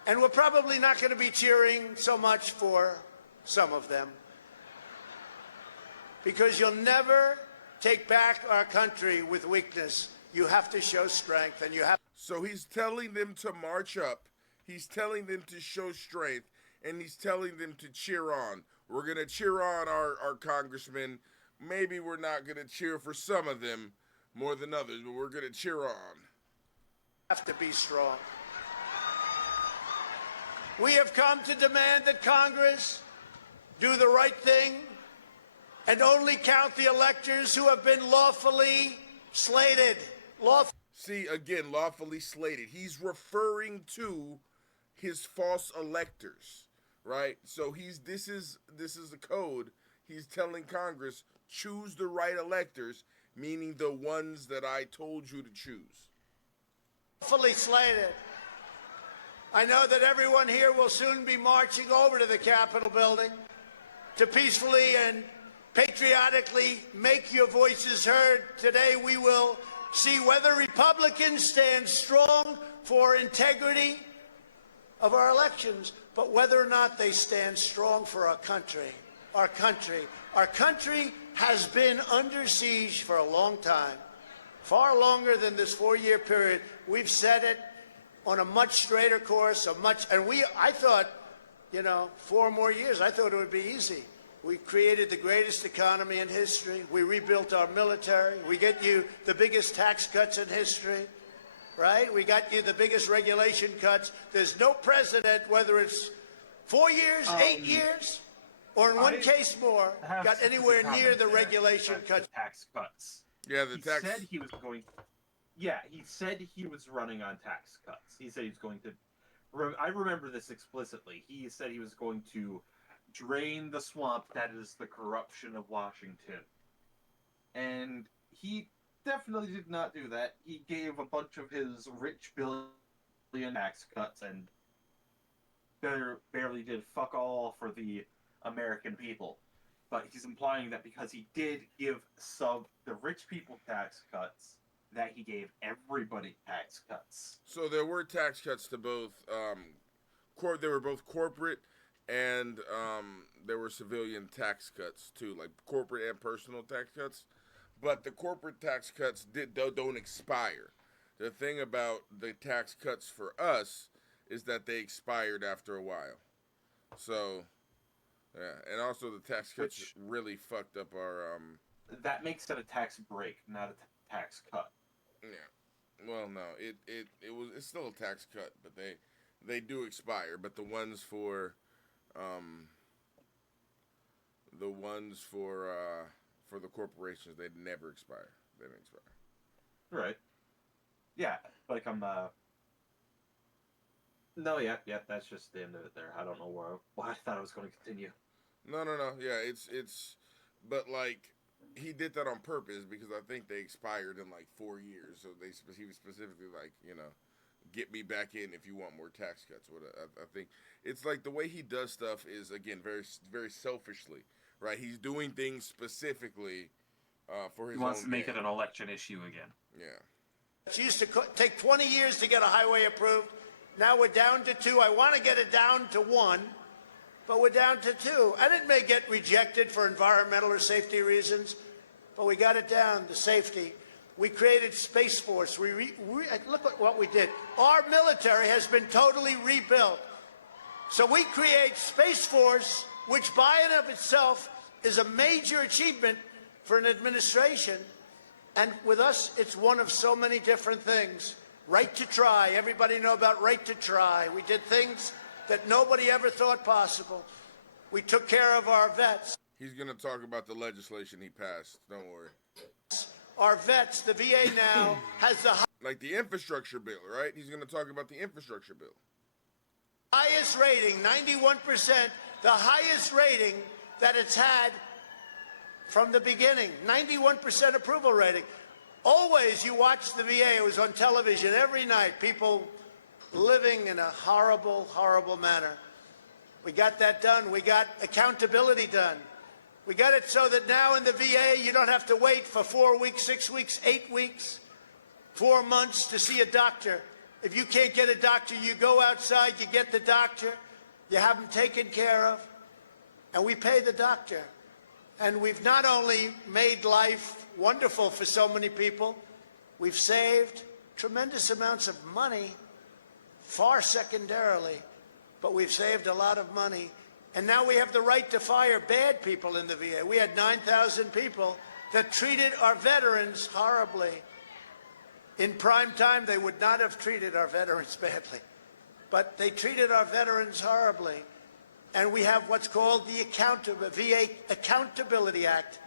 And we're probably not going to be cheering so much for some of them. Because you'll never take back our country with weakness. You have to show strength, and you have. So he's telling them to march up. He's telling them to show strength, and he's telling them to cheer on. We're going to cheer on our congressmen. Maybe we're not going to cheer for some of them more than others, but we're going to cheer on. Have to be strong. We have come to demand that Congress do the right thing and only count the electors who have been lawfully slated. See, again, lawfully slated. He's referring to his false electors, right? So this is the code. He's telling Congress, choose the right electors, meaning the ones that I told you to choose. Lawfully slated. I know that everyone here will soon be marching over to the Capitol building to peacefully and patriotically make your voices heard. Today we will see whether Republicans stand strong for integrity of our elections, but whether or not they stand strong for our country. Our country. Our country has been under siege for a long time, far longer than this 4-year period. We've set it on a much straighter course, I thought, 4 more years, I thought it would be easy. We created the greatest economy in history. We rebuilt our military. We get you the biggest tax cuts in history, right? We got you the biggest regulation cuts. There's no president, whether it's 4 years, 8 years, or in one case more, got anywhere near the regulation cuts. Tax cuts. Yeah, he said he was going. Yeah, he said he was running on tax cuts. He said he was going to. I remember this explicitly. He said he was going to drain the swamp that is the corruption of Washington. And he definitely did not do that. He gave a bunch of his rich billion tax cuts and barely did fuck all for the American people. But he's implying that because he did give the rich people tax cuts, that he gave everybody tax cuts. So there were tax cuts to both, they were both corporate and there were civilian tax cuts too, like corporate and personal tax cuts. But the corporate tax cuts don't expire. The thing about the tax cuts for us is that they expired after a while. So, yeah, and also the tax cuts really fucked up our. That makes it a tax break, not a tax cut. Yeah. Well, no, it's still a tax cut, but they do expire. But the ones for the corporations, they never expire. They didn't expire. Right. Yeah, like No, yeah, that's just the end of it there. I don't know why I thought I was going to continue. No. Yeah, it's, but like, he did that on purpose because I think they expired in like 4 years. So he was specifically like, get me back in if you want more tax cuts. I think it's like the way he does stuff is, again, very, very selfishly, right? He's doing things specifically for his own. He wants to make gain. it an election issue again. Yeah. It used to take 20 years to get a highway approved. Now we're down to 2. I want to get it down to 1, but we're down to 2. And it may get rejected for environmental or safety reasons, but we got it down to safety. We created Space Force. Look at what we did. Our military has been totally rebuilt. So we create Space Force, which by and of itself is a major achievement for an administration. And with us, it's one of so many different things. Right to try. Everybody know about right to try. We did things that nobody ever thought possible. We took care of our vets. He's going to talk about the legislation he passed. Don't worry. Our vets, the VA now has the like the infrastructure bill, right? He's going to talk about the infrastructure bill. Highest rating, 91%, the highest rating that it's had from the beginning. 91% approval rating. Always you watch the VA, it was on television every night, people living in a horrible, horrible manner. We got that done. We got accountability done. We got it so that now in the VA, you don't have to wait for 4 weeks, 6 weeks, 8 weeks, 4 months to see a doctor. If you can't get a doctor, you go outside, you get the doctor, you have them taken care of, and we pay the doctor. And we've not only made life wonderful for so many people, we've saved tremendous amounts of money, far secondarily, but we've saved a lot of money. And now we have the right to fire bad people in the VA. We had 9,000 people that treated our veterans horribly. In prime time, they would not have treated our veterans badly, but they treated our veterans horribly. And we have what's called the VA Accountability Act.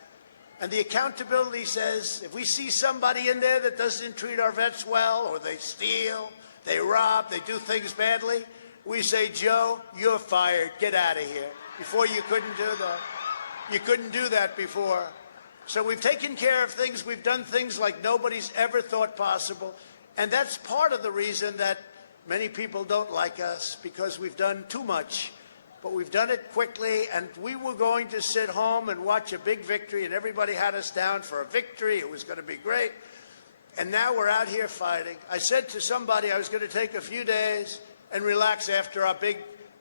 And the accountability says if we see somebody in there that doesn't treat our vets well, or they steal, they rob, they do things badly, we say, Joe, you're fired. Get out of here. Before you couldn't do that. You couldn't do that before. So we've taken care of things. We've done things like nobody's ever thought possible. And that's part of the reason that many people don't like us, because we've done too much. But we've done it quickly, and we were going to sit home and watch a big victory, and everybody had us down for a victory. It was going to be great. And now we're out here fighting. I said to somebody I was going to take a few days and relax after our big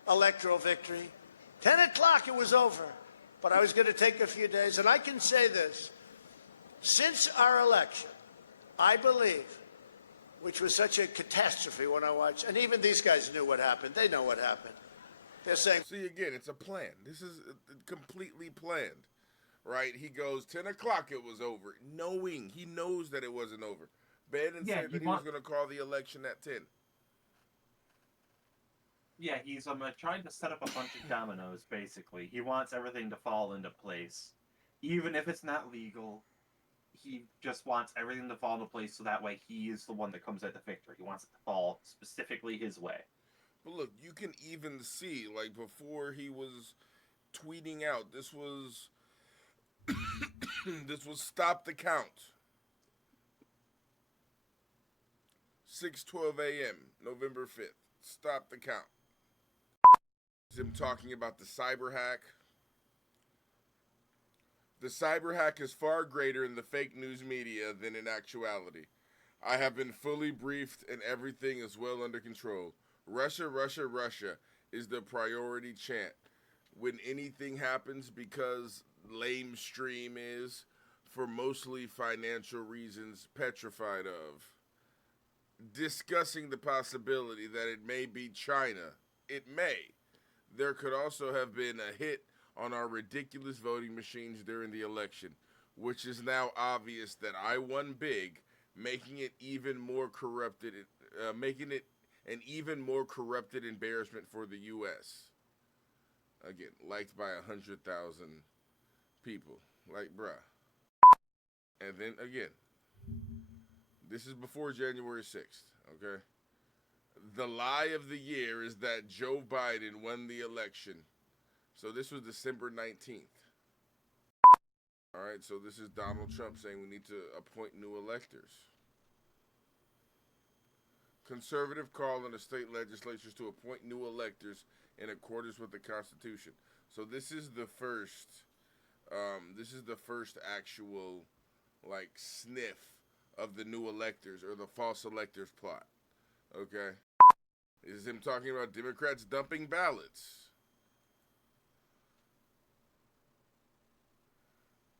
electoral victory. 10 o'clock, it was over. But I was going to take a few days. And I can say this. Since our election, I believe, which was such a catastrophe when I watched, and even these guys knew what happened. They know what happened. They're saying, see, again, it's a plan. This is completely planned, right? He goes, 10 o'clock it was over, knowing, he knows that it wasn't over. Bannon said that he was going to call the election at 10. Yeah, he's trying to set up a bunch of dominoes, basically. He wants everything to fall into place. Even if it's not legal, he just wants everything to fall into place so that way he is the one that comes at the victory. He wants it to fall specifically his way. But look, you can even see, like, before he was tweeting out, this was this was stop the count. 6:12 a.m., November 5th. Stop the count. Him talking about the cyber hack. The cyber hack is far greater in the fake news media than in actuality. I have been fully briefed and everything is well under control. Russia, Russia, Russia is the priority chant when anything happens, because lame stream is, for mostly financial reasons, petrified of. Discussing the possibility that it may be China. It may. There could also have been a hit on our ridiculous voting machines during the election, which is now obvious that I won big, making it even more corrupted, making it an even more corrupted embarrassment for the U.S. Again, liked by 100,000 people. Like, bruh. And then, again, this is before January 6th, okay? The lie of the year is that Joe Biden won the election. So this was December 19th. All right, so this is Donald Trump saying we need to appoint new electors. Conservative call on the state legislatures to appoint new electors in accordance with the Constitution. So this is the first actual, like, sniff of the new electors or the false electors plot. Okay? This is him talking about Democrats dumping ballots.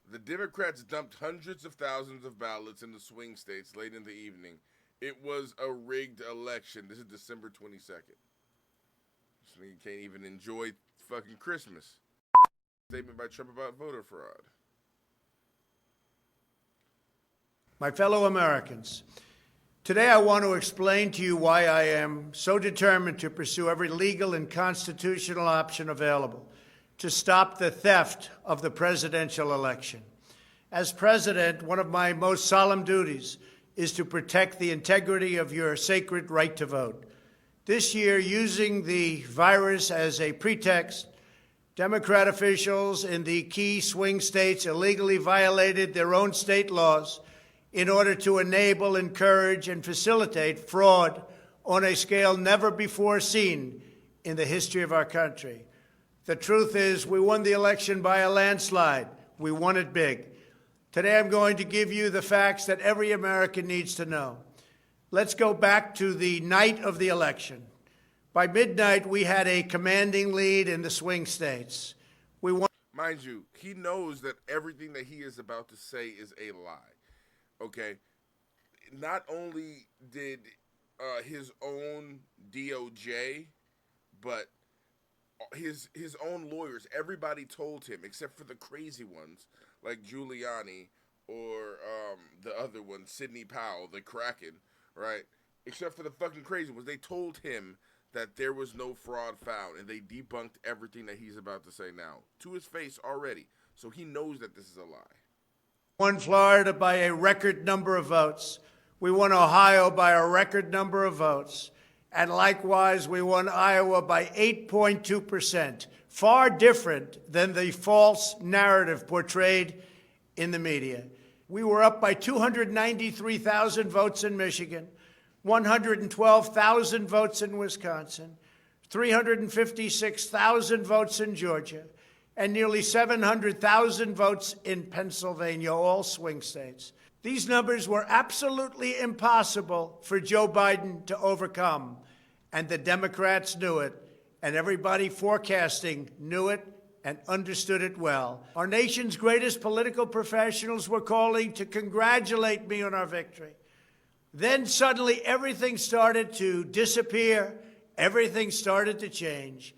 The Democrats dumped hundreds of thousands of ballots in the swing states late in the evening. It was a rigged election. This is December 22nd. So you can't even enjoy fucking Christmas. Statement by Trump about voter fraud. My fellow Americans, today I want to explain to you why I am so determined to pursue every legal and constitutional option available to stop the theft of the presidential election. As president, one of my most solemn duties is to protect the integrity of your sacred right to vote. This year, using the virus as a pretext, Democrat officials in the key swing states illegally violated their own state laws in order to enable, encourage, and facilitate fraud on a scale never before seen in the history of our country. The truth is, we won the election by a landslide. We won it big. Today, I'm going to give you the facts that every American needs to know. Let's go back to the night of the election. By midnight, we had a commanding lead in the swing states. We won. Mind you, he knows that everything that he is about to say is a lie. Okay? Not only did his own DOJ, but his own lawyers, everybody told him, except for the crazy ones, like Giuliani or the other one, Sidney Powell, the Kraken, right? Except for the fucking crazy ones. They told him that there was no fraud found, and they debunked everything that he's about to say now to his face already. So he knows that this is a lie. Won Florida by a record number of votes. We won Ohio by a record number of votes. And likewise, we won Iowa by 8.2%, far different than the false narrative portrayed in the media. We were up by 293,000 votes in Michigan, 112,000 votes in Wisconsin, 356,000 votes in Georgia, and nearly 700,000 votes in Pennsylvania, all swing states. These numbers were absolutely impossible for Joe Biden to overcome, and the Democrats knew it, and everybody forecasting knew it and understood it well. Our nation's greatest political professionals were calling to congratulate me on our victory. Then suddenly everything started to disappear. Everything started to change.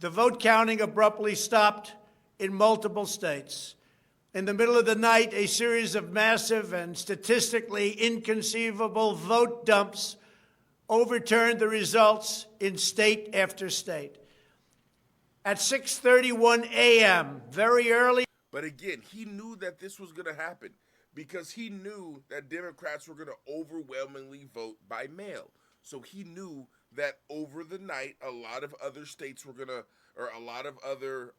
The vote counting abruptly stopped in multiple states. In the middle of the night, a series of massive and statistically inconceivable vote dumps overturned the results in state after state. At 6:31 a.m., very early. But again, he knew that this was going to happen because he knew that Democrats were going to overwhelmingly vote by mail. So he knew that over the night, a lot of other states were going to, or a lot of other,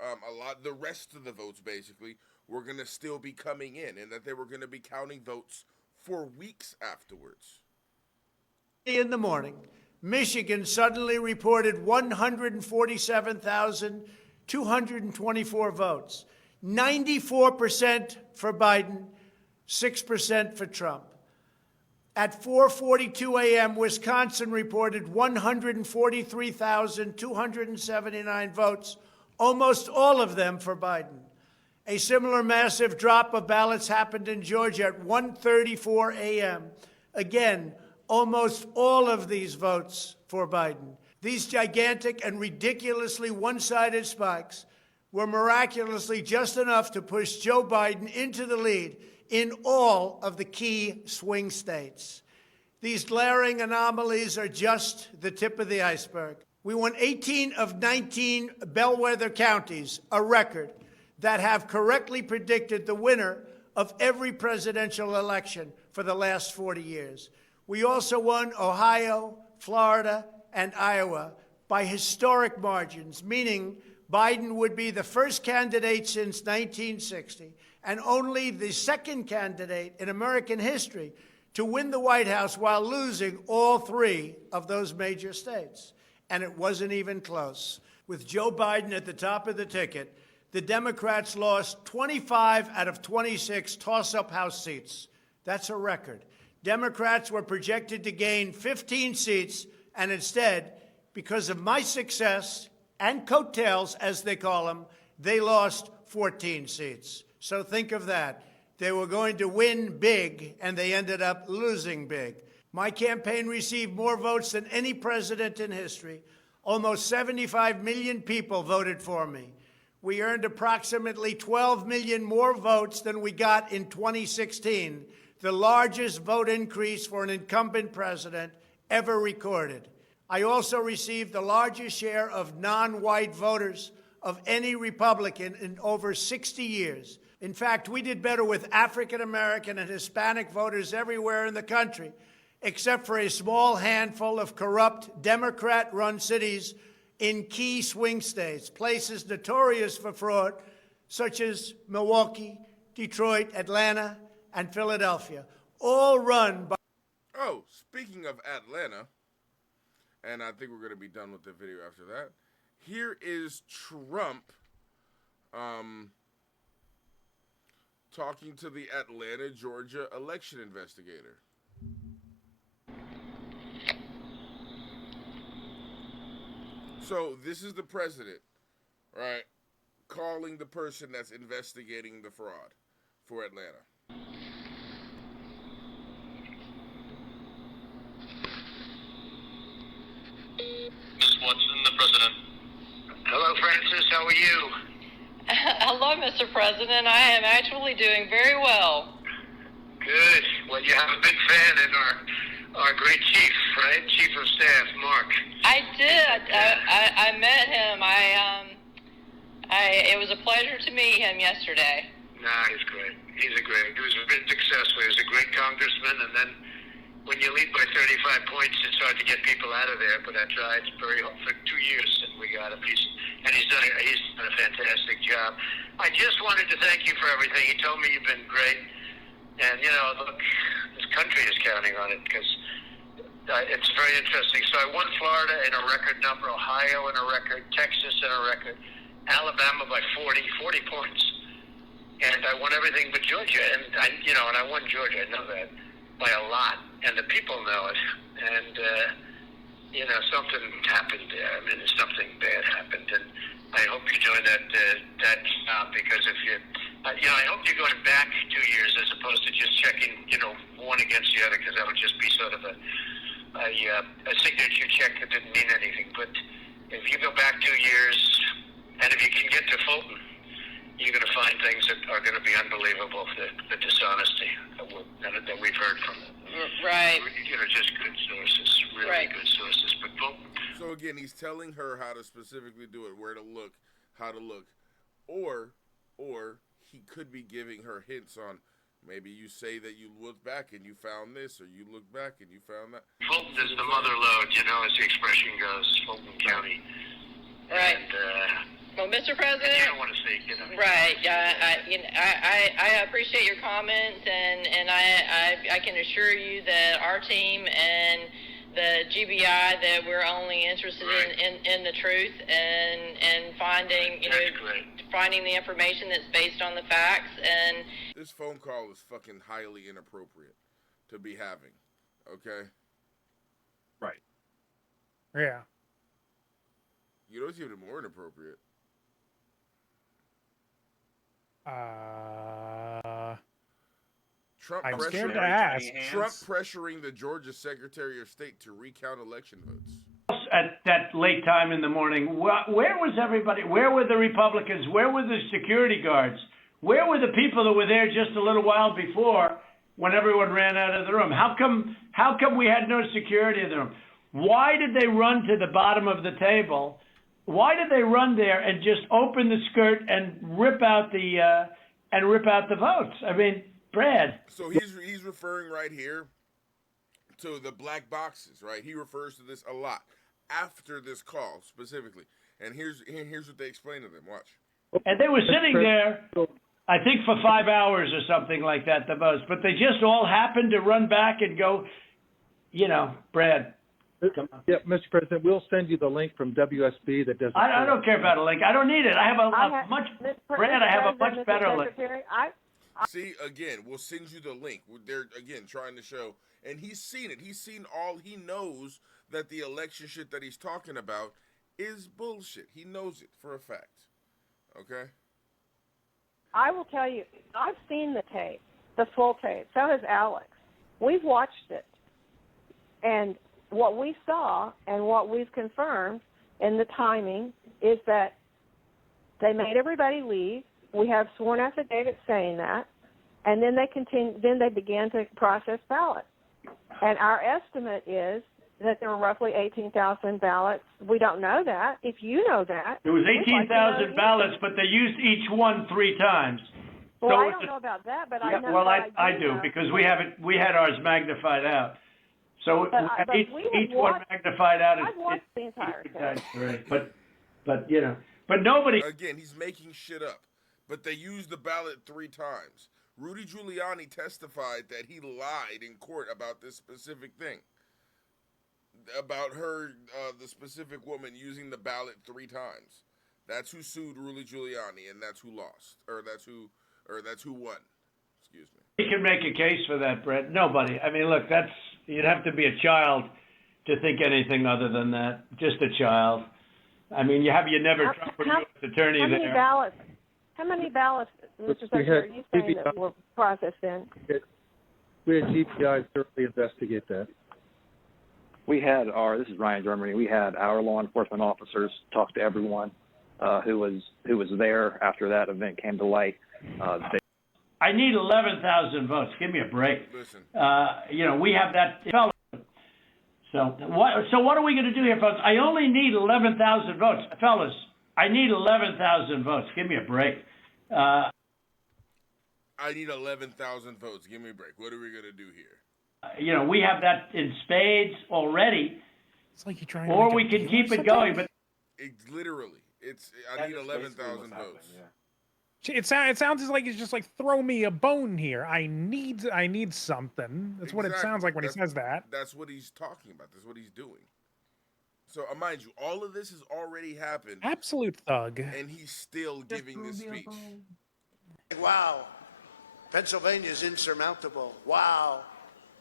the rest of the votes basically were going to still be coming in, and that they were going to be counting votes for weeks afterwards. In the morning, Michigan suddenly reported 147,224 votes, 94% for Biden, 6% for Trump. At 4:42 a.m., Wisconsin reported 143,279 votes, almost all of them for Biden. A similar massive drop of ballots happened in Georgia at 1:34 a.m. Again, almost all of these votes for Biden. These gigantic and ridiculously one-sided spikes were miraculously just enough to push Joe Biden into the lead in all of the key swing states. These glaring anomalies are just the tip of the iceberg. We won 18 of 19 bellwether counties, a record, that have correctly predicted the winner of every presidential election for the last 40 years. We also won Ohio, Florida, and Iowa by historic margins, meaning Biden would be the first candidate since 1960 and only the second candidate in American history to win the White House while losing all three of those major states. And it wasn't even close. With Joe Biden at the top of the ticket, the Democrats lost 25 out of 26 toss-up House seats. That's a record. Democrats were projected to gain 15 seats, and instead, because of my success and coattails, as they call them, they lost 14 seats. So think of that. They were going to win big, and they ended up losing big. My campaign received more votes than any president in history. Almost 75 million people voted for me. We earned approximately 12 million more votes than we got in 2016, the largest vote increase for an incumbent president ever recorded. I also received the largest share of non-white voters of any Republican in over 60 years. In fact, we did better with African American and Hispanic voters everywhere in the country, except for a small handful of corrupt Democrat-run cities in key swing states, places notorious for fraud, such as Milwaukee, Detroit, Atlanta, and Philadelphia, all run by... Oh, speaking of Atlanta, and I think we're going to be done with the video after that, here is Trump talking to the Atlanta, Georgia election investigator. So this is the president, right, calling the person that's investigating the fraud for Atlanta. Ms. Watson, the president. Hello, Francis. How are you? Hello, Mr. President. I am actually doing very well. Good. Well, you have a big fan in Our great chief, right? Chief of Staff, Mark. I did. I met him. It was a pleasure to meet him yesterday. Nah, he's great. He was very successful. He was a great congressman, and then when you lead by 35 points, it's hard to get people out of there. But I tried for 2 years, and we got him. He's done a fantastic job. I just wanted to thank you for everything. He told me you've been great, and look, this country is counting on it because it's very interesting. So I won Florida in a record number, Ohio in a record, Texas in a record, Alabama by 40 points. And I won everything but Georgia, and I won Georgia. I know that by a lot, and the people know it. And something happened there. I mean, something bad happened, and I hope you join that job because if you, I hope you're going back 2 years as opposed to just checking, one against the other, because that would just be sort of a signature check that didn't mean anything. But if you go back 2 years, and if you can get to Fulton, you're going to find things that are going to be unbelievable. The dishonesty that we've heard from them. Right. Just good sources, really good sources. But so again, he's telling her how to specifically do it, where to look, how to look, or he could be giving her hints on. Maybe you say that you look back and you found this, or you look back and you found that. Fulton is the mother lode, as the expression goes. Fulton County. Right. And, well, Mr. President. I don't want to say, Right. I appreciate your comments, and I can assure you that our team and the GBI that we're only interested in the truth and finding finding the information that's based on the facts. And this phone call is fucking highly inappropriate to be having. Okay. Right. Yeah. You know what's even more inappropriate? I'm scared to ask. Trump pressuring the Georgia Secretary of State to recount election votes. At that late time in the morning, where was everybody? Where were the Republicans? Where were the security guards? Where were the people that were there just a little while before when everyone ran out of the room? How come we had no security in the room? Why did they run to the bottom of the table? Why did they run there and just open the skirt and rip out the votes? I mean, Brad. So he's referring right here to the black boxes, right? He refers to this a lot after this call specifically. And here's what they explain to them. Watch. And they were sitting there, I think, for 5 hours or something like that, the most. But they just all happened to run back and go, Brad. Yeah, Mr. President, we'll send you the link from WSB that doesn't. I don't care about a link. I don't need it. I have a much better link. See, again, we'll send you the link. They're, again, trying to show. And he's seen it. He's seen all. He knows that the election shit that he's talking about is bullshit. He knows it for a fact. Okay? I will tell you, I've seen the tape, the full tape. So has Alex. We've watched it. And what we saw and what we've confirmed in the timing is that they made everybody leave. We have sworn affidavits saying that, and then they began to process ballots. And our estimate is that there were roughly 18,000 ballots. We don't know that. If you know that. There was 18,000 ballots, but they used each one 3 times. Well, I don't know about that, but I know. Well, I do because we had ours magnified out. So each one magnified out. I've watched the entire thing. But nobody. Again, he's making shit up. But they used the ballot 3 times. Rudy Giuliani testified that he lied in court about this specific thing. About her, the specific woman using the ballot 3 times. That's who sued Rudy Giuliani, and that's who lost. Or that's who won. Excuse me. You can make a case for that, Brett. Nobody. I mean, look, you'd have to be a child to think anything other than that. Just a child. I mean, you never Trump or U.S. attorney there. How many ballots, Mr. Secretary, are you saying that were processed in? We had GPI thoroughly investigate that. This is Ryan Germany. We had our law enforcement officers talk to everyone who was there after that event came to light. I need 11,000 votes. Give me a break. Listen. We have that. So what are we going to do here, folks? I only need 11,000 votes. Fellas, I need 11,000 votes. Give me a break. I need 11,000 votes. Give me a break. What are we going to do here? We have that in spades already. It's like you're trying or to we can keep it going. But I need 11,000 votes. Yeah. It sounds like he's just like, throw me a bone here. I need something. That's what it sounds like when he says that. That's what he's talking about. That's what he's doing. So, mind you, all of this has already happened. Absolute thug. And he's still giving this speech. Wow. Pennsylvania's insurmountable. Wow.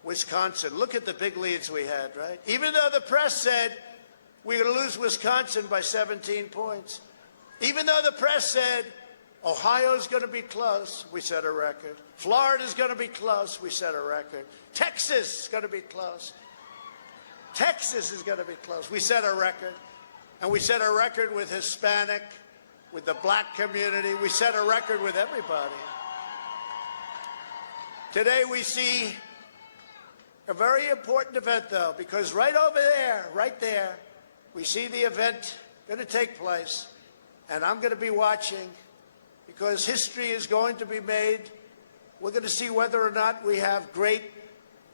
Wisconsin. Look at the big leads we had, right? Even though the press said we're going to lose Wisconsin by 17 points. Even though the press said Ohio's going to be close, we set a record. Florida's going to be close, we set a record. Texas is going to be close. Texas is going to be close. We set a record. And we set a record with Hispanic, with the black community. We set a record with everybody. Today we see a very important event, though, because right over there, right there, we see the event going to take place. And I'm going to be watching because history is going to be made. We're going to see whether or not we have great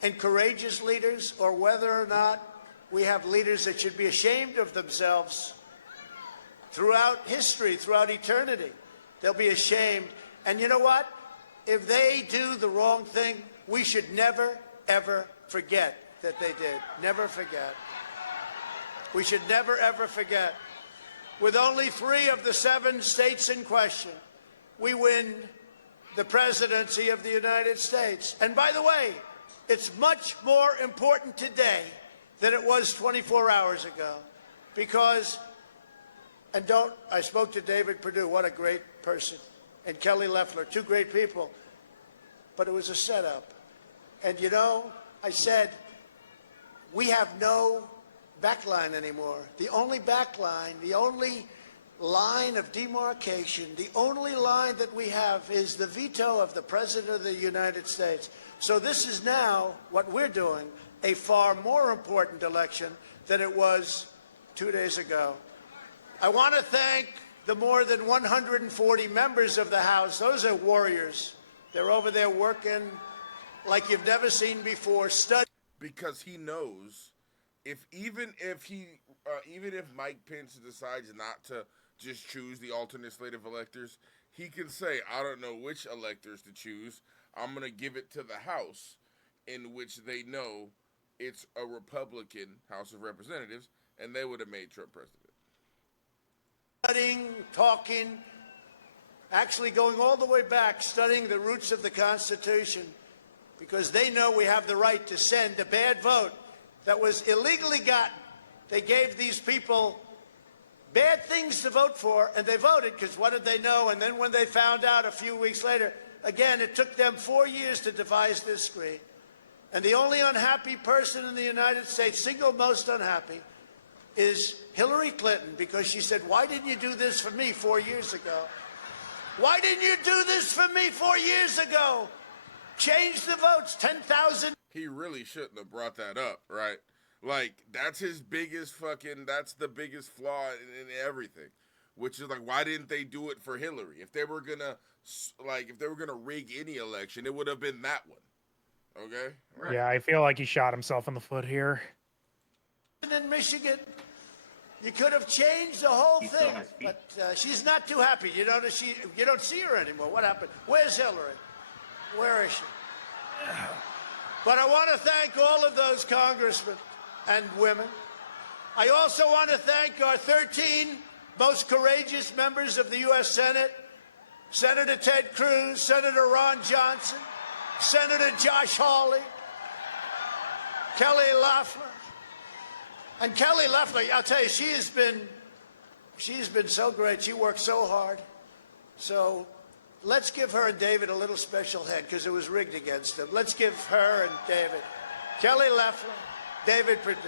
and courageous leaders or whether or not we have leaders that should be ashamed of themselves throughout history, throughout eternity. They'll be ashamed. And you know what? If they do the wrong thing, we should never, ever forget that they did. Never forget. We should never, ever forget. With only 3 of the 7 states in question, we win the presidency of the United States. And by the way, it's much more important today than it was 24 hours ago. Because, I spoke to David Perdue, what a great person, and Kelly Loeffler, 2 great people. But it was a setup. And I said, we have no backline anymore. The only backline, the only line of demarcation, the only line that we have is the veto of the President of the United States. So this is now what we're doing, a far more important election than it was 2 days ago. I want to thank the more than 140 members of the House. Those are warriors. They're over there working like you've never seen before. Because he knows even if Mike Pence decides not to just choose the alternate slate of electors, he can say, I don't know which electors to choose. I'm going to give it to the House, in which they know it's a Republican House of Representatives, and they would have made Trump president. Studying, talking, actually going all the way back, studying the roots of the Constitution, because they know we have the right to send a bad vote that was illegally gotten. They gave these people bad things to vote for, and they voted because what did they know? And then when they found out a few weeks later, again, it took them 4 years to devise this screen. And the only unhappy person in the United States, single most unhappy, is Hillary Clinton, because she said, why didn't you do this for me 4 years ago? Why didn't you do this for me 4 years ago? Change the votes, 10,000. He really shouldn't have brought that up, right? Like, that's his biggest that's the biggest flaw in everything, which is like, why didn't they do it for Hillary? If they were gonna rig any election, it would have been that one. Okay? Right. Yeah, I feel like he shot himself in the foot here. In Michigan, you could have changed the whole thing, but she's not too happy. You don't see her anymore. What happened? Where's Hillary? Where is she? But I want to thank all of those congressmen and women. I also want to thank our 13 most courageous members of the U.S. Senate, Senator Ted Cruz, Senator Ron Johnson, Senator Josh Hawley, Kelly Loeffler. And Kelly Loeffler, I'll tell you, she's been so great. She worked so hard. So let's give her and David a little special head because it was rigged against them. Let's give her and David, Kelly Loeffler, David Perdue.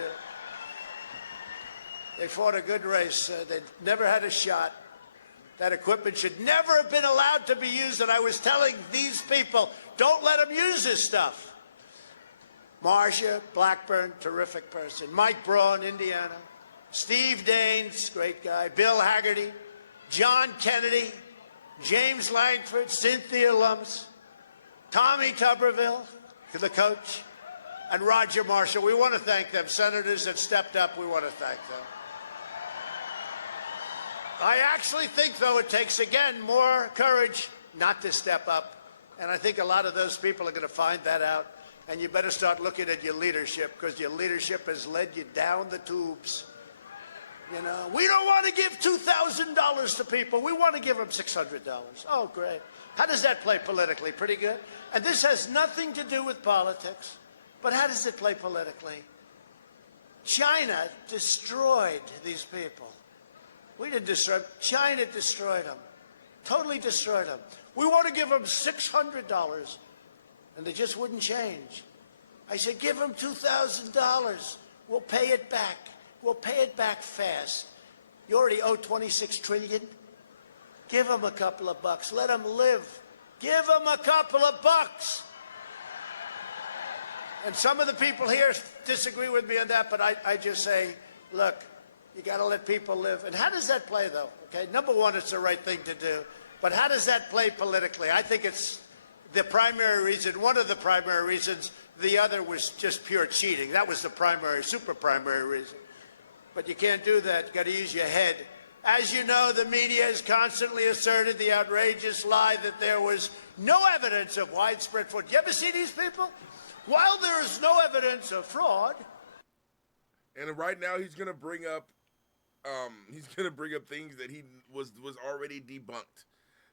They fought a good race. They never had a shot. That equipment should never have been allowed to be used. And I was telling these people, don't let them use this stuff. Marcia Blackburn, terrific person. Mike Braun, Indiana. Steve Daines, great guy. Bill Haggerty. John Kennedy. James Langford, Cynthia Lumps. Tommy Tuberville, the coach. And Roger Marshall. We want to thank them. Senators that stepped up, we want to thank them. I actually think, though, it takes, again, more courage not to step up. And I think a lot of those people are going to find that out. And you better start looking at your leadership, because your leadership has led you down the tubes. You know, we don't want to give $2,000 to people. We want to give them $600. Oh, great. How does that play politically? Pretty good. And this has nothing to do with politics. But how does it play politically? China destroyed these people. We didn't destroy them. China destroyed them. Totally destroyed them. We want to give them $600. And they just wouldn't change. I said, give them $2,000. We'll pay it back. We'll pay it back fast. You already owe $26 trillion. Give them a couple of bucks. Let them live. Give them a couple of bucks. And some of the people here disagree with me on that, but I just say, look, you got to let people live. And how does that play, though? Okay, number one, it's the right thing to do. But how does that play politically? I think it's the primary reason, one of the primary reasons. The other was just pure cheating. That was the primary, super primary reason. But you can't do that. You got to use your head. As you know, the media has constantly asserted the outrageous lie that there was no evidence of widespread fraud. You ever see these people? While there is no evidence of fraud. And right now he's gonna bring up things that he was already debunked.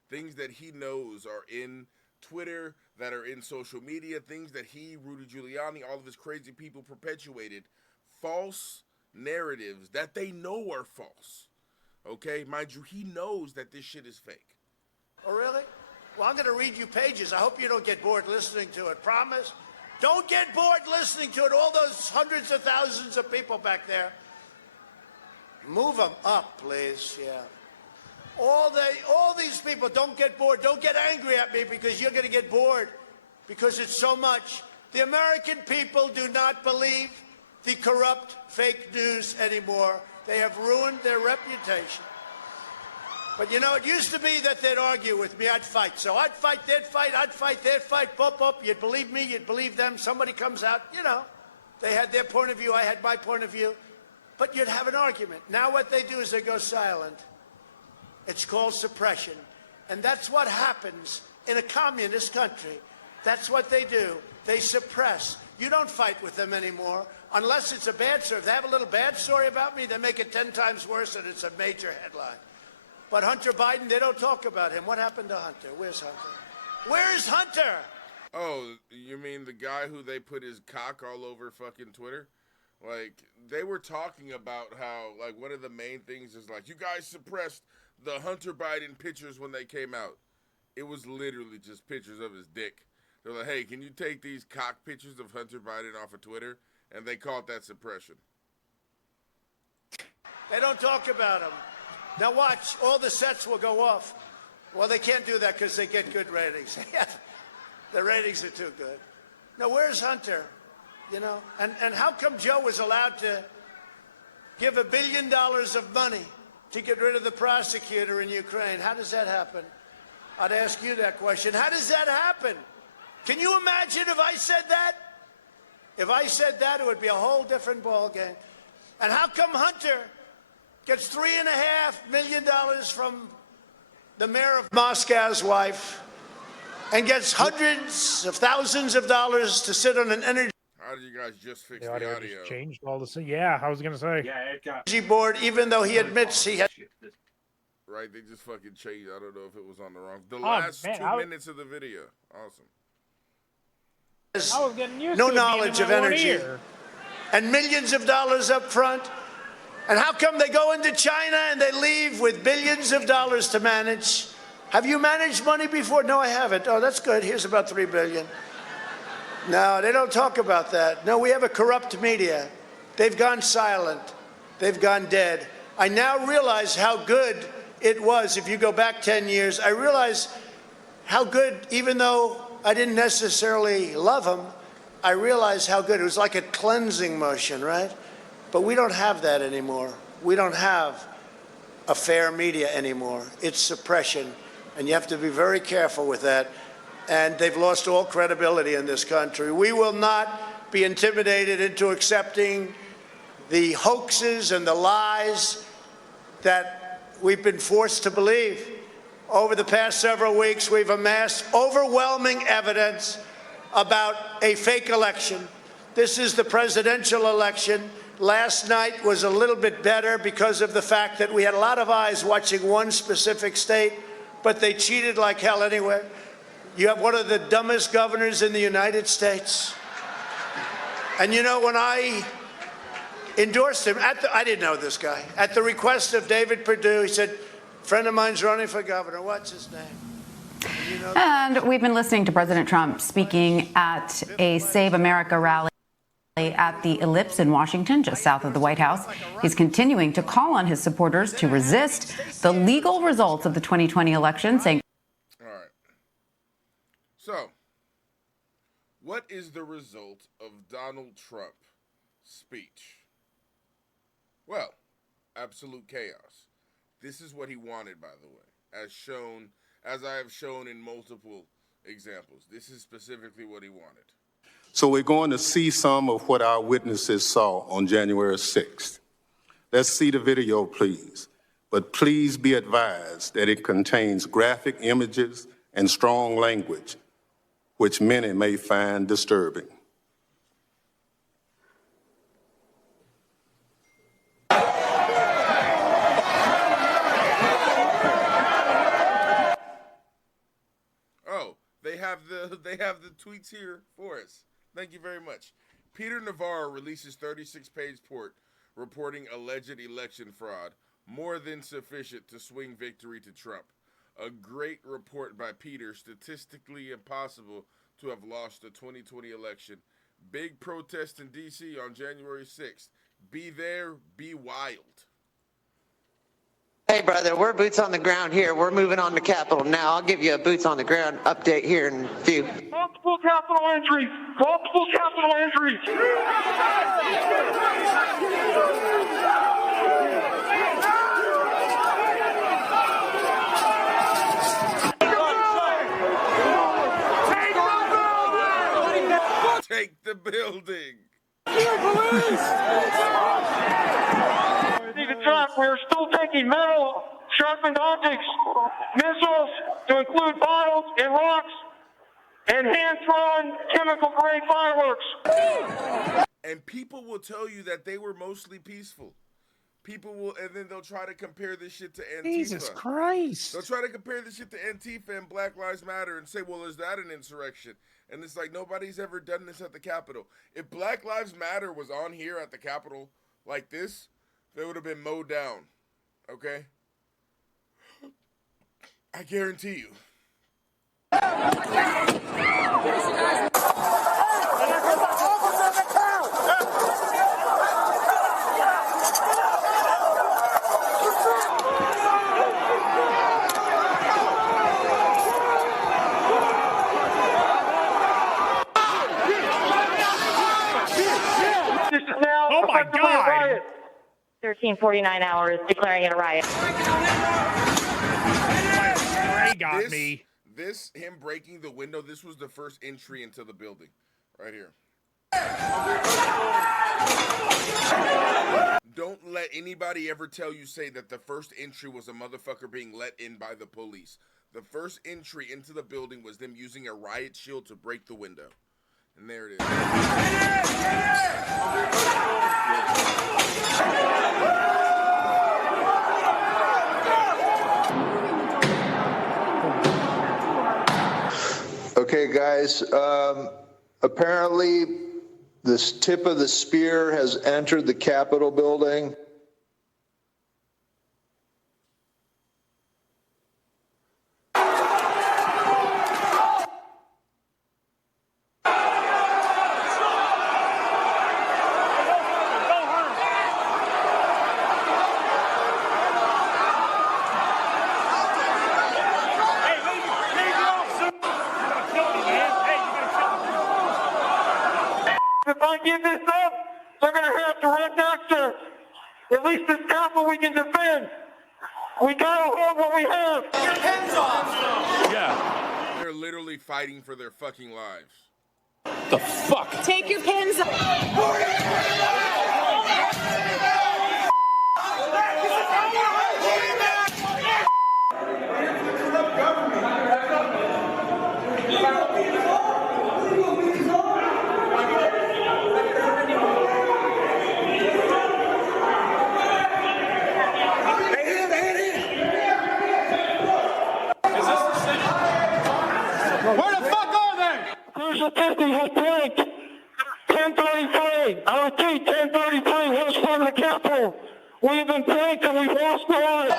Things that he knows are in Twitter, that are in social media, things that he, Rudy Giuliani, all of his crazy people perpetuated. False narratives that they know are false. Okay? Mind you, he knows that this shit is fake. Oh, really? Well, I'm going to read you pages. I hope you don't get bored listening to it. Promise? Don't get bored listening to it. All those hundreds of thousands of people back there. Move them up, please. Yeah. All these people, don't get bored. Don't get angry at me because you're going to get bored because it's so much. The American people do not believe the corrupt fake news anymore. They have ruined their reputation. But, you know, it used to be that they'd argue with me. I'd fight. So I'd fight, they'd fight, I'd fight, they'd fight. Bump, bump. You'd believe me, you'd believe them. Somebody comes out, you know. They had their point of view, I had my point of view. But you'd have an argument. Now what they do is they go silent. It's called suppression. And that's what happens in a communist country. That's what they do. They suppress. You don't fight with them anymore unless it's a bad story. If they have a little bad story about me, they make it 10 times worse and it's a major headline. But Hunter Biden, they don't talk about him. What happened to Hunter? Where's Hunter? Where's Hunter? Oh, you mean the guy who they put his cock all over fucking Twitter? Like, they were talking about how, like, one of the main things is, like, you guys suppressed the Hunter Biden pictures when they came out. It was literally just pictures of his dick. They're like, hey, can you take these cock pictures of Hunter Biden off of Twitter? And they called that suppression. They don't talk about him. Now watch, all the sets will go off. Well, they can't do that because they get good ratings. The ratings are too good. Now, where's Hunter? You know, and how come Joe was allowed to give $1 billion of money to get rid of the prosecutor in Ukraine? How does that happen? I'd ask you that question. How does that happen? Can you imagine if I said that? If I said that, it would be a whole different ballgame. And how come Hunter gets $3.5 million from the mayor of Moscow's wife and gets hundreds of thousands of dollars to sit on an energy How did you guys just fix The the audio audio? just changed all the yeah, I was gonna say. Yeah, it got board, even though he admits he had. Right, they just fucking changed. I don't know if it was on the wrong. The Oh, last man, 2 minutes of the video. Awesome. I was getting used No to it being in knowledge my of one energy. ear. And millions of dollars up front. And how come they go into China and they leave with billions of dollars to manage? Have you managed money before? No, I haven't. Oh, that's good. Here's about $3 billion. No, they don't talk about that. No, we have a corrupt media. They've gone silent. They've gone dead. I now realize how good it was. If you go back 10 years, I realize how good, even though I didn't necessarily love them, I realized how good. It was like a cleansing motion, right? But we don't have that anymore. We don't have a fair media anymore. It's suppression, and you have to be very careful with that. And they've lost all credibility in this country. We will not be intimidated into accepting the hoaxes and the lies that we've been forced to believe. Over the past several weeks, we've amassed overwhelming evidence about a fake election. This is the presidential election. Last night was a little bit better because of the fact that we had a lot of eyes watching one specific state, but they cheated like hell anyway. You have one of the dumbest governors in the United States. And you know, when I endorsed him, I didn't know this guy. At the request of David Perdue, he said, a friend of mine's running for governor. What's his name? You know, and we've been listening to President Trump speaking at a Save America rally at the Ellipse in Washington, just south of the White House. He's continuing to call on his supporters to resist the legal results of the 2020 election, saying, all right. So, what is the result of Donald Trump's speech? Well, absolute chaos. This is what he wanted, by the way, as I have shown in multiple examples. This is specifically what he wanted. So we're going to see some of what our witnesses saw on January 6th. Let's see the video, please. But please be advised that it contains graphic images and strong language, which many may find disturbing. Oh, they have the tweets here for us. Thank you very much. Peter Navarro releases 36-page report reporting alleged election fraud, more than sufficient to swing victory to Trump. A great report by Peter, statistically impossible to have lost the 2020 election. Big protest in D.C. on January 6th. Be there, be wild. Hey, brother, we're boots on the ground here. We're moving on to Capitol now. I'll give you a boots on the ground update here in a few. Multiple Capitol entries! Multiple Capitol entries! Take the building! Stephen Trump, we're still taking metal, sharpened objects, missiles to include bottles and rocks, and hand-thrown chemical-grade fireworks. And people will tell you that they were mostly peaceful. People will, and then they'll try to compare this shit to Antifa. Jesus Christ. They'll try to compare this shit to Antifa and Black Lives Matter and say, well, is that an insurrection? And it's like, nobody's ever done this at the Capitol. If Black Lives Matter was on here at the Capitol like this, they would have been mowed down. Okay? I guarantee you. Oh my God! 1349 hours declaring it a riot. Got me. This, him breaking the window, this was the first entry into the building. Right here. Don't let anybody ever say that the first entry was a motherfucker being let in by the police. The first entry into the building was them using a riot shield to break the window. And there it is. Okay, guys, apparently this tip of the spear has entered the Capitol building. want to give this up, they're going to have to run next to at least this Capitol we can defend. We got to hold what we have. Your hands off. Yeah. They're literally fighting for their fucking lives. The fuck? Take your pins off. Where the fuck are they? Here's the 50 who pranked 1033. I repeat, 1033 west front of the Capitol. We've been pranked and we've lost our lives.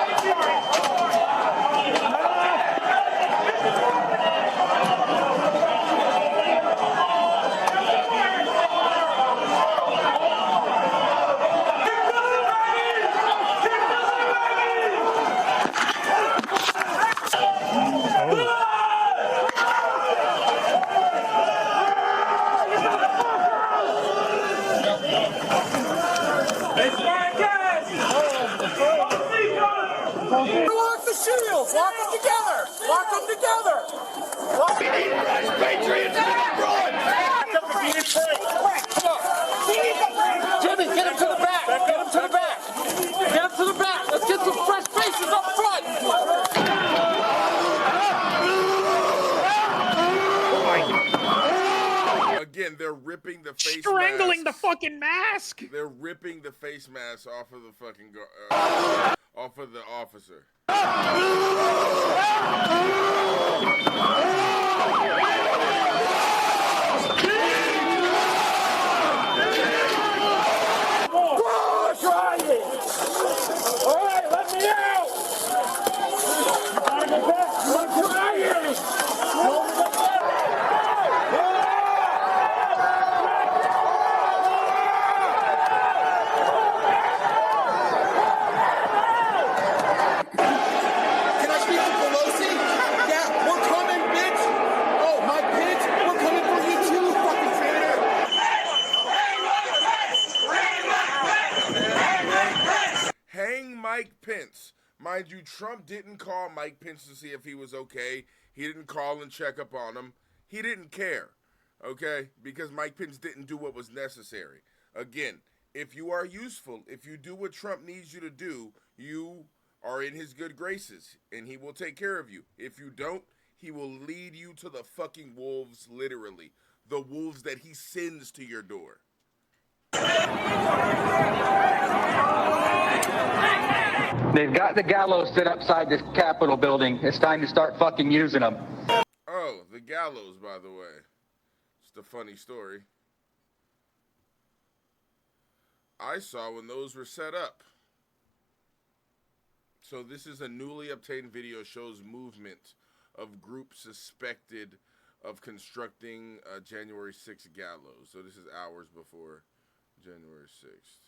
Lock the shields! Lock them together! Lock them together! We need fresh patriots! Run! Jimmy, get him to the back! Get him to the back! Get him to the back! Let's get some fresh faces up front! Again, they're ripping the face Strangling mask. the fucking mask. They're ripping the face mask off of the fucking off of the officer. Try it! All right, let me out! You gotta go back! You gotta try it! Can I speak to Pelosi? Yeah, we're coming, bitch! Oh, my bitch! We're coming for you too, fucking traitor! Hang Mike Pence. Mind you, Trump didn't call Mike Pence to see if he was okay. He didn't call and check up on him. He didn't care, okay? Because Mike Pence didn't do what was necessary. Again, if you are useful, if you do what Trump needs you to do, you are in his good graces, and he will take care of you. If you don't, he will lead you to the fucking wolves, literally. The wolves that he sends to your door. They've got the gallows set outside this Capitol building. It's time to start fucking using them. Oh, the gallows, by the way. It's a funny story. I saw when those were set up. So this is a newly obtained video, shows movement of groups suspected of constructing a January 6th gallows. So this is hours before January 6th.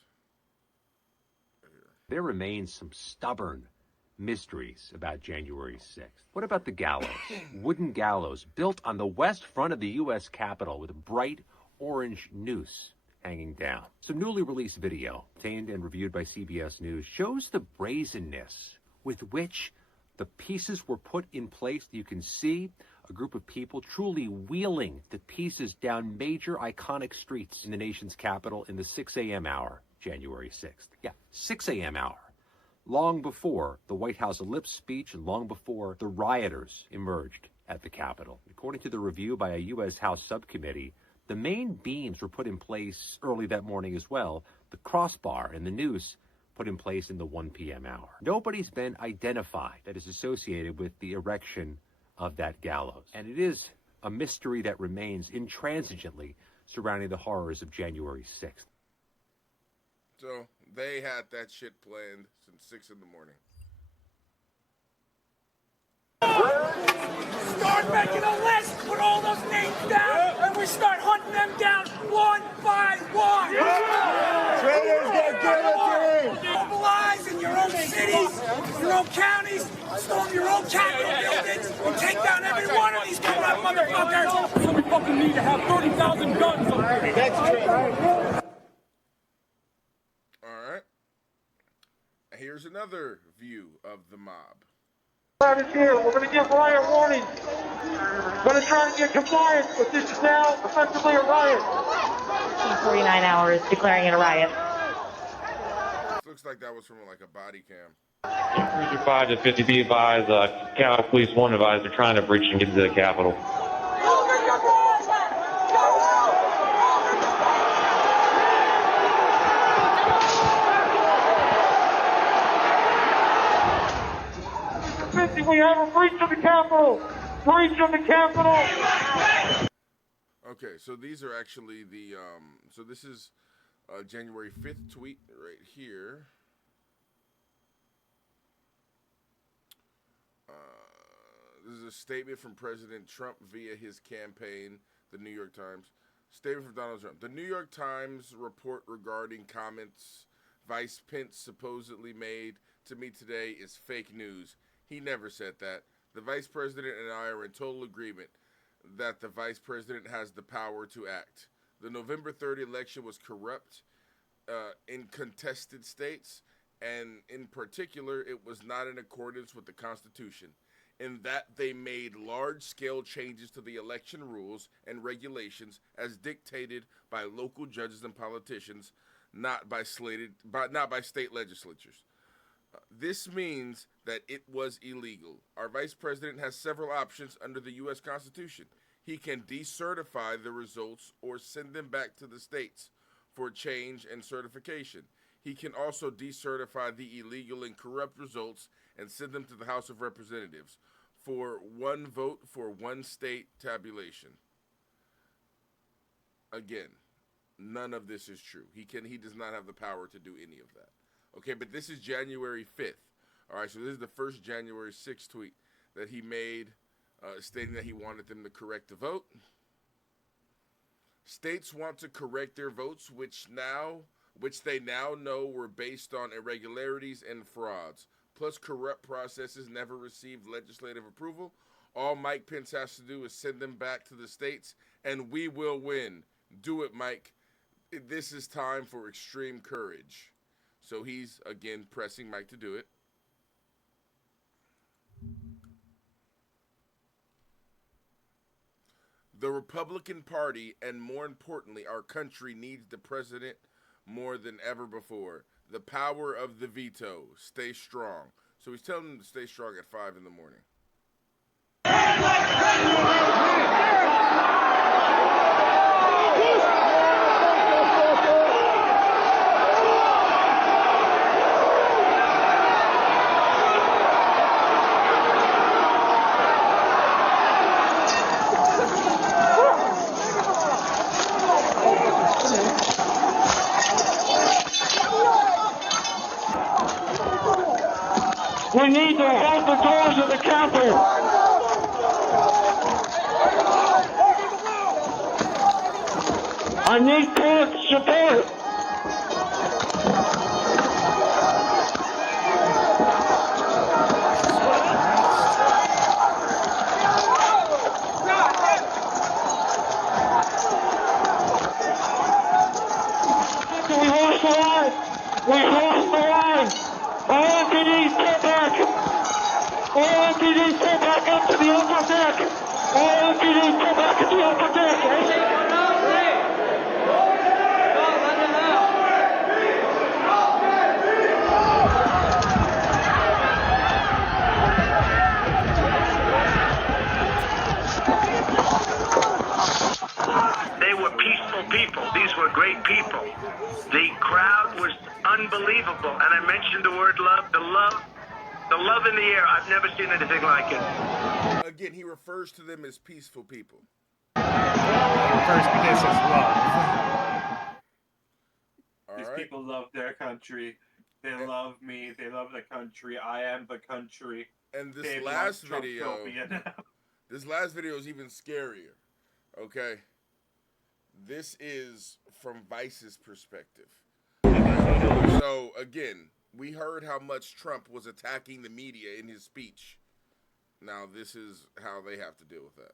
There remains some stubborn mysteries about January 6th. What about the gallows? Wooden gallows built on the west front of the U.S. Capitol with a bright orange noose hanging down. Some newly released video, obtained and reviewed by CBS News, shows the brazenness with which the pieces were put in place. You can see a group of people truly wheeling the pieces down major iconic streets in the nation's capital in the 6 a.m. hour, January 6th. Yeah, 6 a.m. hour. Long before the White House ellipse speech and long before the rioters emerged at the Capitol. According to the review by a U.S. House subcommittee, the main beams were put in place early that morning as well. The crossbar and the noose put in place in the 1 p.m. hour. Nobody's been identified that is associated with the erection of that gallows. And it is a mystery that remains intransigently surrounding the horrors of January 6th. So they had that shit planned since 6 in the morning. Start making a list, put all those names down, and we start hunting them down one by one. Traitors get guillotined. Mobilize in your own cities, your own counties, storm your own Capitol buildings, and take down every one of these corrupt motherfuckers. So we fucking fucking need to have 30,000 guns up there. That's true. All right. Here's another view of the mob. Crowd is here. We're going to give riot warning. We're going to try to get compliance, but this is now effectively a riot. 49 hours declaring it a riot. This looks like that was from like a body cam. Cruiser 5 to 50 be advised, Cal Police 1 advised they're trying to breach and get into the Capitol. We have a breach of the Capitol! Breach of the Capitol! Okay, so these are actually the, so this is January 5th tweet right here. This is a statement from President Trump via his campaign, the New York Times. Statement from Donald Trump. The New York Times report regarding comments Vice Pence supposedly made to me today is fake news. He never said that. The Vice President and I are in total agreement that the Vice President has the power to act. The November 3rd election was corrupt in contested states, and in particular, it was not in accordance with the Constitution, in that they made large-scale changes to the election rules and regulations as dictated by local judges and politicians, not by state legislatures. This means that it was illegal. Our Vice President has several options under the U.S. Constitution. He can decertify the results or send them back to the states for change and certification. He can also decertify the illegal and corrupt results and send them to the House of Representatives for one vote for one state tabulation. Again, none of this is true. He does not have the power to do any of that. Okay, but this is January 5th. All right, so this is the first January 6th tweet that he made stating that he wanted them to correct the vote. States want to correct their votes, which they now know were based on irregularities and frauds, plus corrupt processes never received legislative approval. All Mike Pence has to do is send them back to the states, and we will win. Do it, Mike. This is time for extreme courage. So he's, again, pressing Mike to do it. The Republican Party, and more importantly, our country, needs the president more than ever before. The power of the veto. Stay strong. So he's telling them to stay strong at 5 in the morning. We need to hold the doors of the Capitol. I need court support. We lost the line. We lost the line. All MPDs get back. All MPDs get back up to the upper deck. All MPDs get back to the upper deck. They were peaceful people. These were great people. The crowd was unbelievable. And I mentioned the word love, the love in the air. I've never seen anything like it. Again, he refers to them as peaceful people. He refers to this as love. These people love their country. They love me. They love the country. I am the country. And this last video is even scarier. Okay? This is from Vice's perspective. So, again, we heard how much Trump was attacking the media in his speech. Now, this is how they have to deal with that.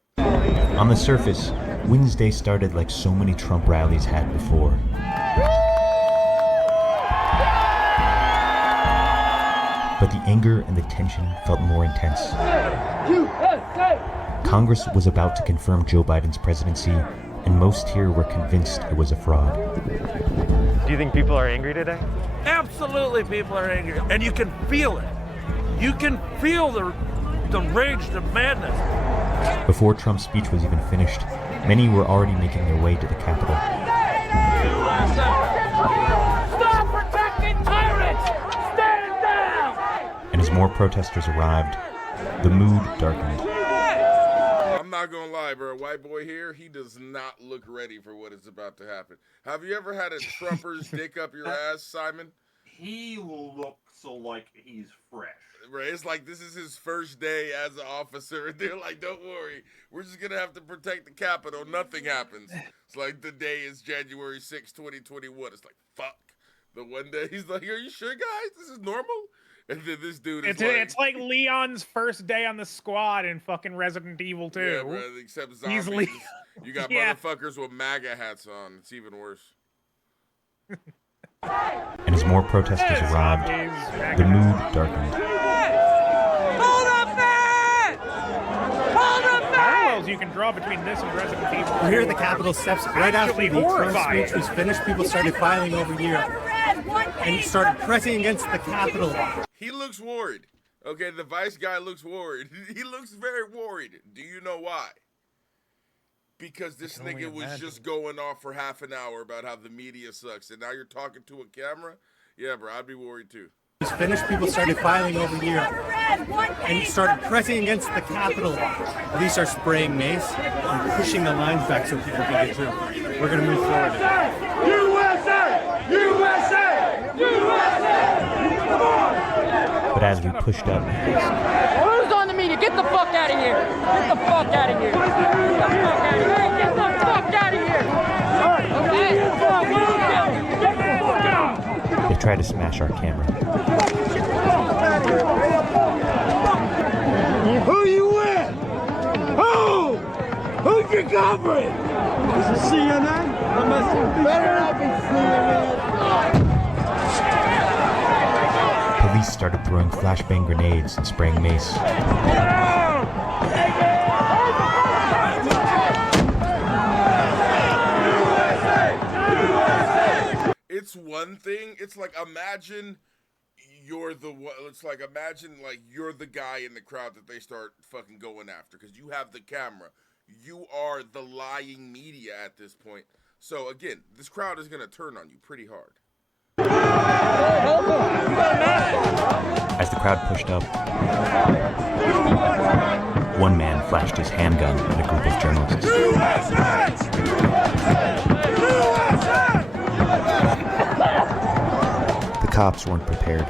On the surface, Wednesday started like so many Trump rallies had before. But the anger and the tension felt more intense. Congress was about to confirm Joe Biden's presidency, and most here were convinced it was a fraud. Do you think people are angry today? Absolutely, people are angry, and you can feel it. You can feel the rage, the madness. Before Trump's speech was even finished, many were already making their way to the Capitol. Stop protecting tyrants! Stand down! And as more protesters arrived, the mood darkened. I'm not gonna lie, bro. White boy here, he does not look ready for what is about to happen. Have you ever had a Trumper's dick up your ass, Simon? He will look so like he's fresh. Right, it's like this is his first day as an officer, and they're like, "Don't worry, we're just gonna have to protect the Capitol. Nothing happens." It's like the day is January 6, 2021. It's like, fuck. The one day he's like, "Are you sure, guys? This is normal?" And then this dude is it's like Leon's first day on the squad in fucking Resident Evil 2. Yeah, bro, except zombies. You got motherfuckers with MAGA hats on. It's even worse. And as more protesters arrived, the mood darkened. Hold up, man! Hold up, man! Parallels you can draw between this and Resident Evil. We're here at the Capitol steps right after the Trump speech was finished. People started filing over here and started pressing against the Capitol. He looks worried. Okay, the vice guy looks worried. He looks very worried. Do you know why? Because this nigga was just going off for half an hour about how the media sucks, and now you're talking to a camera? Yeah, bro, I'd be worried too. It was finished, people started filing over here and started pressing against the Capitol. Police are spraying mace and pushing the lines back so people can get through. We're going to move forward. USA! USA! USA! Come on! But as we pushed up, Who's on the media? Get the fuck out of here! Get the fuck out of here! Get the fuck out of here! Get the fuck out of here! they tried to smash our camera. Who you with? Who? Who's your covering? Is it CNN? Better not be CNN. Police started throwing flashbang grenades and spraying mace. It's one thing. It's like imagine you're the one. It's like imagine like you're the guy in the crowd that they start fucking going after because you have the camera. You are the lying media at this point. So again, this crowd is gonna turn on you pretty hard. As the crowd pushed up, one man flashed his handgun at a group of journalists. The cops weren't prepared.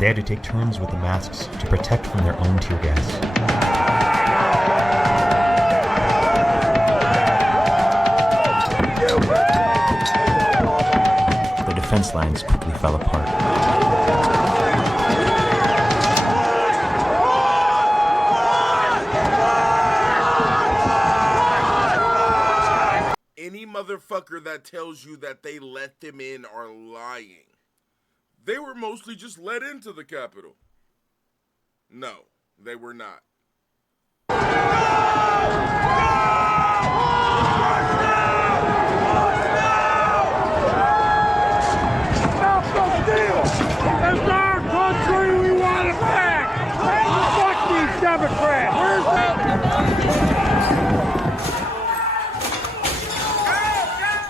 They had to take turns with the masks to protect from their own tear gas. The defense lines quickly fell apart. Any motherfucker that tells you that they let them in are lying. They were mostly just let into the Capitol. No, they were not. It's our country, we want it back! Fuck these Democrats!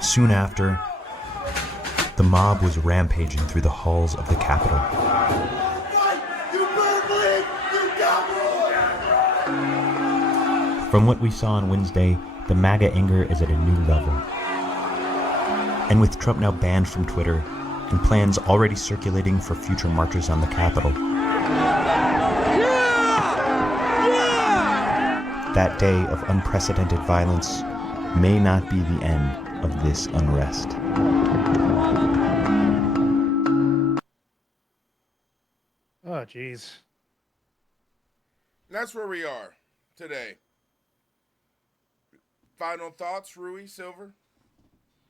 Soon after, the mob was rampaging through the halls of the Capitol. From what we saw on Wednesday, the MAGA anger is at a new level. And with Trump now banned from Twitter, and plans already circulating for future marches on the Capitol, that day of unprecedented violence may not be the end of this unrest. Oh, jeez. That's where we are today. Final thoughts, Rui Silver?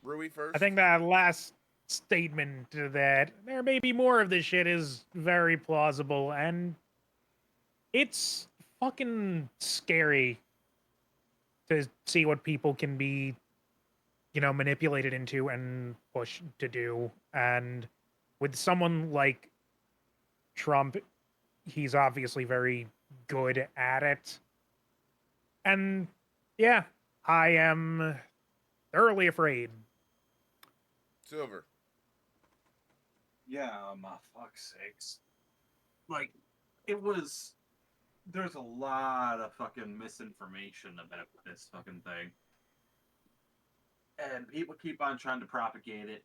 Rui first. I think that last statement that there may be more of this shit is very plausible, and it's fucking scary to see what people can be, manipulated into and pushed to do. And with someone like Trump, he's obviously very good at it. And yeah, I am thoroughly afraid. Silver. Yeah, fuck's sakes. Like, there's a lot of fucking misinformation about this fucking thing. And people keep on trying to propagate it.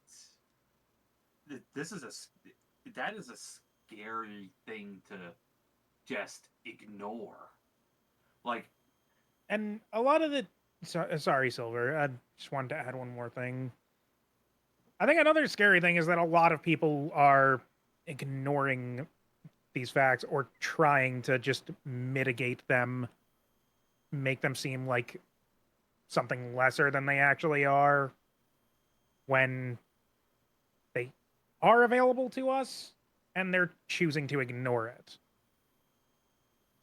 That is a scary thing to just ignore. Like, and a lot of the sorry, Silver, I just wanted to add one more thing. I think another scary thing is that a lot of people are ignoring these facts or trying to just mitigate them, make them seem like something lesser than they actually are when they are available to us and they're choosing to ignore it.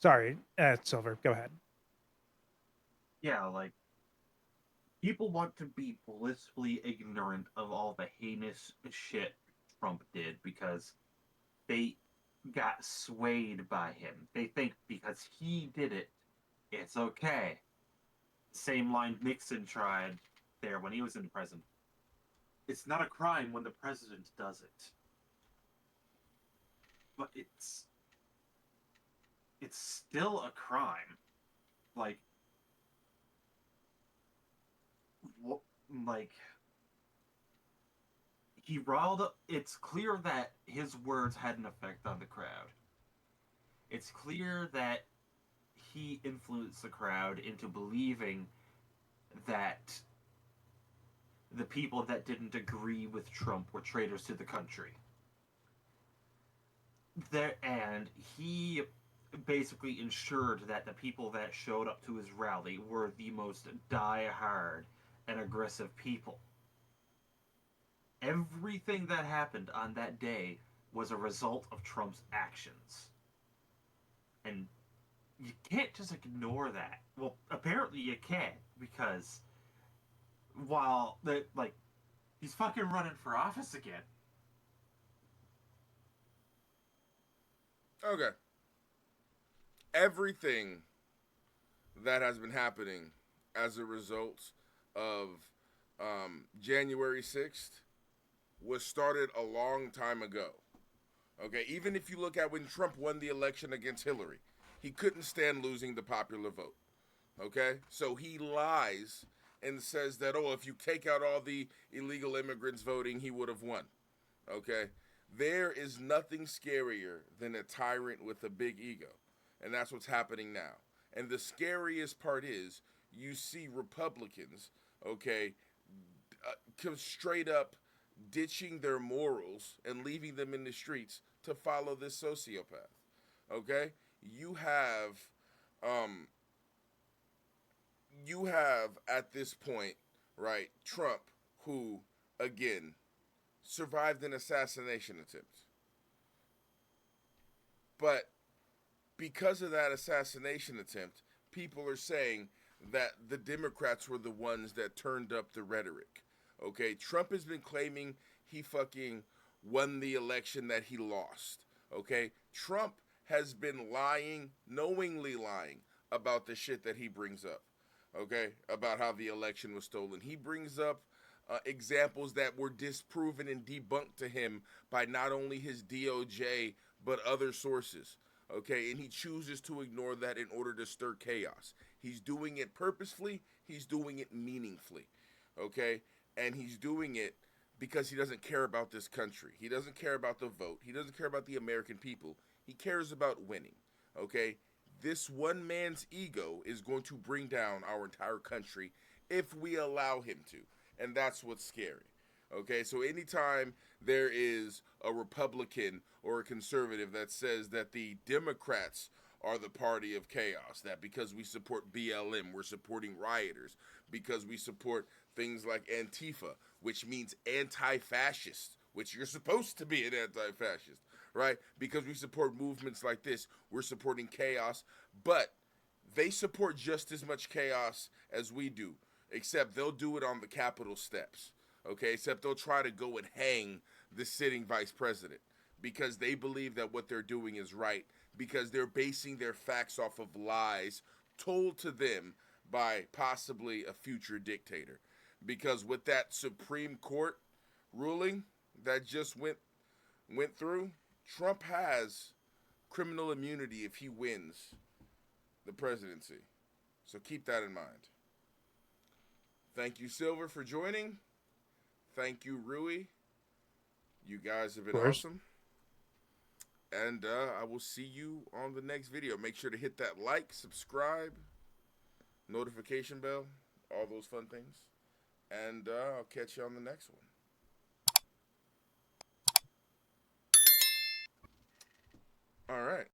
Sorry, Silver, go ahead. Yeah, like, people want to be blissfully ignorant of all the heinous shit Trump did because they got swayed by him. They think because he did it, it's okay. Same line Nixon tried there when he was in prison. It's not a crime when the president does it. But it's still a crime. Like, he riled up. It's clear that his words had an effect on the crowd. It's clear that he influenced the crowd into believing that the people that didn't agree with Trump were traitors to the country. And he basically ensured that the people that showed up to his rally were the most die-hard and aggressive people. Everything that happened on that day was a result of Trump's actions. And you can't just ignore that. Well, apparently you can, because he's fucking running for office again. Okay. Everything that has been happening as a result of January 6th was started a long time ago. Okay, even if you look at when Trump won the election against Hillary, he couldn't stand losing the popular vote. Okay, so he lies and says that, if you take out all the illegal immigrants voting, he would have won. Okay, there is nothing scarier than a tyrant with a big ego. And that's what's happening now. And the scariest part is you see Republicans, straight up ditching their morals and leaving them in the streets to follow this sociopath. Okay? You have at this point, right, Trump, who, again, survived an assassination attempt. But because of that assassination attempt, people are saying that the Democrats were the ones that turned up the rhetoric. Okay, Trump has been claiming he fucking won the election that he lost. Okay, Trump has been lying, knowingly lying about the shit that he brings up. Okay, about how the election was stolen. He brings up examples that were disproven and debunked to him by not only his DOJ, but other sources. Okay, and he chooses to ignore that in order to stir chaos. He's doing it purposefully. He's doing it meaningfully. Okay, and he's doing it because he doesn't care about this country. He doesn't care about the vote. He doesn't care about the American people. He cares about winning. Okay, this one man's ego is going to bring down our entire country if we allow him to. And that's what's scary. Okay, so anytime there is a Republican or a conservative that says that the Democrats are the party of chaos, that because we support BLM, we're supporting rioters, because we support things like Antifa, which means anti-fascist, which you're supposed to be an anti-fascist, right? Because we support movements like this, we're supporting chaos, but they support just as much chaos as we do, except they'll do it on the Capitol steps, okay? Except they'll try to go and hang the sitting vice president because they believe that what they're doing is right, because they're basing their facts off of lies told to them by possibly a future dictator. Because with that Supreme Court ruling that just went through, Trump has criminal immunity if he wins the presidency. So keep that in mind. Thank you, Silver, for joining. Thank you, Rui. You guys have been awesome. And I will see you on the next video. Make sure to hit that like, subscribe, notification bell, all those fun things. And I'll catch you on the next one. All right.